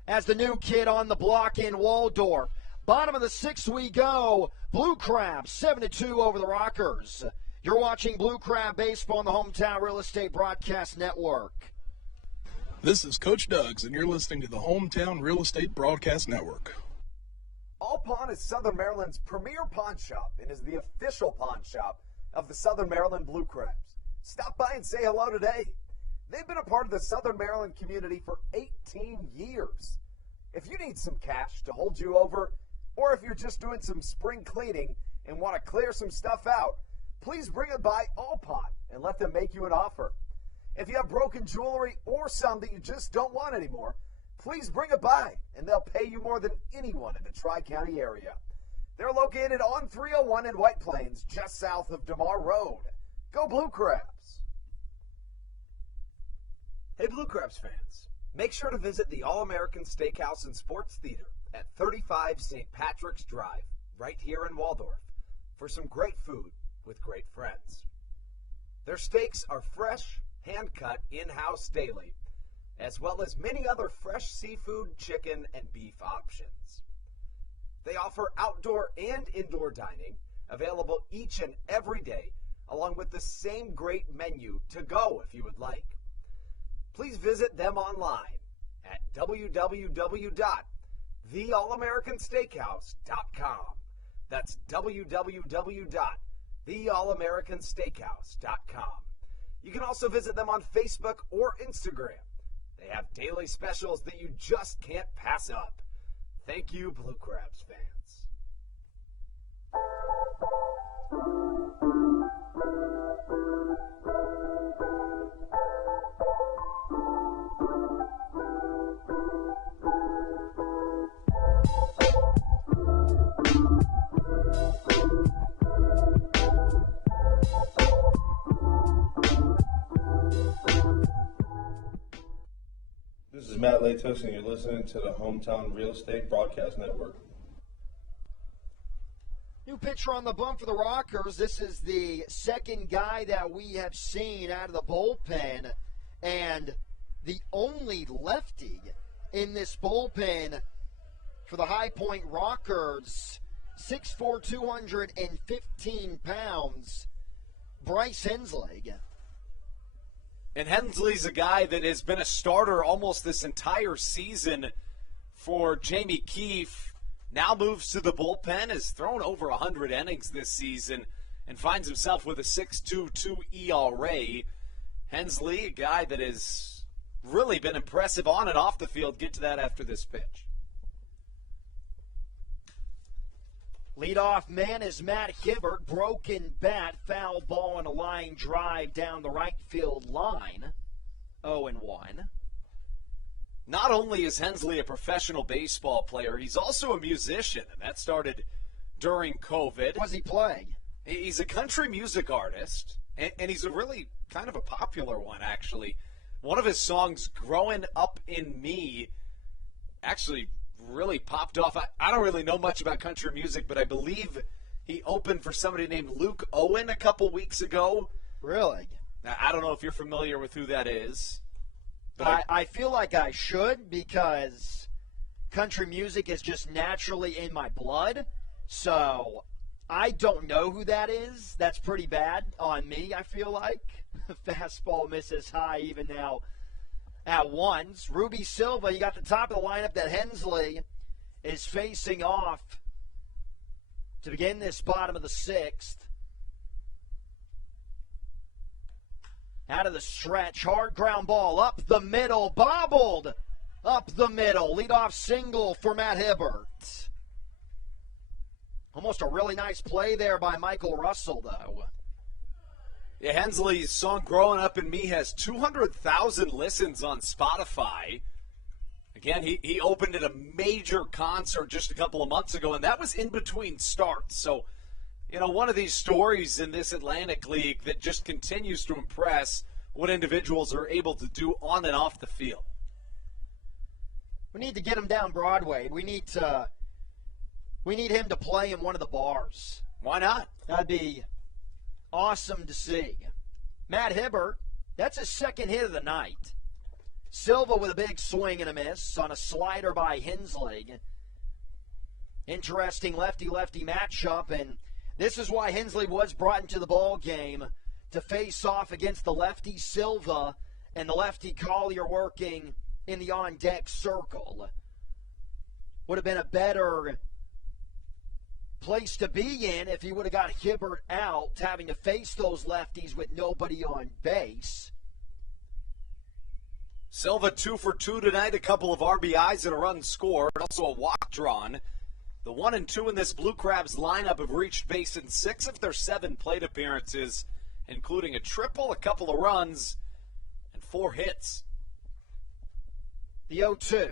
as the new kid on the block in Waldorf. Bottom of the 6th we go. Blue Crabs 7-2 over the Rockers. You're watching Blue Crab Baseball on the Hometown Real Estate Broadcast Network. This is Coach Doug's, and you're listening to the Hometown Real Estate Broadcast Network. All Pawn is Southern Maryland's premier pawn shop and is the official pawn shop of the Southern Maryland Blue Crabs. Stop by and say hello today. They've been a part of the Southern Maryland community for 18 years. If you need some cash to hold you over, or if you're just doing some spring cleaning and want to clear some stuff out, please bring it by All Pawn and let them make you an offer. If you have broken jewelry or some that you just don't want anymore, please bring it by, and they'll pay you more than anyone in the Tri-County area. They're located on 301 in White Plains, just south of DeMar Road. Go Blue Crabs! Hey Blue Crabs fans, make sure to visit the All-American Steakhouse and Sports Theater at 35 St. Patrick's Drive, right here in Waldorf, for some great food with great friends. Their steaks are fresh, hand-cut, in-house daily, as well as many other fresh seafood, chicken, and beef options. They offer outdoor and indoor dining, available each and every day, along with the same great menu to go if you would like. Please visit them online at www.theallamericansteakhouse.com. That's www.theallamericansteakhouse.com. You can also visit them on Facebook or Instagram. They have daily specials that you just can't pass up. Thank you, Blue Crabs fans. This is Matt Latos, and you're listening to the Hometown Real Estate Broadcast Network. New pitcher on the bump for the Rockers. This is the second guy that we have seen out of the bullpen, and the only lefty in this bullpen for the High Point Rockers. 6'4", 215 pounds, Bryce Hensley. And Hensley's a guy that has been a starter almost this entire season for Jamie Keefe. Now moves to the bullpen, has thrown over 100 innings this season, and finds himself with a 6.22 ERA. Hensley, a guy that has really been impressive on and off the field. Get to that after this pitch. Leadoff man is Matt Hibbert. Broken bat, foul ball, and a line drive down the right field line. 0-1. Not only is Hensley a professional baseball player, he's also a musician, and that started during COVID. What does he play? He's a country music artist, and he's a really kind of a popular one, actually. One of his songs, Growing Up in Me, actually really popped off. I don't really know much about country music, but I believe he opened for somebody named Luke Owen a couple weeks ago. Really? Now, I don't know if you're familiar with who that is. But I feel like I should, because country music is just naturally in my blood. So I don't know who that is. That's pretty bad on me, I feel like. Fastball misses high even now at once. Ruby Silva, you got the top of the lineup that Hensley is facing off to begin this bottom of the sixth. Out of the stretch, hard ground ball up the middle, bobbled up the middle. Leadoff single for Matt Hibbert. Almost a really nice play there by Michael Russell, though. Yeah, Hensley's song Growing Up in Me has 200,000 listens on Spotify. Again, he opened at a major concert just a couple of months ago, and that was in between starts. So, you know, one of these stories in this Atlantic League that just continues to impress what individuals are able to do on and off the field. We need to get him down Broadway. We need him to play in one of the bars. Why not? That'd be awesome to see. Matt Hibbert, that's his second hit of the night. Silva with a big swing and a miss on a slider by Hensley. Interesting lefty-lefty matchup, and this is why Hensley was brought into the ball game, to face off against the lefty Silva and the lefty Collier working in the on-deck circle. Would have been a better place to be in if he would have got Hibbert out, having to face those lefties with nobody on base. Silva 2 for 2 tonight, a couple of RBIs and a run scored, also a walk drawn. The 1 and 2 in this Blue Crabs lineup have reached base in 6 of their 7 plate appearances, including a triple, a couple of runs, and 4 hits. The 0-2.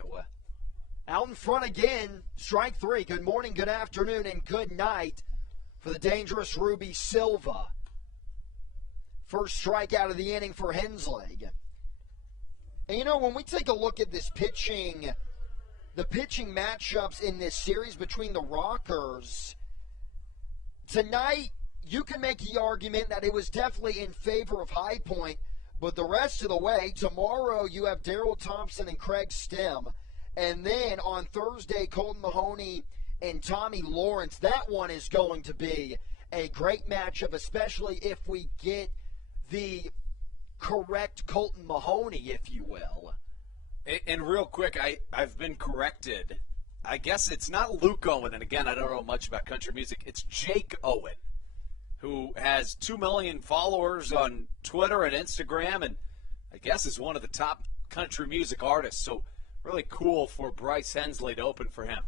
Out in front again, strike 3. Good morning, good afternoon, and good night for the dangerous Ruby Silva. First strikeout of the inning for Hensley. And you know, when we take a look at this pitching, the pitching matchups in this series between the Rockers, tonight you can make the argument that it was definitely in favor of High Point, but the rest of the way, tomorrow you have Daryl Thompson and Craig Stem. And then on Thursday, Colton Mahoney and Tommy Lawrence. That one is going to be a great matchup, especially if we get the correct Colton Mahoney, if you will. And real quick, I've been corrected. I guess it's not Luke Owen, and again, I don't know much about country music. It's Jake Owen, who has 2 million followers on Twitter and Instagram, and I guess is one of the top country music artists. So really cool for Bryce Hensley to open for him.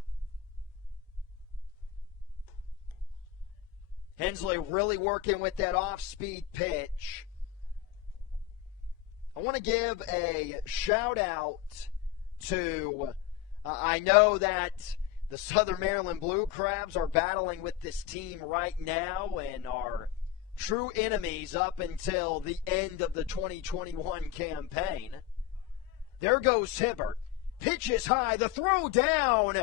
Hensley really working with that off-speed pitch. I want to give a shout-out to, I know that the Southern Maryland Blue Crabs are battling with this team right now and are true enemies up until the end of the 2021 campaign. There goes Hibbert. Pitches high. The throw down.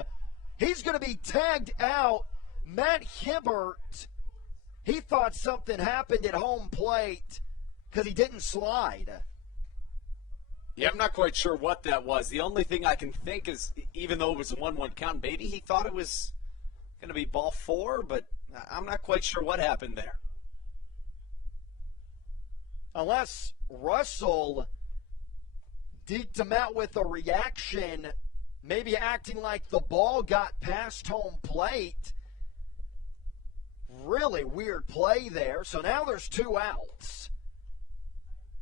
He's going to be tagged out. Matt Hibbert, he thought something happened at home plate because he didn't slide. Yeah, I'm not quite sure what that was. The only thing I can think is, even though it was a 1-1 count, maybe he thought it was going to be ball 4, but I'm not quite sure what happened there. Unless Russell deked him out with a reaction, maybe acting like the ball got past home plate. Really weird play there. So now there's 2 outs.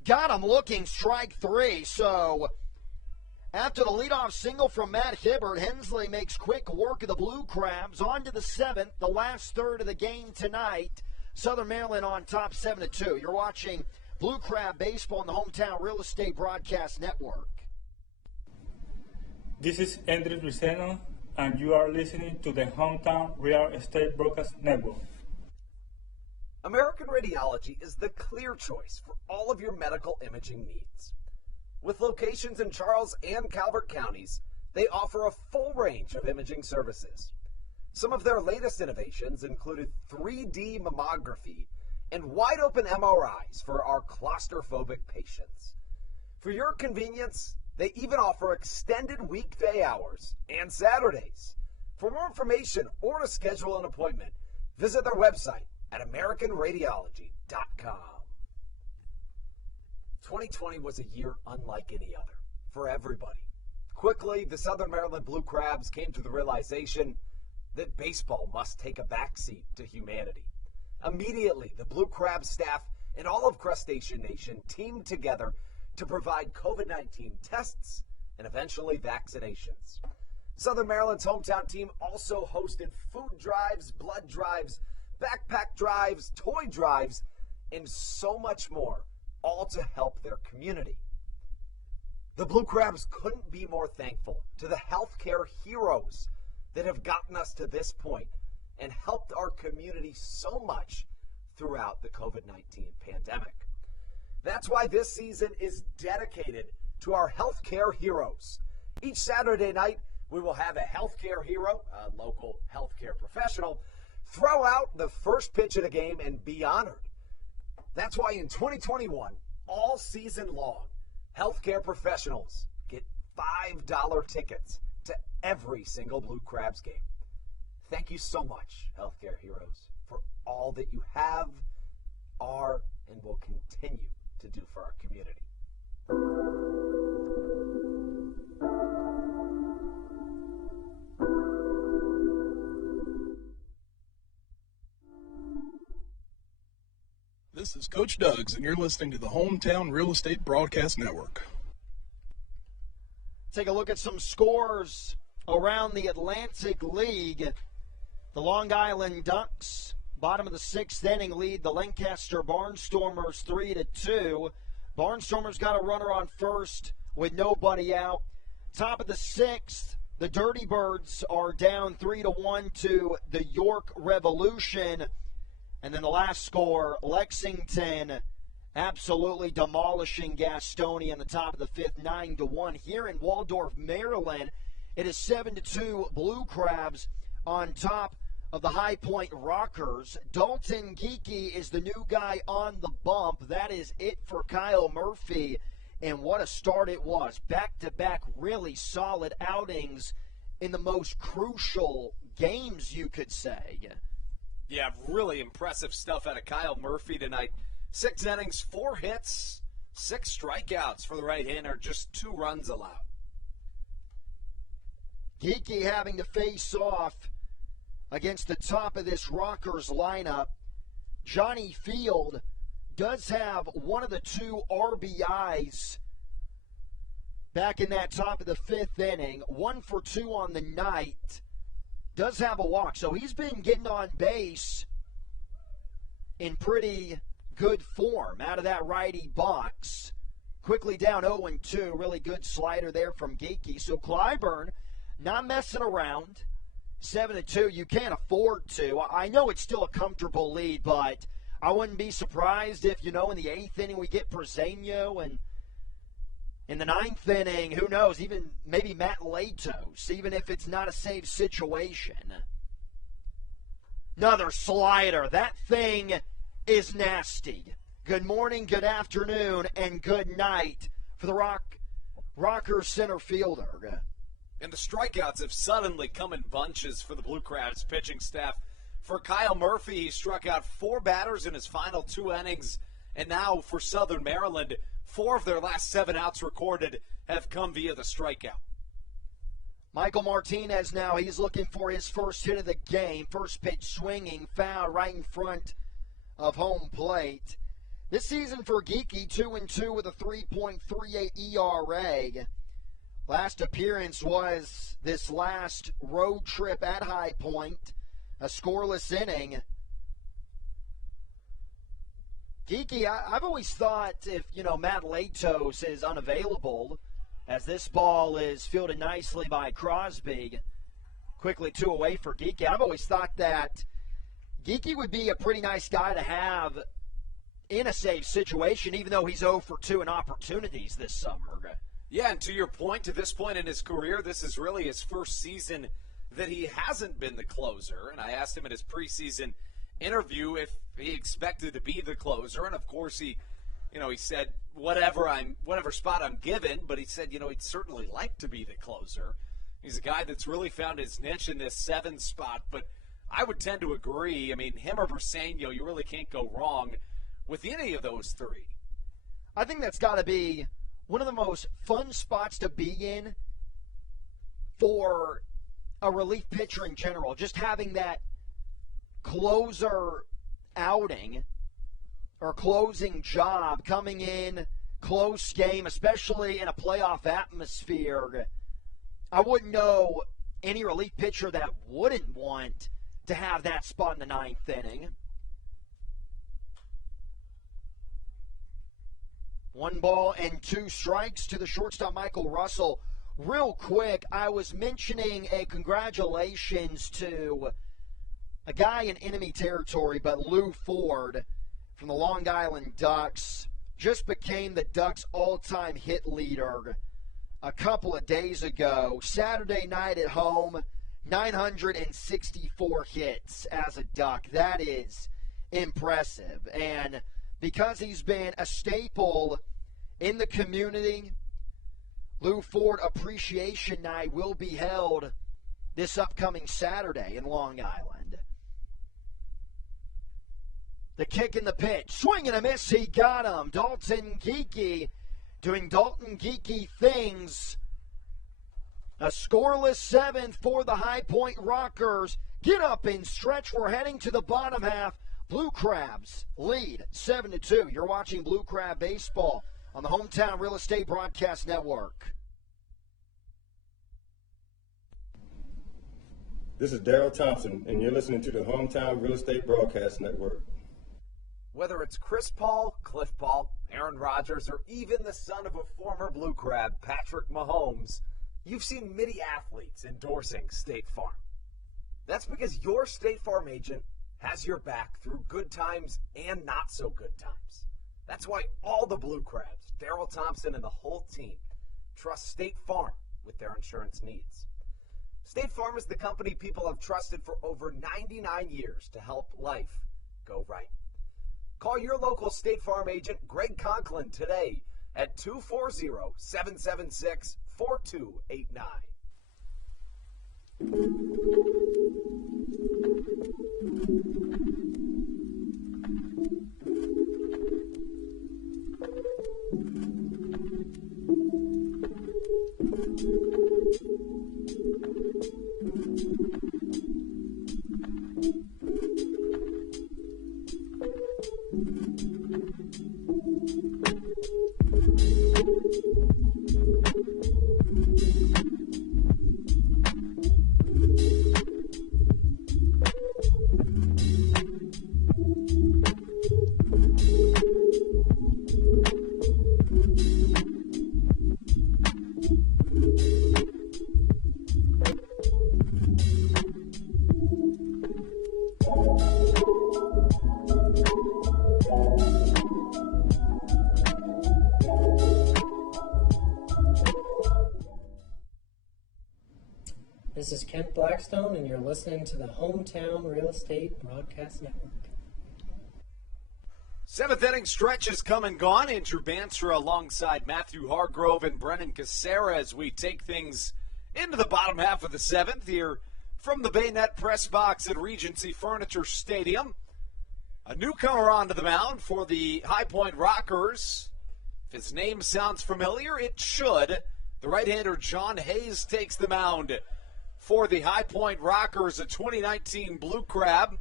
Got him looking, strike 3. So after the leadoff single from Matt Hibbert, Hensley makes quick work of the Blue Crabs. On to the 7th, the last third of the game tonight. Southern Maryland on top 7-2. You're watching Blue Crab Baseball on the Hometown Real Estate Broadcast Network. This is Andres Riceno, and you are listening to the Hometown Real Estate Broadcast Network. American Radiology is the clear choice for all of your medical imaging needs. With locations in Charles and Calvert counties, they offer a full range of imaging services. Some of their latest innovations included 3D mammography and wide-open MRIs for our claustrophobic patients. For your convenience, they even offer extended weekday hours and Saturdays. For more information or to schedule an appointment, visit their website at AmericanRadiology.com. 2020 was a year unlike any other for everybody. Quickly, the Southern Maryland Blue Crabs came to the realization that baseball must take a backseat to humanity. Immediately, the Blue Crab staff and all of Crustacean Nation teamed together to provide COVID-19 tests and eventually vaccinations. Southern Maryland's hometown team also hosted food drives, blood drives, backpack drives, toy drives, and so much more, all to help their community. The Blue Crabs couldn't be more thankful to the healthcare heroes that have gotten us to this point and helped our community so much throughout the COVID-19 pandemic. That's why this season is dedicated to our healthcare heroes. Each Saturday night, we will have a healthcare hero, a local healthcare professional, throw out the first pitch of the game and be honored. That's why in 2021, all season long, healthcare professionals get $5 tickets to every single Blue Crabs game. Thank you so much, healthcare heroes, for all that you have, are, and will continue to do for our community. This is Coach Doug's, and you're listening to the Hometown Real Estate Broadcast Network. Take a look at some scores around the Atlantic League. The Long Island Ducks, bottom of the 6th inning, lead the Lancaster Barnstormers 3-2. Barnstormers got a runner on first with nobody out. Top of the 6th, the Dirty Birds are down 3-1 to the York Revolution. And then the last score, Lexington absolutely demolishing Gastonia in the top of the 5th, 9-1. Here in Waldorf, Maryland, it is 7-2 Blue Crabs on top of the High Point Rockers. Dalton Geeky is the new guy on the bump. That is it for Kyle Murphy. And what a start it was. Back-to-back really solid outings in the most crucial games, you could say. Yeah, really impressive stuff out of Kyle Murphy tonight. 6 innings, 4 hits, 6 strikeouts for the right-hander, just 2 runs allowed. Geeky having to face off against the top of this Rockers lineup. Johnny Field does have one of the 2 RBIs back in that top of the 5th inning. 1 for 2 on the night. Does have a walk, so he's been getting on base in pretty good form out of that righty box. Quickly down 0-2. Really good slider there from Geeky. So Clyburn not messing around. 7-2. You can't afford to. I know it's still a comfortable lead, but I wouldn't be surprised if, in the 8th inning we get Bresenio In the ninth inning, who knows, even maybe Matt Latos, even if it's not a save situation. Another slider. That thing is nasty. Good morning, good afternoon, and good night for the Rocker center fielder. And the strikeouts have suddenly come in bunches for the Blue Crabs pitching staff. For Kyle Murphy, he struck out 4 batters in his final 2 innings. And now for Southern Maryland, 4 of their last 7 outs recorded have come via the strikeout. Michael Martinez now, he's looking for his first hit of the game. First pitch swinging, foul right in front of home plate. This season for Geeky, 2-2 with a 3.38 ERA. Last appearance was this last road trip at High Point, a scoreless inning. Geeky, I've always thought if, Matt Latos is unavailable, as this ball is fielded nicely by Crosby, quickly 2 away for Geeky, I've always thought that Geeky would be a pretty nice guy to have in a safe situation, even though he's 0 for 2 in opportunities this summer. Yeah, and to your point, to this point in his career, this is really his first season that he hasn't been the closer. And I asked him in his preseason interview if he expected to be the closer, and of course he said whatever spot I'm given, but he said he'd certainly like to be the closer. He's a guy that's really found his niche in this 7 spot, but I would tend to agree. I mean, him or Briseño, you really can't go wrong with any of those 3. I think that's got to be one of the most fun spots to be in for a relief pitcher in general. Just having that closer outing or closing job, coming in, close game, especially in a playoff atmosphere. I wouldn't know any relief pitcher that wouldn't want to have that spot in the 9th inning. 1 ball and 2 strikes to the shortstop, Michael Russell. Real quick, I was mentioning a congratulations to a guy in enemy territory, but Lou Ford from the Long Island Ducks just became the Ducks' all-time hit leader a couple of days ago. Saturday night at home, 964 hits as a Duck. That is impressive. And because he's been a staple in the community, Lou Ford Appreciation Night will be held this upcoming Saturday in Long Island. The kick and the pitch. Swing and a miss. He got him. Dalton Geeky doing Dalton Geeky things. A scoreless 7th for the High Point Rockers. Get up and stretch. We're heading to the bottom half. Blue Crabs lead 7-2. You're watching Blue Crab Baseball on the Hometown Real Estate Broadcast Network. This is Daryl Thompson, and you're listening to the Hometown Real Estate Broadcast Network. Whether it's Chris Paul, Cliff Paul, Aaron Rodgers, or even the son of a former Blue Crab, Patrick Mahomes, you've seen many athletes endorsing State Farm. That's because your State Farm agent has your back through good times and not so good times. That's why all the Blue Crabs, Daryl Thompson and the whole team, trust State Farm with their insurance needs. State Farm is the company people have trusted for over 99 years to help life go right. Call your local State Farm agent, Greg Conklin, today at 240-776-4289. This is Kent Blackstone, and you're listening to the Hometown Real Estate Broadcast Network. Seventh inning stretch has come and gone. Andrew Banstra alongside Matthew Hargrove and Brennan Casera as we take things into the bottom half of the seventh here from the Baynet Press Box at Regency Furniture Stadium. A newcomer onto the mound for the High Point Rockers. If his name sounds familiar, it should. The right-hander John Hayes takes the mound for the High Point Rockers, a 2019 Blue Crab.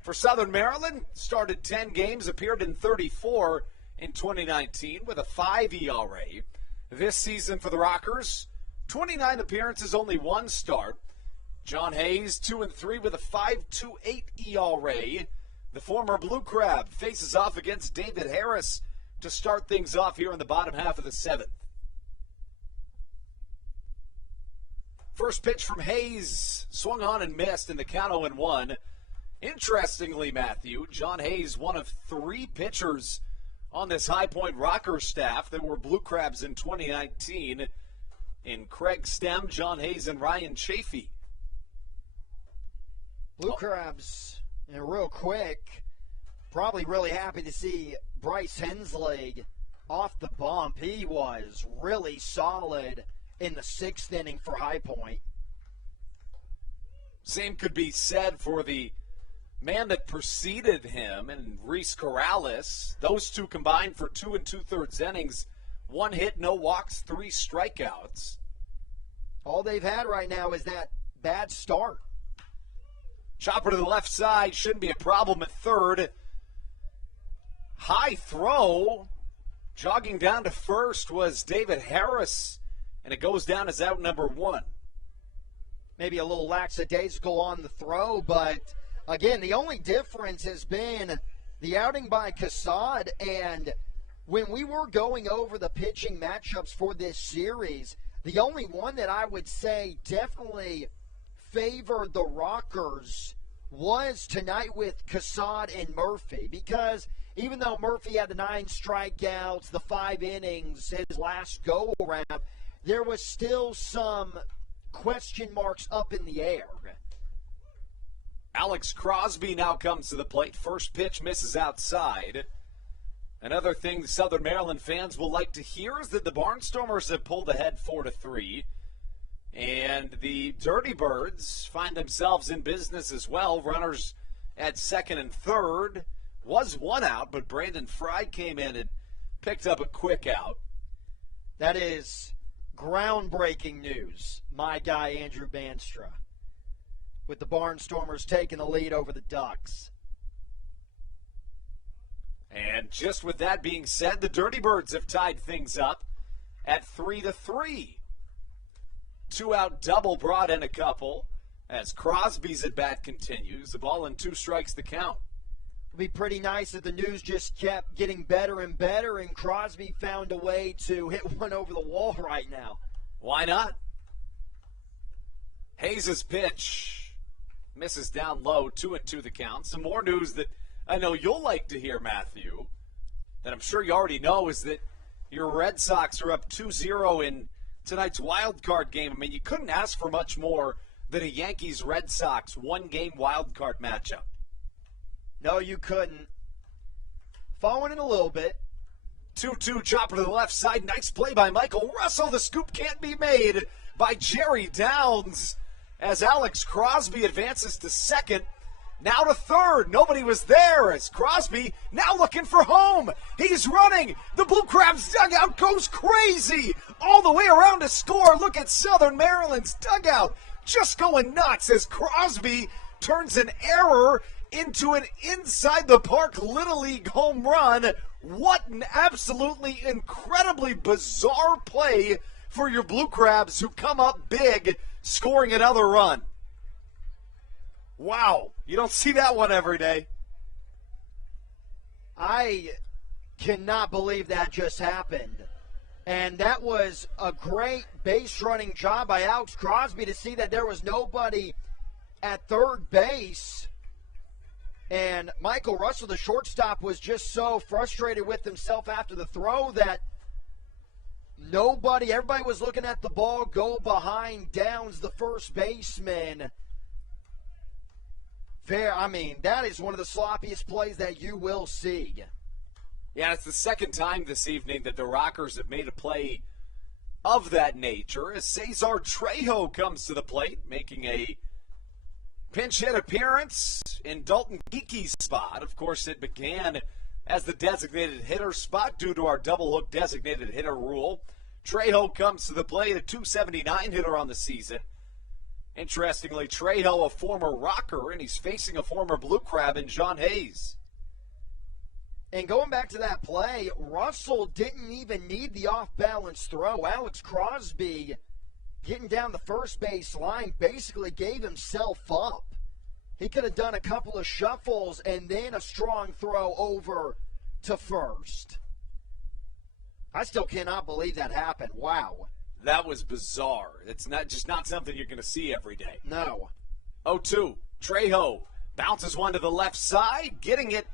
For Southern Maryland, started 10 games, appeared in 34 in 2019 with a 5 ERA. This season for the Rockers, 29 appearances, only one start. John Hayes, 2-3 with a 5.28 ERA. The former Blue Crab faces off against David Harris to start things off here in the bottom half of the seventh. First pitch from Hayes, swung on and missed in the count 0-1. Interestingly, Matthew, John Hayes, one of 3 pitchers on this High Point Rockers staff that were Blue Crabs in 2019 in Craig Stem, John Hayes, and Ryan Chafee. Blue Crabs, real quick, probably really happy to see Bryce Hensley off the bump. He was really solid in the 6th inning for High Point. Same could be said for the man that preceded him and Reese Corrales. Those two combined for 2 2/3 innings. 1 hit, no walks, 3 strikeouts. All they've had right now is that bad start. Chopper to the left side, shouldn't be a problem at third. High throw. Jogging down to first was David Harris, and it goes down as out number 1. Maybe a little lackadaisical on the throw, but again, the only difference has been the outing by Cassad, and when we were going over the pitching matchups for this series, the only one that I would say definitely favored the Rockers was tonight with Cassad and Murphy, because even though Murphy had the 9 strikeouts, the 5 innings, his last go-around, there was still some question marks up in the air. Alex Crosby now comes to the plate. First pitch misses outside. Another thing the Southern Maryland fans will like to hear is that the Barnstormers have pulled ahead 4-3. And the Dirty Birds find themselves in business as well. Runners at second and third. Was 1 out, but Brandon Fry came in and picked up a quick out. That is groundbreaking news, my guy Andrew Banstra, with the Barnstormers taking the lead over the Ducks. And just with that being said, the Dirty Birds have tied things up at 3-3. 2-out double brought in a couple as Crosby's at bat continues. The ball in 2 strikes the count. It would be pretty nice if the news just kept getting better and better and Crosby found a way to hit one over the wall right now. Why not? Hayes' pitch misses down low, 2-2 the count. Some more news that I know you'll like to hear, Matthew, that I'm sure you already know, is that your Red Sox are up 2-0 in tonight's wild card game. I mean, you couldn't ask for much more than a Yankees-Red Sox one-game wild card matchup. No, you couldn't. Following it a little bit. 2-2 chopper to the left side. Nice play by Michael Russell. The scoop can't be made by Jerry Downs as Alex Crosby advances to second. Now to third. Nobody was there as Crosby now looking for home. He's running. The Blue Crabs dugout goes crazy all the way around to score. Look at Southern Maryland's dugout just going nuts as Crosby turns an error into an inside the park Little League home run. What an absolutely incredibly bizarre play for your Blue Crabs, who come up big, scoring another run. Wow, you don't see that one every day. I cannot believe that just happened. And that was a great base running job by Alex Crosby to see that there was nobody at third base. And Michael Russell, the shortstop, was just so frustrated with himself after the throw that Everybody was looking at the ball go behind Downs, the first baseman. That is one of the sloppiest plays that you will see. Yeah, it's the second time this evening that the Rockers have made a play of that nature as Cesar Trejo comes to the plate, making a pinch hit appearance in Dalton Geeke's spot. Of course, it began as the designated hitter spot due to our double hook designated hitter rule. Trejo comes to the plate, a .279 hitter on the season. Interestingly, Trejo, a former Rocker, and he's facing a former Blue Crab in John Hayes. And going back to that play, Russell didn't even need the off-balance throw. Alex Crosby, getting down the first base line, basically gave himself up. He could have done a couple of shuffles and then a strong throw over to first. I still cannot believe that happened. Wow. That was bizarre. It's not something you're going to see every day. No. 0-2. Trejo bounces one to the left side, getting it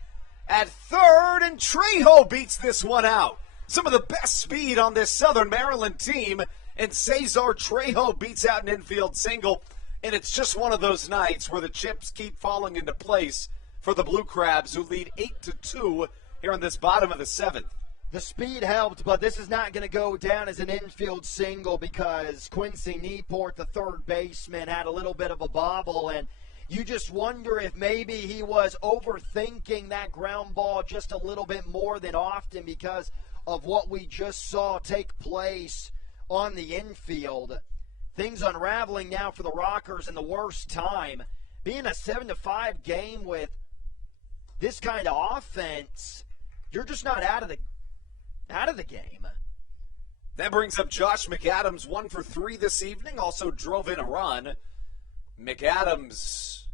at third, and Trejo beats this one out. Some of the best speed on this Southern Maryland team, and Cesar Trejo beats out an infield single, and it's just one of those nights where the chips keep falling into place for the Blue Crabs, who lead 8-2 here in this bottom of the seventh. The speed helped, but this is not going to go down as an infield single because Quincy Nieport, the third baseman, had a little bit of a bobble, and you just wonder if maybe he was overthinking that ground ball just a little bit more than often because of what we just saw take place on the infield. Things unraveling now for the Rockers in the worst time. Being a 7-5 game with this kind of offense, you're just not out of the game. That brings up Josh McAdams, 1 for 3 this evening, also drove in a run. McAdams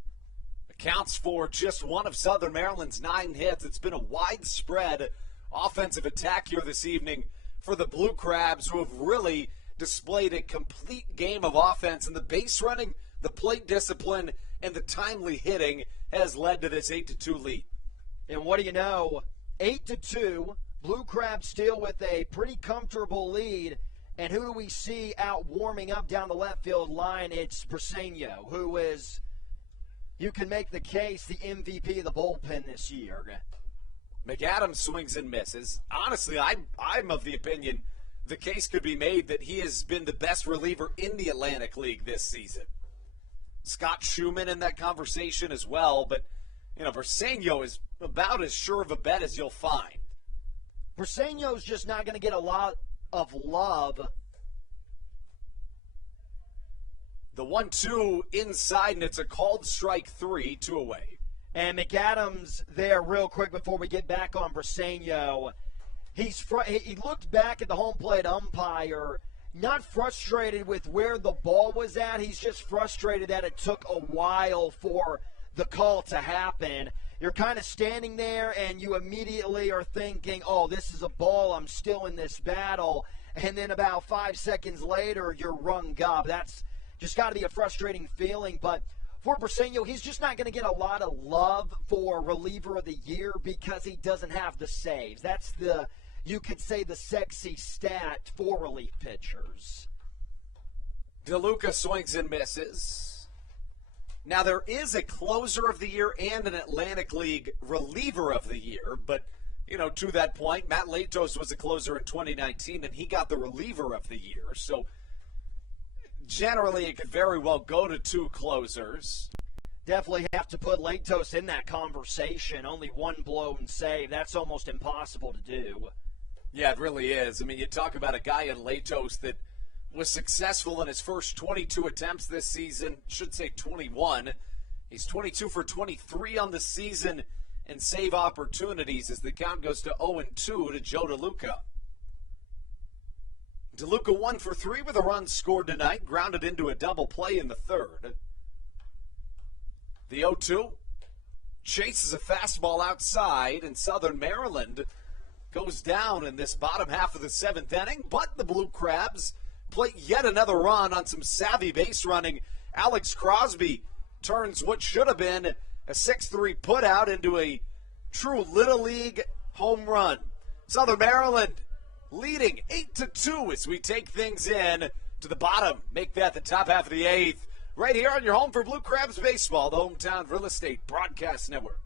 accounts for just one of Southern Maryland's 9 hits. It's been a widespread offensive attack here this evening for the Blue Crabs, who have really displayed a complete game of offense. And the base running, the plate discipline, and the timely hitting has led to this 8-2 lead. And what do you know? 8-2. Blue Crabs still with a pretty comfortable lead. And who do we see out warming up down the left field line? It's Briseño, who is, you can make the case, the MVP of the bullpen this year. McAdams swings and misses. Honestly, I'm of the opinion the case could be made that he has been the best reliever in the Atlantic League this season. Scott Schumann in that conversation as well, but, Briseño is about as sure of a bet as you'll find. Briseño's just not going to get a lot of love. The 1-2 inside, and it's a called strike 3, 2 away. And McAdams there real quick before we get back on Briseño. He looked back at the home plate umpire, not frustrated with where the ball was at. He's just frustrated that it took a while for the call to happen. You're kind of standing there and you immediately are thinking, oh, this is a ball, I'm still in this battle. And then about 5 seconds later, you're rung up. That's just got to be a frustrating feeling. But for Briseño, he's just not going to get a lot of love for reliever of the year because he doesn't have the saves. That's you could say, the sexy stat for relief pitchers. DeLuca swings and misses. Now, there is a closer of the year and an Atlantic League reliever of the year, but, to that point, Matt Latos was a closer in 2019, and he got the reliever of the year. So, generally, it could very well go to 2 closers. Definitely have to put Latos in that conversation. Only one blown save. That's almost impossible to do. Yeah, it really is. I mean, you talk about a guy in Latos that was successful in his first 22 attempts this season. Should say 21. He's 22 for 23 on the season in save opportunities as the count goes to 0-2 to Joe DeLuca. DeLuca 1 for 3 with a run scored tonight, grounded into a double play in the third. The 0-2 chases a fastball outside, and Southern Maryland goes down in this bottom half of the 7th inning, but the Blue Crabs play yet another run on some savvy base running. Alex Crosby turns what should have been a 6-3 putout into a true Little League home run. Southern Maryland leading 8-2 as we take things in to the bottom. Make that the top half of the eighth. Right here on your home for Blue Crabs Baseball, the Hometown Real Estate Broadcast Network.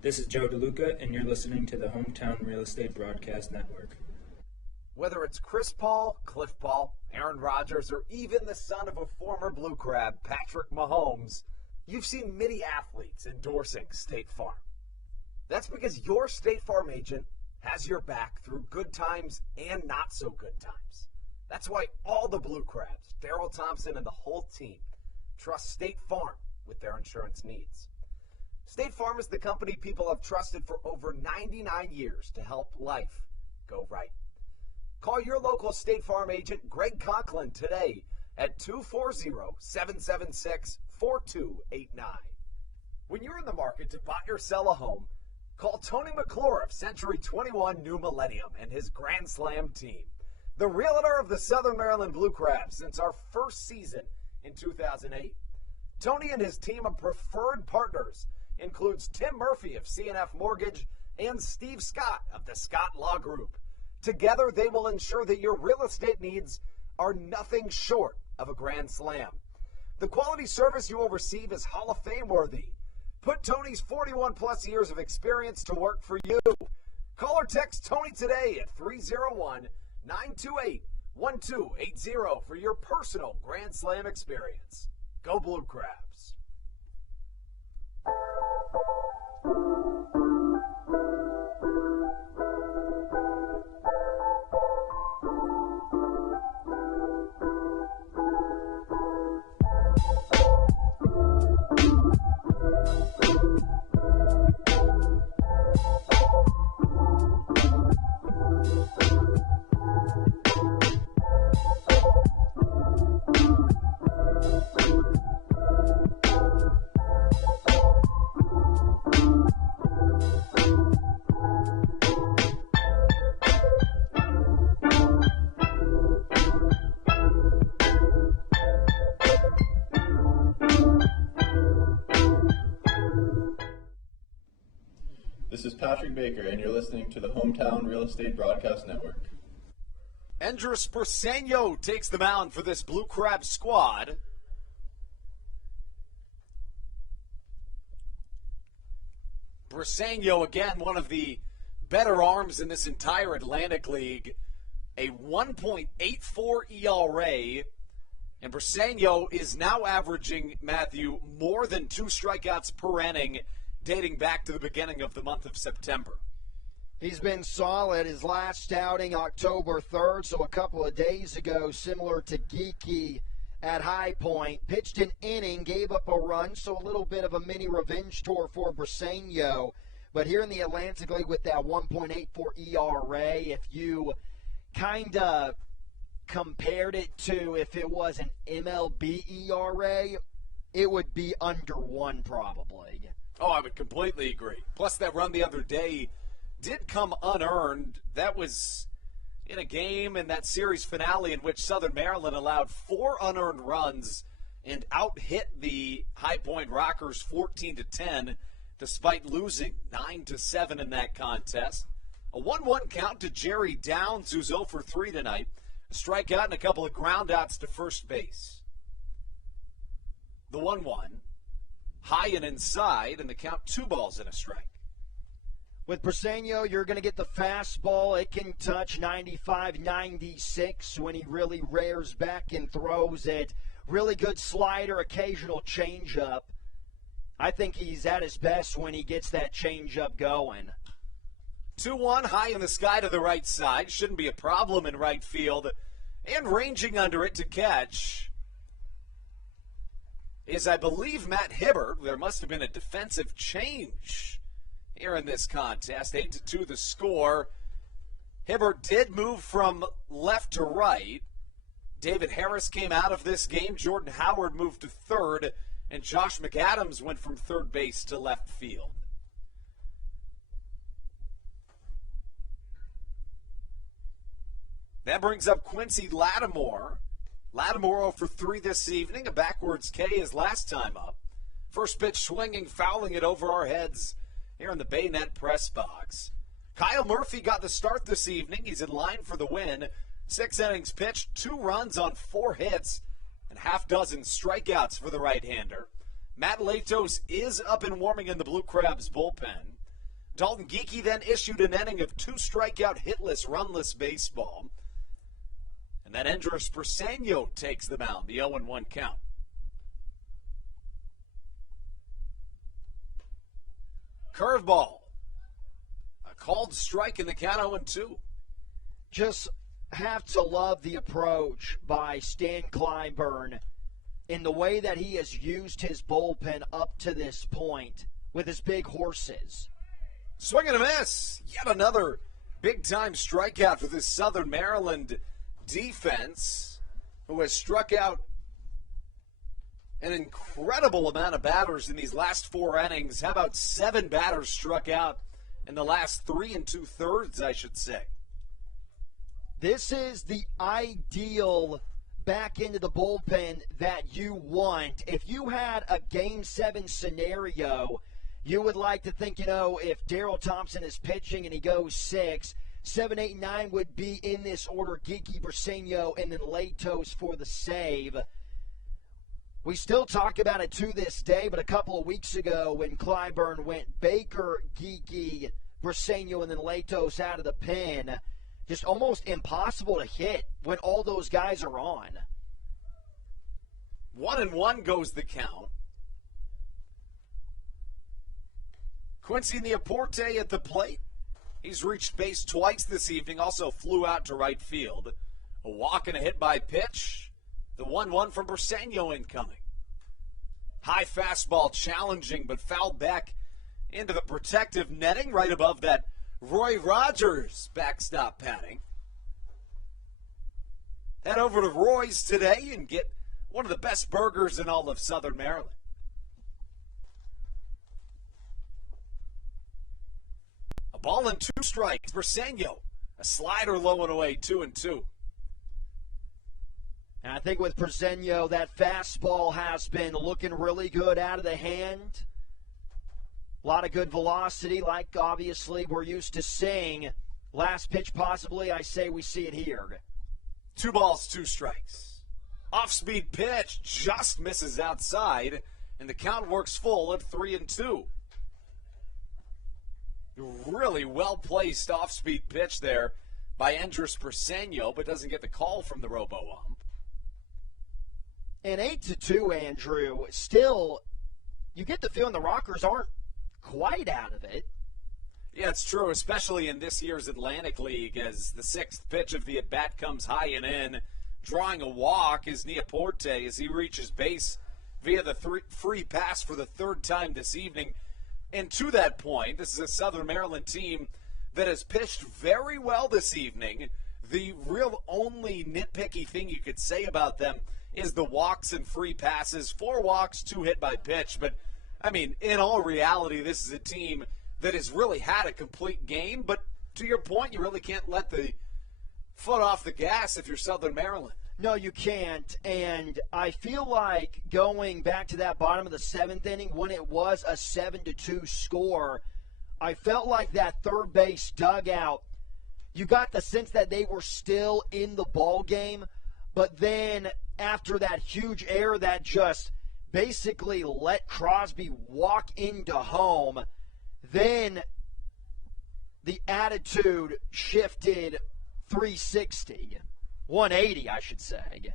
This is Joe DeLuca, and you're listening to the Hometown Real Estate Broadcast Network. Whether it's Chris Paul, Cliff Paul, Aaron Rodgers, or even the son of a former Blue Crab, Patrick Mahomes, you've seen many athletes endorsing State Farm. That's because your State Farm agent has your back through good times and not so good times. That's why all the Blue Crabs, Daryl Thompson and the whole team, trust State Farm with their insurance needs. State Farm is the company people have trusted for over 99 years to help life go right. Call your local State Farm agent, Greg Conklin, today at 240-776-4289. When you're in the market to buy or sell a home, call Tony McClure of Century 21 New Millennium and his Grand Slam team, the realtor of the Southern Maryland Blue Crabs since our first season in 2008. Tony and his team of preferred partners includes Tim Murphy of CNF Mortgage and Steve Scott of the Scott Law Group. Together, they will ensure that your real estate needs are nothing short of a grand slam. The quality service you will receive is Hall of Fame worthy. Put Tony's 41-plus years of experience to work for you. Call or text Tony today at 301-928-1280 for your personal Grand Slam experience. Go Blue Crabs. This is Patrick Baker, and you're listening to the Hometown Real Estate Broadcast Network. Andres Briseño takes the mound for this Blue Crab squad. Briseño, again, one of the better arms in this entire Atlantic League. A 1.84 ERA. And Briseño is now averaging, Matthew, more than 2 strikeouts per inning, dating back to the beginning of the month of September. He's been solid. His last outing, October 3rd, so a couple of days ago, similar to Geeky at High Point. Pitched an inning, gave up a run, so a little bit of a mini revenge tour for Briseño. But here in the Atlantic League with that 1.84 ERA, if you kind of compared it to if it was an MLB ERA, it would be under 1 probably. Oh, I would completely agree. Plus, that run the other day did come unearned. That was in a game in that series finale in which Southern Maryland allowed 4 unearned runs and out-hit the High Point Rockers 14-10, despite losing 9-7 in that contest. A 1-1 count to Jerry Downs, who's 0 for 3 tonight. A strikeout and a couple of groundouts to first base. The 1-1. High and inside, and the count 2 balls and a strike. With Briseño, you're going to get the fastball. It can touch 95, 96 when he really rears back and throws it. Really good slider, occasional changeup. I think he's at his best when he gets that changeup going. 2-1, high in the sky to the right side. Shouldn't be a problem in right field. And ranging under it to catch is, I believe, Matt Hibbert. There must have been a defensive change here in this contest. 8-2 the score. Hibbert did move from left to right. David Harris came out of this game. Jordan Howard moved to third. And Josh McAdams went from third base to left field. That brings up Quincy Lattimore. Lattimore 0 for 3 this evening. A backwards K his last time up. First pitch swinging, fouling it over our heads here in the Baynet press box. Kyle Murphy got the start this evening. He's in line for the win. 6 innings pitched, 2 runs on 4 hits, and half dozen strikeouts for the right-hander. Matt Latos is up and warming in the Blue Crabs bullpen. Dalton Geekie then issued an inning of 2 strikeout, hitless, runless baseball. And then Andres Briseño takes the mound, the 0-1 count. Curveball. A called strike in the count, 0-2. Just have to love the approach by Stan Clyburn in the way that he has used his bullpen up to this point with his big horses. Swing and a miss. Yet another big-time strikeout for this Southern Maryland defense, who has struck out an incredible amount of batters in these last 4 innings. How about 7 batters struck out in the last 3 2/3, I should say. This is the ideal back into the bullpen that you want. If you had a Game 7 scenario, you would like to think, if Daryl Thompson is pitching and he goes 6, 7, 8, 9 would be in this order: Geekie, Briseño, and then Latos for the save. We still talk about it to this day, but a couple of weeks ago when Clyburn went Baker, Geekie, Briseño, and then Latos out of the pen, just almost impossible to hit when all those guys are on. 1-1 goes the count. Quincy Neaporte at the plate. He's reached base twice this evening, also flew out to right field. A walk and a hit by pitch. The 1-1 from Briseño incoming. High fastball challenging, but fouled back into the protective netting right above that Roy Rogers backstop padding. Head over to Roy's today and get one of the best burgers in all of Southern Maryland. A ball and 2 strikes. Briseño, a slider low and away, 2-2. And I think with Briseño, that fastball has been looking really good out of the hand. A lot of good velocity, like obviously we're used to seeing. Last pitch possibly, I say we see it here. 2 balls, 2 strikes. Off-speed pitch just misses outside, and the count works full at 3-2. Really well-placed off-speed pitch there by Andres Briseño, but doesn't get the call from the robo-ump. And 8-2, Andrew, still, you get the feeling the Rockers aren't quite out of it. Yeah, it's true, especially in this year's Atlantic League, as the 6th pitch of the at-bat comes high and in. Drawing a walk is Neaporte as he reaches base via the free pass for the 3rd time this evening. And to that point, this is a Southern Maryland team that has pitched very well this evening. The real only nitpicky thing you could say about them is the walks and free passes. 4 walks, 2 hit by pitch. But, I mean, in all reality, this is a team that has really had a complete game. But to your point, you really can't let the foot off the gas if you're Southern Maryland. No, you can't. And I feel like going back to that bottom of the 7th inning when it was a 7-2 score, I felt like that third base dugout, you got the sense that they were still in the ball game. But then after that huge error that just basically let Crosby walk into home, then the attitude shifted 360. 180, I should say.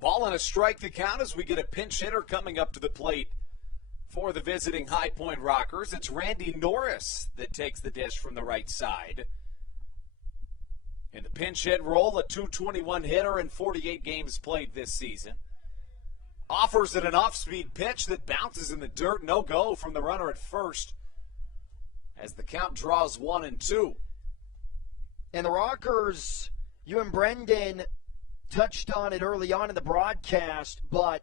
Ball and a strike the count as we get a pinch hitter coming up to the plate for the visiting High Point Rockers. It's Randy Norris that takes the dish from the right side. In the pinch hit role, a .221 hitter in 48 games played this season. Offers it an off-speed pitch that bounces in the dirt. No go from the runner at first as the count draws 1-2. And the Rockers, you and Brendan touched on it early on in the broadcast, but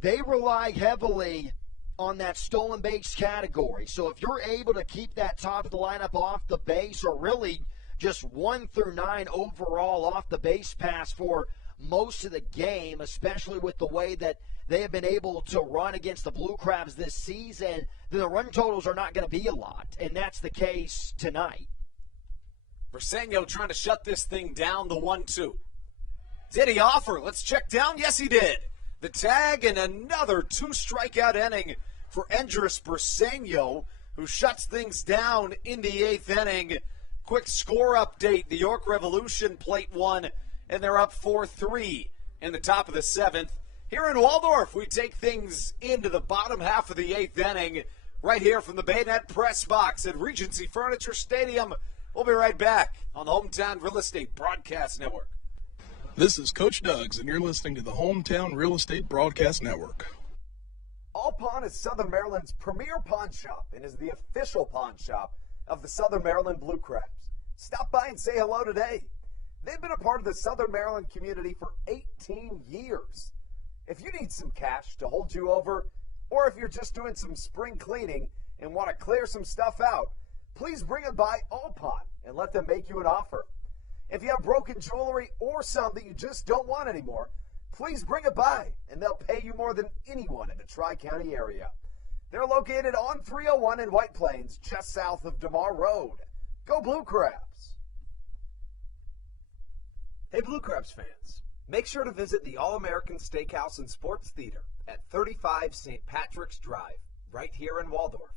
they rely heavily on that stolen base category. So if you're able to keep that top of the lineup off the base, or really just 1 through 9 overall off the base pass for most of the game, especially with the way that they have been able to run against the Blue Crabs this season, the run totals are not going to be a lot, and that's the case tonight. Briseño trying to shut this thing down, the 1-2. Did he offer? Let's check down. Yes, he did. The tag and another 2-strikeout inning for Andres Briseño, who shuts things down in the 8th inning. Quick score update. The York Revolution plate one, and they're up 4-3 in the top of the 7th. Here in Waldorf, we take things into the bottom half of the 8th inning, right here from the Bayonet Press Box at Regency Furniture Stadium. We'll be right back on the Hometown Real Estate Broadcast Network. This is Coach Doug's, and you're listening to the Hometown Real Estate Broadcast Network. All Pawn is Southern Maryland's premier pawn shop and is the official pawn shop of the Southern Maryland Blue Crabs. Stop by and say hello today. They've been a part of the Southern Maryland community for 18 years. If you need some cash to hold you over, or if you're just doing some spring cleaning and want to clear some stuff out, please bring it by All Pawn and let them make you an offer. If you have broken jewelry or some that you just don't want anymore, please bring it by, and they'll pay you more than anyone in the Tri-County area. They're located on 301 in White Plains, just south of DeMar Road. Go Blue Crabs! Hey Blue Crabs fans, make sure to visit the All-American Steakhouse and Sports Theater at 35 St. Patrick's Drive, right here in Waldorf,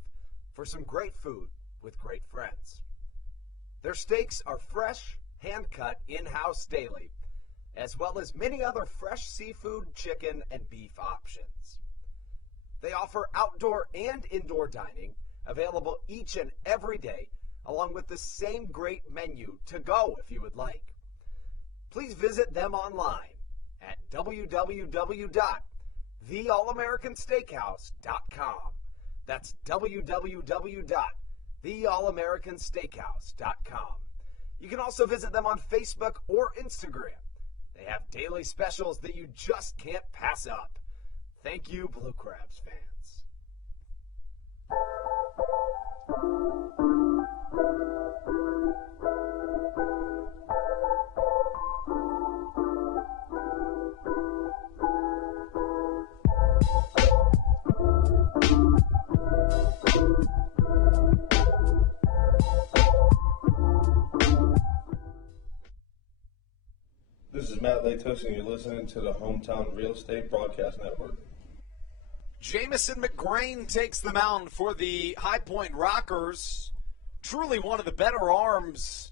for some great food with great friends. Their steaks are fresh, hand-cut, in-house daily, as well as many other fresh seafood, chicken, and beef options. They offer outdoor and indoor dining, available each and every day, along with the same great menu to go if you would like. Please visit them online at www.theallamericansteakhouse.com. That's www.theallamericansteakhouse.com. You can also visit them on Facebook or Instagram. They have daily specials that you just can't pass up. Thank you, Blue Crabs fans. This is Matt Latos, and you're listening to the Hometown Real Estate Broadcast Network. Jamison McGrain takes the mound for the High Point Rockers. Truly one of the better arms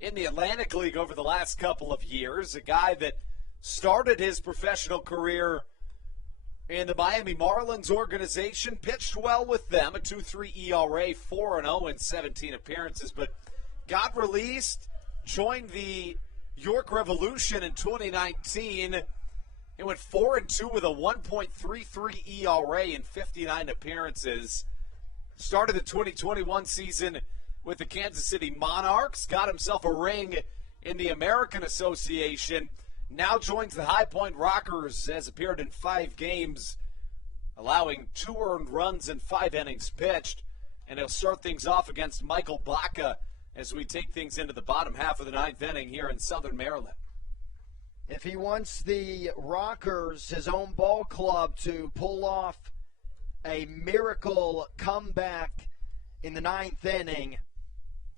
in the Atlantic League over the last couple of years. A guy that started his professional career in the Miami Marlins organization, pitched well with them, a 2.3 ERA, 4-0 in 17 appearances, but got released, joined the York Revolution in 2019. It went 4-2 with a 1.33 ERA in 59 appearances. Started the 2021 season with the Kansas City Monarchs. Got himself a ring in the American Association. Now joins the High Point Rockers. Has appeared in 5 games, allowing 2 earned runs in 5 innings pitched. And he'll start things off against Michael Baca as we take things into the bottom half of the 9th inning here in Southern Maryland. If he wants the Rockers, his own ball club, to pull off a miracle comeback in the 9th inning,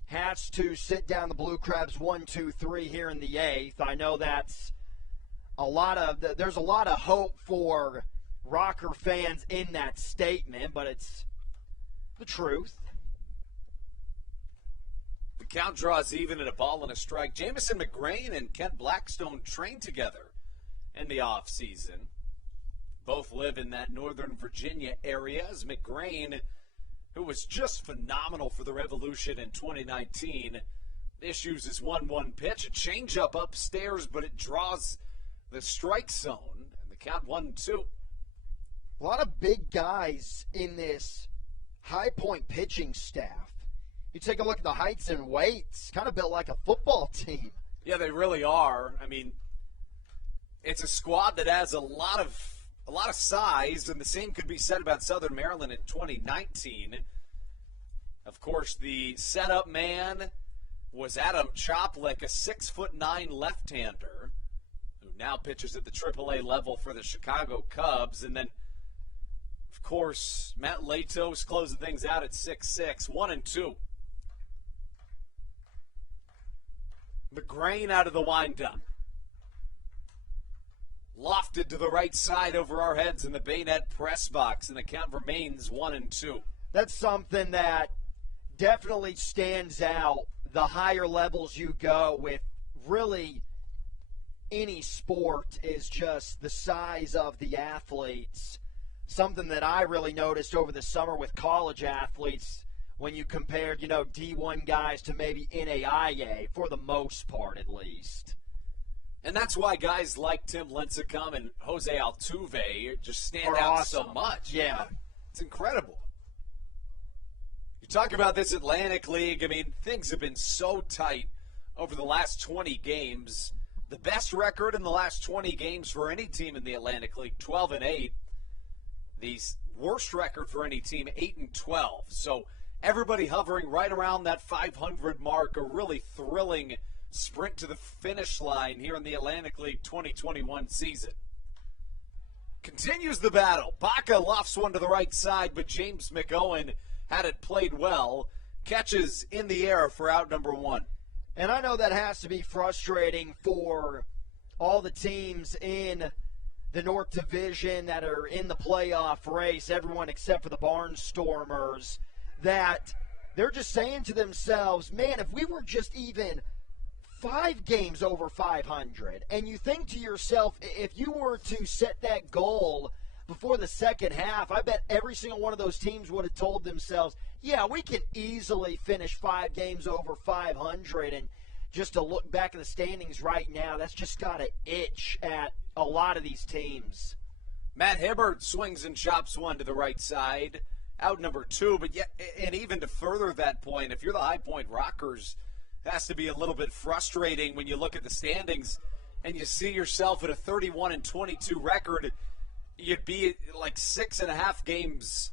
has to sit down the Blue Crabs 1-2-3 here in the 8th. I know that's there's a lot of hope for Rocker fans in that statement, but it's the truth. The count draws even at a ball and a strike. Jamison McGrain and Kent Blackstone trained together in the offseason. Both live in that Northern Virginia area. As McGrain, who was just phenomenal for the Revolution in 2019, issues his 1-1 pitch, a changeup upstairs, but it draws the strike zone, and the count 1-2. A lot of big guys in this High Point pitching staff. You take a look at the heights and weights, kind of built like a football team. Yeah, they really are. I mean, it's a squad that has a lot of size, and the same could be said about Southern Maryland in 2019. Of course, the setup man was Adam Choplik, a 6'9" left-hander, who now pitches at the AAA level for the Chicago Cubs. And then, of Of course, Matt Latos closing things out at 6-6, 1-2. McGrain out of the windup. Lofted to the right side over our heads in the Bayonet press box, and the count remains 1-2. That's something that definitely stands out the higher levels you go with. Really, any sport is just the size of the athletes. Something that I really noticed over the summer with college athletes when you compared, D1 guys to maybe NAIA, for the most part at least. And that's why guys like Tim Lincecum and Jose Altuve just stand out awesome. so much. Yeah. It's incredible. You talk about this Atlantic League. I mean, things have been so tight over the last 20 games. The best record in the last 20 games for any team in the Atlantic League, 12-8. The worst record for any team, 8-12. So everybody hovering right around that 500 mark, a really thrilling sprint to the finish line here in the Atlantic League 2021 season. Continues the battle. Baca lofts one to the right side, but James McOwen had it played well. Catches in the air for out number one. And I know that has to be frustrating for all the teams in the North Division that are in the playoff race, everyone except for the Barnstormers, that they're just saying to themselves, man, if we were just even 5 games over 500, and you think to yourself, if you were to set that goal before the second half, I bet every single one of those teams would have told themselves, yeah, we can easily finish 5 games over 500. And just to look back at the standings right now, that's just got to itch at a lot of these teams. Matt Hibbert swings and chops one to the right side, out number 2. But yet, and even to further that point, if you're the High Point Rockers, it has to be a little bit frustrating when you look at the standings and you see yourself at a 31-22 record. You'd be like 6.5 games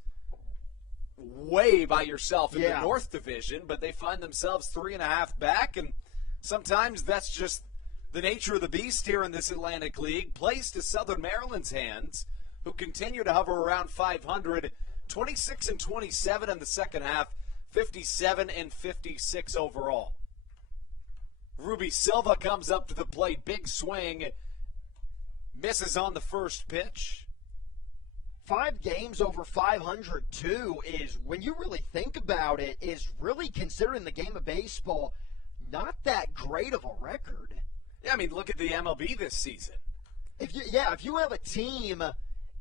way by yourself in the North Division, but they find themselves 3.5 back, and sometimes that's just the nature of the beast here in this Atlantic League. Plays to Southern Maryland's hands, who continue to hover around 500, 26-27 in the second half, 57-56 overall. Ruby Silva comes up to the plate, big swing, misses on the first pitch. 5 games over 500, too, is, when you really think about it, is really, considering the game of baseball, not that great of a record. Yeah, I mean, look at the MLB this season. If you have a team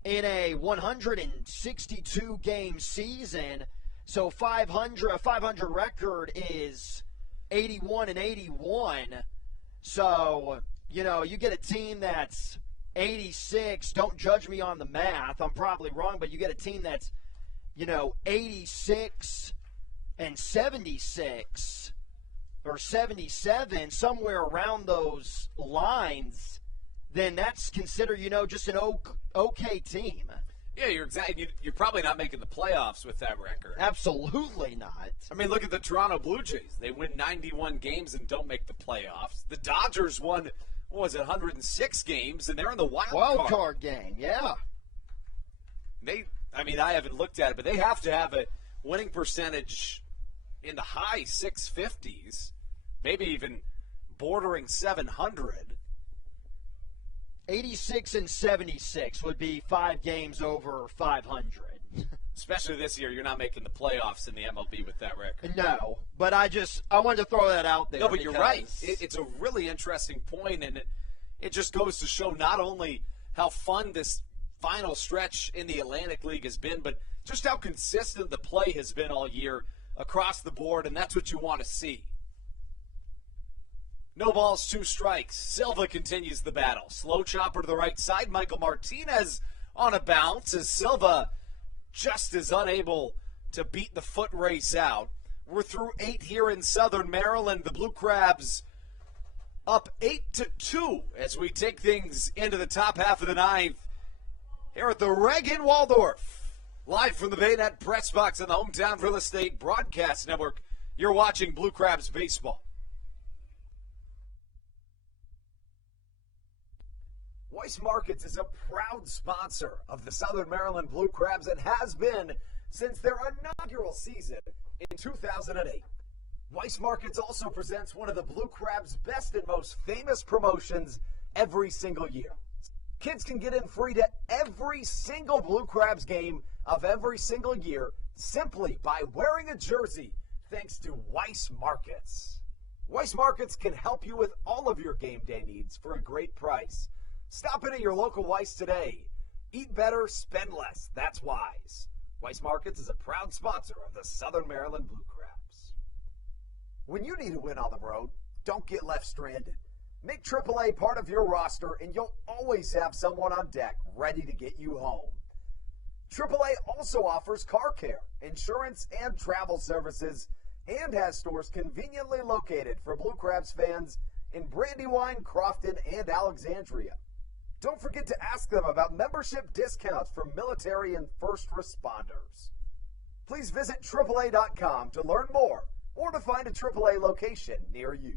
in a 162-game season, so a 500 record is 81-81. So, you get a team that's 86. Don't judge me on the math. I'm probably wrong, but you get a team that's, 86 and 76 or 77, somewhere around those lines, then that's considered, just an okay team. Yeah, you're exactly. You're probably not making the playoffs with that record. Absolutely not. I mean, look at the Toronto Blue Jays. They win 91 games and don't make the playoffs. The Dodgers won, 106 games, and they're in the wild card game. Yeah. I haven't looked at it, but they have to have a winning percentage in the high 650s, maybe even bordering 700. 86 and 76 would be 5 games over 500. Especially this year, you're not making the playoffs in the MLB with that record. No, but I wanted to throw that out there. No, but you're right. It's a really interesting point, and it just goes to show not only how fun this final stretch in the Atlantic League has been, but just how consistent the play has been all year across the board, and that's what you want to see. No balls, 2 strikes. Silva continues the battle. Slow chopper to the right side. Michael Martinez on a bounce as Silva just is unable to beat the foot race out. We're through 8 here in Southern Maryland. The Blue Crabs up 8-2 as we take things into the top half of the 9th here at the Reg in Waldorf. Live from the Bayonet Press Box on the Hometown Real Estate Broadcast Network. You're watching Blue Crabs baseball. Weiss Markets is a proud sponsor of the Southern Maryland Blue Crabs and has been since their inaugural season in 2008. Weiss Markets also presents one of the Blue Crabs' best and most famous promotions every single year. Kids can get in free to every single Blue Crabs game of every single year simply by wearing a jersey thanks to Weiss Markets. Weiss Markets can help you with all of your game day needs for a great price. Stop in at your local Weiss today. Eat better, spend less. That's wise. Weiss Markets is a proud sponsor of the Southern Maryland Blue Crabs. When you need a win on the road, don't get left stranded. Make AAA part of your roster and you'll always have someone on deck ready to get you home. AAA also offers car care, insurance, and travel services and has stores conveniently located for Blue Crabs fans in Brandywine, Crofton, and Alexandria. Don't forget to ask them about membership discounts for military and first responders. Please visit AAA.com to learn more or to find a AAA location near you.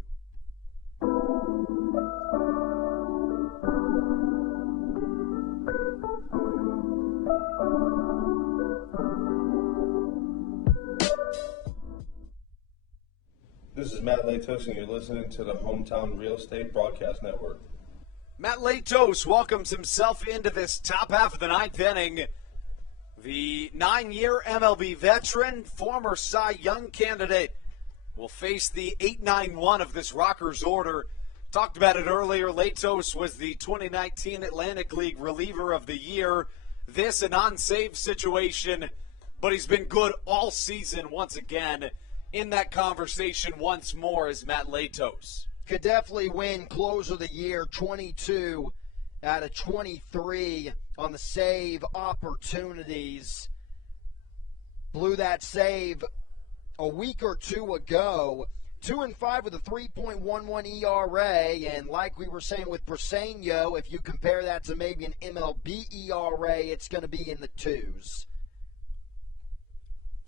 This is Matt Latos, and you're listening to the Hometown Real Estate Broadcast Network. Matt Latos welcomes himself into this top half of the ninth inning. The 9-year MLB veteran, former Cy Young candidate, will face the 8-9-1 of this Rockers order. Talked about it earlier. Latos was the 2019 Atlantic League Reliever of the Year. This a non-save situation, but he's been good all season once again. In that conversation once more is Matt Latos. Could definitely win Closer of the Year, 22 out of 23 on the save opportunities. Blew that save a week or two ago. 2-5 with a 3.11 ERA, and like we were saying with Briseño, if you compare that to maybe an MLB ERA, it's going to be in the twos.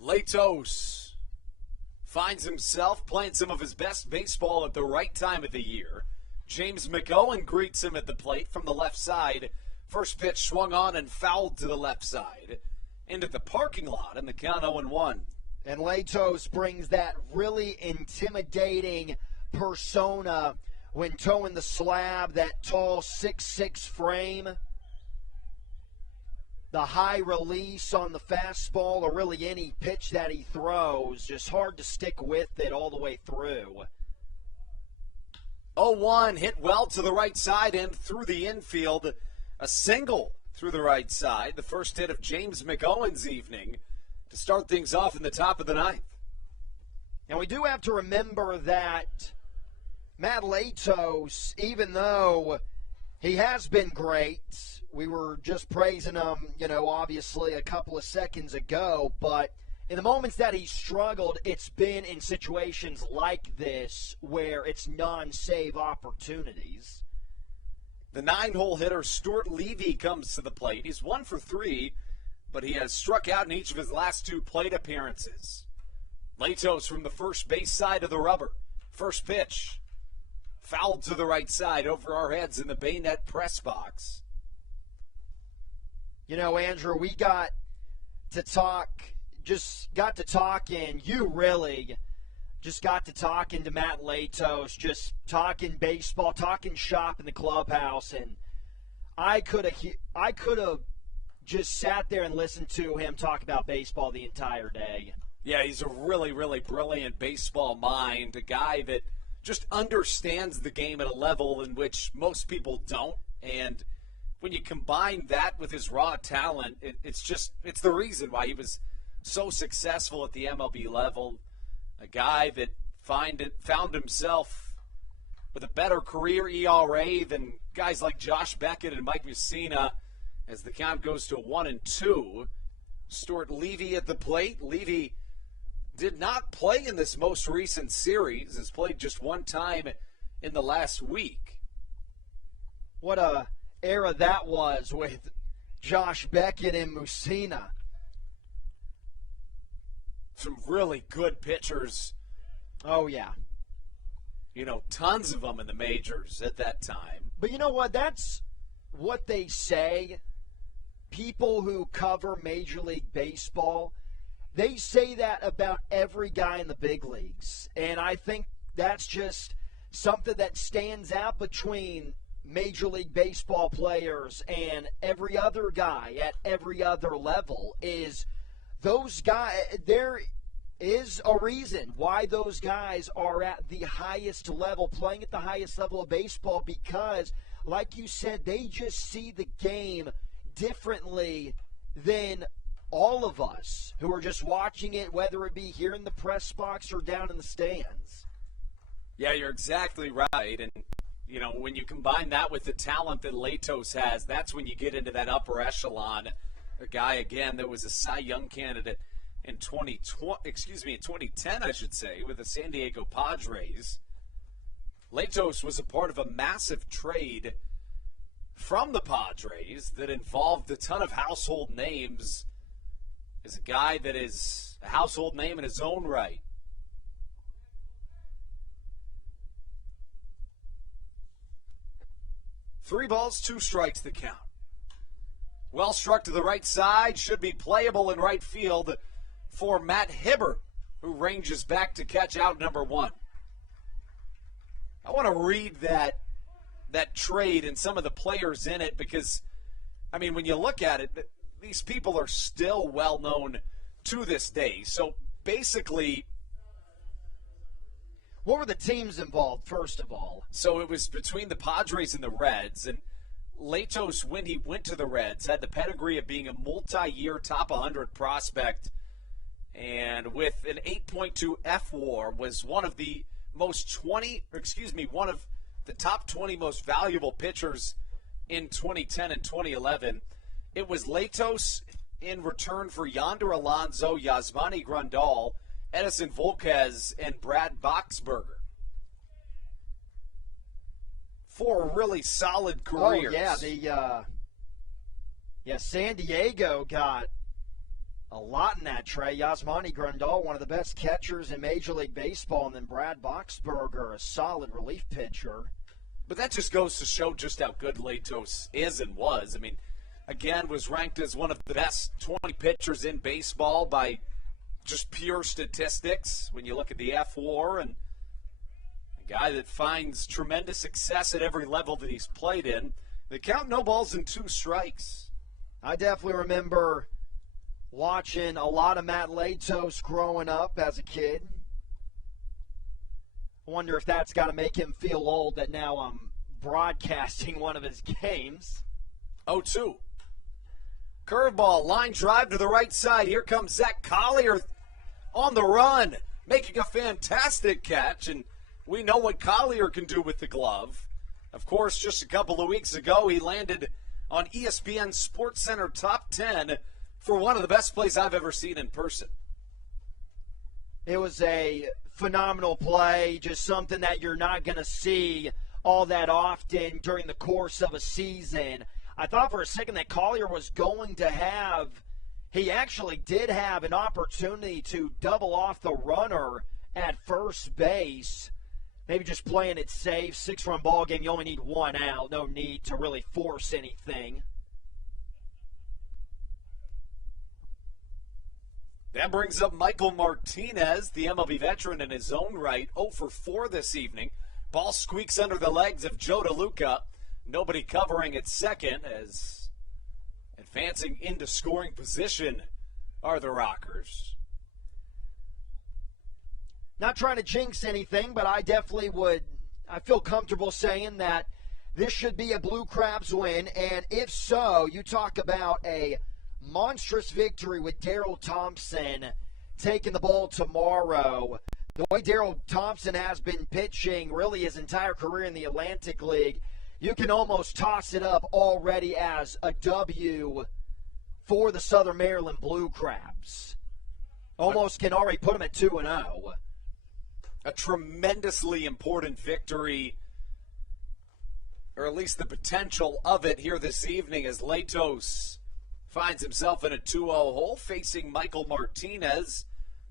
Latos finds himself playing some of his best baseball at the right time of the year. James McOwen greets him at the plate from the left side. First pitch swung on and fouled to the left side. Into the parking lot, and the count 0-1. And Latos brings that really intimidating persona when towing the slab, that tall 6'6" frame. The high release on the fastball, or really any pitch that he throws, just hard to stick with it all the way through. 0-1 hit well to the right side and through the infield. A single through the right side. The first hit of James McOwen's evening to start things off in the top of the ninth. And we do have to remember that Matt Latos, even though he has been great, we were just praising him, obviously a couple of seconds ago, but in the moments that he struggled, it's been in situations like this where it's non-save opportunities. The 9-hole hitter Stuart Levy comes to the plate. He's 1 for 3, but he has struck out in each of his last 2 plate appearances. Latos from the first base side of the rubber. First pitch. Fouled to the right side over our heads in the Bayonet press box. Andrew, we got to talk, and you really just got to talking to Matt Latos, just talking baseball, talking shop in the clubhouse, and I could have just sat there and listened to him talk about baseball the entire day. Yeah, he's a really, really brilliant baseball mind, a guy that just understands the game at a level in which most people don't, and when you combine that with his raw talent, it's the reason why he was so successful at the MLB level. A guy that found himself with a better career ERA than guys like Josh Beckett and Mike Mussina as the count goes to 1-2. Stuart Levy at the plate. Levy did not play in this most recent series. Has played just one time in the last week. What a era that was with Josh Beckett and Mussina. Some really good pitchers. Oh, yeah. Tons of them in the majors at that time. But you know what? That's what they say, people who cover Major League Baseball, they say that about every guy in the big leagues. And I think that's just something that stands out between Major League Baseball players and every other guy at every other level is those guys. There is a reason why those guys are at the highest level, playing at the highest level of baseball, because, like you said, they just see the game differently than all of us who are just watching it, whether it be here in the press box or down in the stands. Yeah, you're exactly right. And, you know, when you combine that with the talent that Latos has, that's when you get into that upper echelon. A guy, again, that was a Cy Young candidate in 2010, I should say, with the San Diego Padres. Latos was a part of a massive trade from the Padres that involved a ton of household names. Is a guy that is a household name in his own right. Three balls, 2 strikes the count. Well struck to the right side, should be playable in right field for Matt Hibbert, who ranges back to catch out number 1. I want to read that trade and some of the players in it because, I mean, when you look at it, these people are still well known to this day. So basically, what were the teams involved, first of all? So it was between the Padres and the Reds, and Latos, when he went to the Reds, had the pedigree of being a multi-year top 100 prospect, and with an 8.2 F-WAR, was one of the one of the top 20 most valuable pitchers in 2010 and 2011. It was Latos in return for Yonder Alonso, Yasmani Grandal, Edison Volquez, and Brad Boxberger. 4 really solid careers. Oh, yeah, San Diego got a lot in that trade. Yasmani Grandal, one of the best catchers in Major League Baseball, and then Brad Boxberger, a solid relief pitcher. But that just goes to show just how good Latos is and was. I mean, again, was ranked as one of the best 20 pitchers in baseball by just pure statistics when you look at the F-WAR, and a guy that finds tremendous success at every level that he's played in. They count no balls and 2 strikes. I definitely remember watching a lot of Matt Latos growing up as a kid. I wonder if that's got to make him feel old that now I'm broadcasting one of his games. 0-2. Curveball, line drive to the right side. Here comes Zach Collier on the run, making a fantastic catch, and we know what Collier can do with the glove. Of course, just a couple of weeks ago, he landed on ESPN SportsCenter Top 10 for one of the best plays I've ever seen in person. It was a phenomenal play, just something that you're not going to see all that often during the course of a season. I thought for a second that Collier was going to have, he actually did have an opportunity to double off the runner at first base. Maybe just playing it safe, 6-run ball game, you only need 1 out. No need to really force anything. That brings up Michael Martinez, the MLB veteran in his own right, 0 for 4 this evening. Ball squeaks under the legs of Joe DeLuca. Nobody covering at second, as advancing into scoring position are the Rockers. Not trying to jinx anything, but I definitely I feel comfortable saying that this should be a Blue Crabs win, and if so, you talk about a monstrous victory with Daryl Thompson taking the ball tomorrow. The way Daryl Thompson has been pitching really his entire career in the Atlantic League, you can almost toss it up already as a W for the Southern Maryland Blue Crabs. Almost can already put them at 2-0. A tremendously important victory, or at least the potential of it here this evening, as Latos finds himself in a 2-0 hole facing Michael Martinez,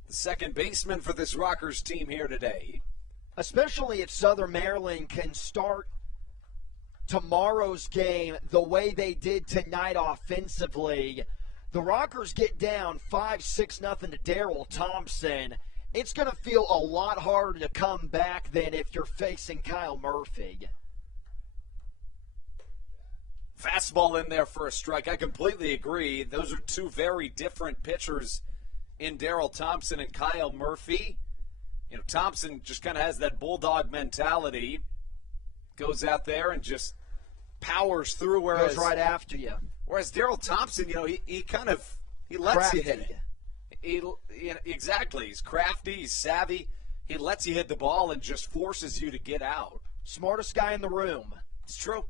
the second baseman for this Rockers team here today. Especially if Southern Maryland can start tomorrow's game the way they did tonight offensively, the Rockers get down 5-6-0 to Daryl Thompson. It's going to feel a lot harder to come back than if you're facing Kyle Murphy. Fastball in there for a strike. I completely agree. Those are two very different pitchers in Daryl Thompson and Kyle Murphy. You know, Thompson just kind of has that bulldog mentality. Goes out there and just powers through. Goes right after you. Whereas Daryl Thompson, you know, he lets Crafty. you hit it. Exactly. He's crafty. He's savvy. He lets you hit the ball and just forces you to get out. Smartest guy in the room. It's true.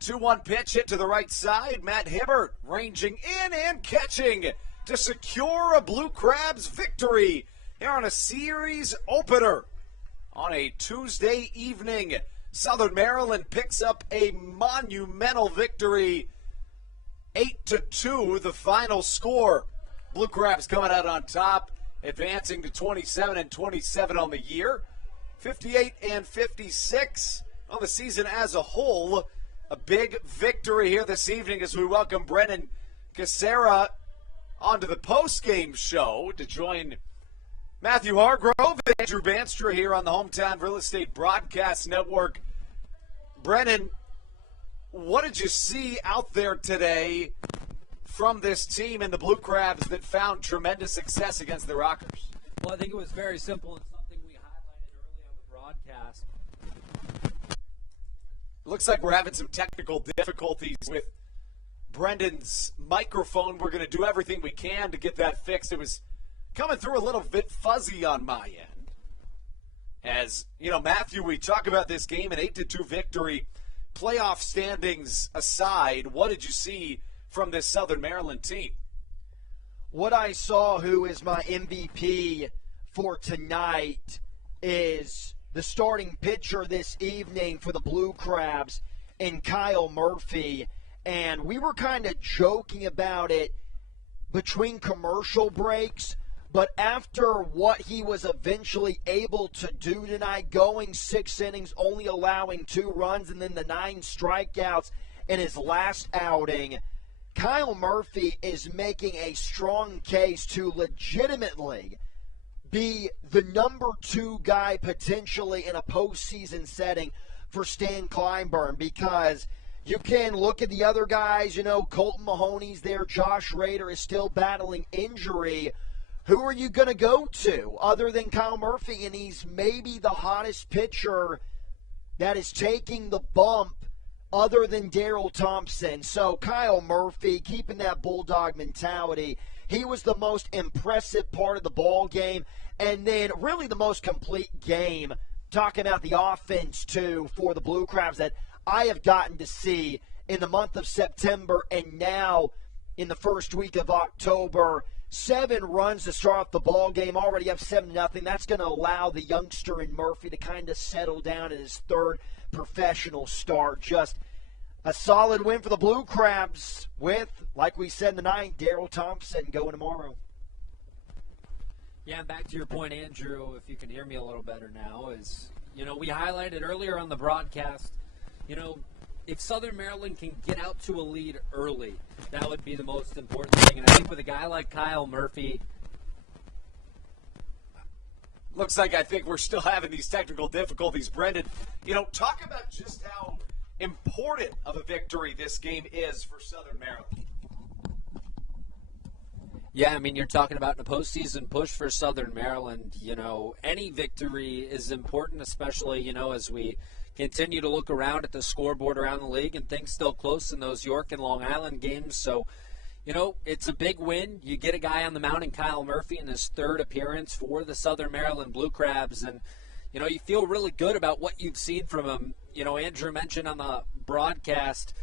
2-1 pitch hit to the right side. Matt Hibbert ranging in and catching to secure a Blue Crabs victory here on a series opener. On a Tuesday evening, Southern Maryland picks up a monumental victory. 8-2, the final score. Blue Crabs coming out on top, advancing to 27-27 on the year. 58-56 on the season as a whole. A big victory here this evening as we welcome Brennan Casera onto the post-game show to join Matthew Hargrove and Andrew Banstra here on the Hometown Real Estate Broadcast Network. Brennan, what did you see out there today from this team and the Blue Crabs that found tremendous success against the Rockers? Well, I think it was very simple and something we highlighted early on the broadcast. Looks like we're having some technical difficulties with Brendan's microphone. We're going to do everything we can to get that fixed. It was coming through a little bit fuzzy on my end. As, you know, Matthew, we talk about this game, an 8-2 victory. Playoff standings aside, what did you see from this Southern Maryland team? What I saw, who is my MVP for tonight, is the starting pitcher this evening for the Blue Crabs and Kyle Murphy. And we were kind of joking about it between commercial breaks, but after what he was eventually able to do tonight, going 6 innings, only allowing 2 runs, and then the 9 strikeouts in his last outing, Kyle Murphy is making a strong case to legitimately be the number 2 guy potentially in a postseason setting for Stan Kleinburn, because you can look at the other guys, you know, Colton Mahoney's there, Josh Rader is still battling injury. Who are you going to go to other than Kyle Murphy? And he's maybe the hottest pitcher that is taking the bump other than Daryl Thompson. So Kyle Murphy, keeping that bulldog mentality, he was the most impressive part of the ball game. And then really the most complete game, talking about the offense too for the Blue Crabs, that I have gotten to see in the month of September and now in the first week of October. 7 runs to start off the ball game, already up 7-0. That's going to allow the youngster in Murphy to kind of settle down in his 3rd professional start. Just a solid win for the Blue Crabs with, like we said in the ninth, Daryl Thompson going tomorrow. Yeah, and back to your point, Andrew, if you can hear me a little better now, is, you know, we highlighted earlier on the broadcast, you know, if Southern Maryland can get out to a lead early, that would be the most important thing. And I think with a guy like Kyle Murphy, looks like I think we're still having these technical difficulties. Brendan, you know, talk about just how important of a victory this game is for Southern Maryland. Yeah, I mean, you're talking about a postseason push for Southern Maryland. You know, any victory is important, especially, you know, as we continue to look around at the scoreboard around the league and things still close in those York and Long Island games. So, you know, it's a big win. You get a guy on the mound in Kyle Murphy in his 3rd appearance for the Southern Maryland Blue Crabs. And, you know, you feel really good about what you've seen from him. You know, Andrew mentioned on the broadcast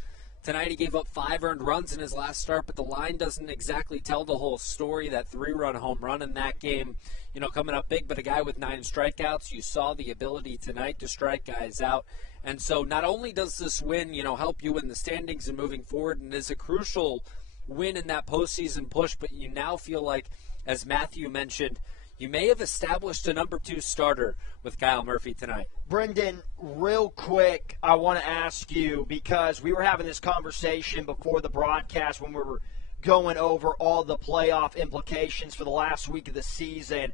tonight he gave up 5 earned runs in his last start, but the line doesn't exactly tell the whole story. That 3-run home run in that game, you know, coming up big, but a guy with 9 strikeouts. You saw the ability tonight to strike guys out. And so not only does this win, you know, help you in the standings and moving forward, and is a crucial win in that postseason push, but you now feel like, as Matthew mentioned, you may have established a number 2 starter with Kyle Murphy tonight. Brendan, real quick, I want to ask you, because we were having this conversation before the broadcast when we were going over all the playoff implications for the last week of the season.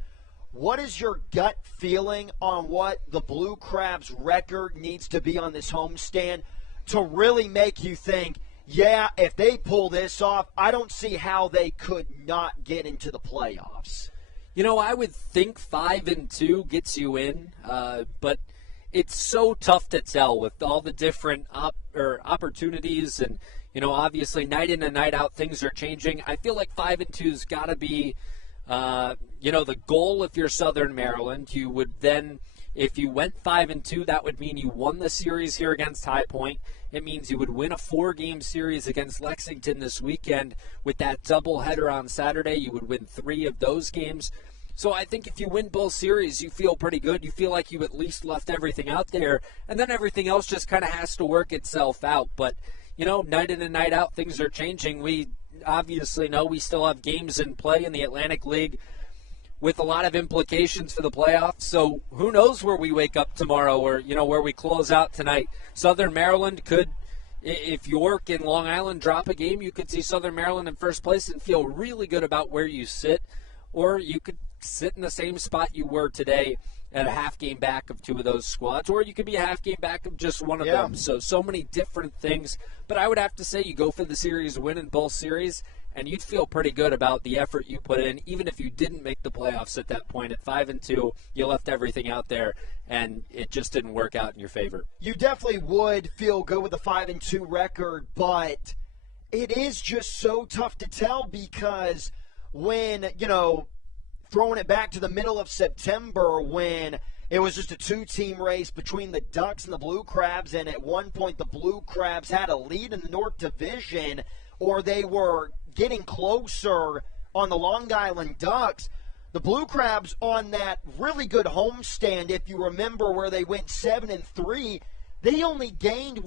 What is your gut feeling on what the Blue Crabs record needs to be on this homestand to really make you think, yeah, if they pull this off, I don't see how they could not get into the playoffs? You know, I would think 5-2 gets you in, but it's so tough to tell with all the different opportunities, and obviously night in and night out things are changing. I feel like 5-2's got to be, the goal. If you're Southern Maryland, you would then, if you went 5-2, that would mean you won the series here against High Point. It means you would win a 4-game series against Lexington this weekend. With that doubleheader on Saturday, you would win 3 of those games. So I think if you win both series, you feel pretty good. You feel like you at least left everything out there, and then everything else just kind of has to work itself out. But, night in and night out, things are changing. We obviously know we still have games in play in the Atlantic League with a lot of implications for the playoffs. So who knows where we wake up tomorrow, or, where we close out tonight. Southern Maryland could, if York and Long Island drop a game, you could see Southern Maryland in first place and feel really good about where you sit. Or you could sit in the same spot you were today at a half game back of 2 of those squads, or you could be a half game back of just one of them. So many different things. But I would have to say you go for the series win in both series, and you'd feel pretty good about the effort you put in, even if you didn't make the playoffs at that point. At 5-2, you left everything out there, and it just didn't work out in your favor. You definitely would feel good with a 5-2 record, but it is just so tough to tell because when, throwing it back to the middle of September when it was just a 2-team race between the Ducks and the Blue Crabs, and at one point the Blue Crabs had a lead in the North Division, or they were getting closer on the Long Island Ducks. The Blue Crabs on that really good homestand, if you remember, where they went 7-3, they only gained,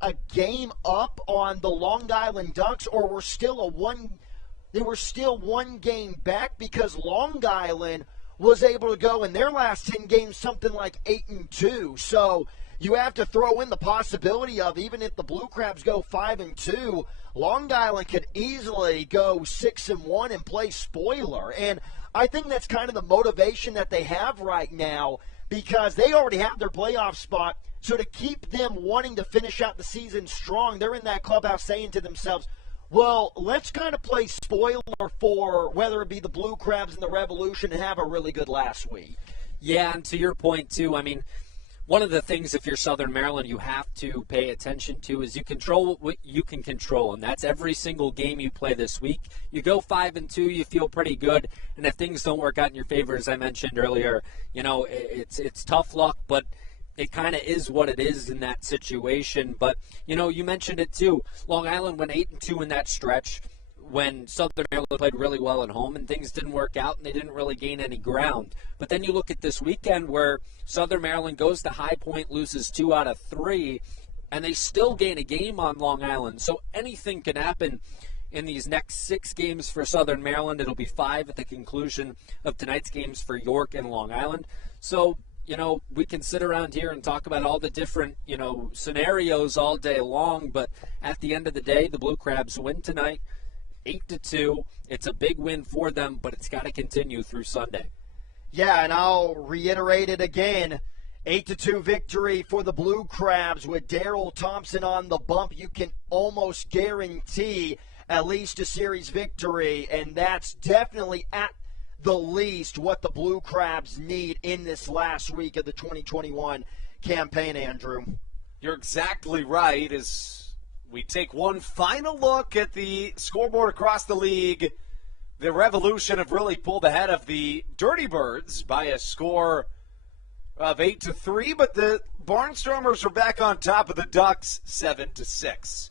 a game up on the Long Island Ducks, or were still they were still 1 game back because Long Island was able to go in their last 10 games something like 8-2. So you have to throw in the possibility of, even if the Blue Crabs go 5-2, Long Island could easily go 6-1 and play spoiler. And I think that's kind of the motivation that they have right now, because they already have their playoff spot. So to keep them wanting to finish out the season strong, they're in that clubhouse saying to themselves, well, let's kind of play spoiler for whether it be the Blue Crabs and the Revolution and have a really good last week. Yeah, and to your point, too, I mean, one of the things, if you're Southern Maryland, you have to pay attention to is you control what you can control, and that's every single game you play this week. You go 5-2, you feel pretty good, and if things don't work out in your favor, as I mentioned earlier, it's tough luck, but it kind of is what it is in that situation. But, you mentioned it too. Long Island went 8-2 in that stretch when Southern Maryland played really well at home and things didn't work out and they didn't really gain any ground. But then you look at this weekend where Southern Maryland goes to High Point, loses 2 out of 3, and they still gain a game on Long Island. So anything can happen in these next 6 games for Southern Maryland. It'll be 5 at the conclusion of tonight's games for York and Long Island. So we can sit around here and talk about all the different, scenarios all day long, but at the end of the day, the Blue Crabs win tonight, 8-2. It's a big win for them, but it's got to continue through Sunday. Yeah, and I'll reiterate it again. 8-2 victory for the Blue Crabs with Daryl Thompson on the bump. You can almost guarantee at least a series victory, and that's definitely at the least what the Blue Crabs need in this last week of the 2021 campaign, Andrew. You're exactly right. As we take one final look at the scoreboard across the league, the Revolution have really pulled ahead of the Dirty Birds by a score of 8-3, but the Barnstormers are back on top of the Ducks 7-6.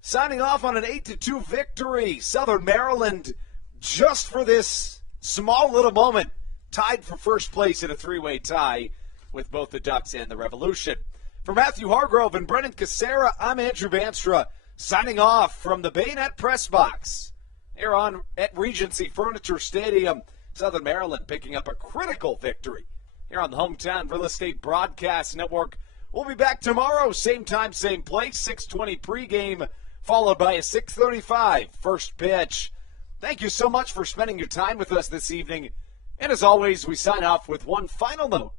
Signing off on an 8-2 victory, Southern Maryland, just for this small little moment, tied for first place in a 3-way tie with both the Ducks and the Revolution. For Matthew Hargrove and Brennan Casera, I'm Andrew Banstra, signing off from the Bayonet Press Box here on at Regency Furniture Stadium. Southern Maryland picking up a critical victory here on the Hometown Real Estate Broadcast Network. We'll be back tomorrow, same time, same place, 6:20 pregame, followed by a 6:35 first pitch. Thank you so much for spending your time with us this evening. And as always, we sign off with one final note.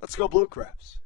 Let's go Blue Crabs.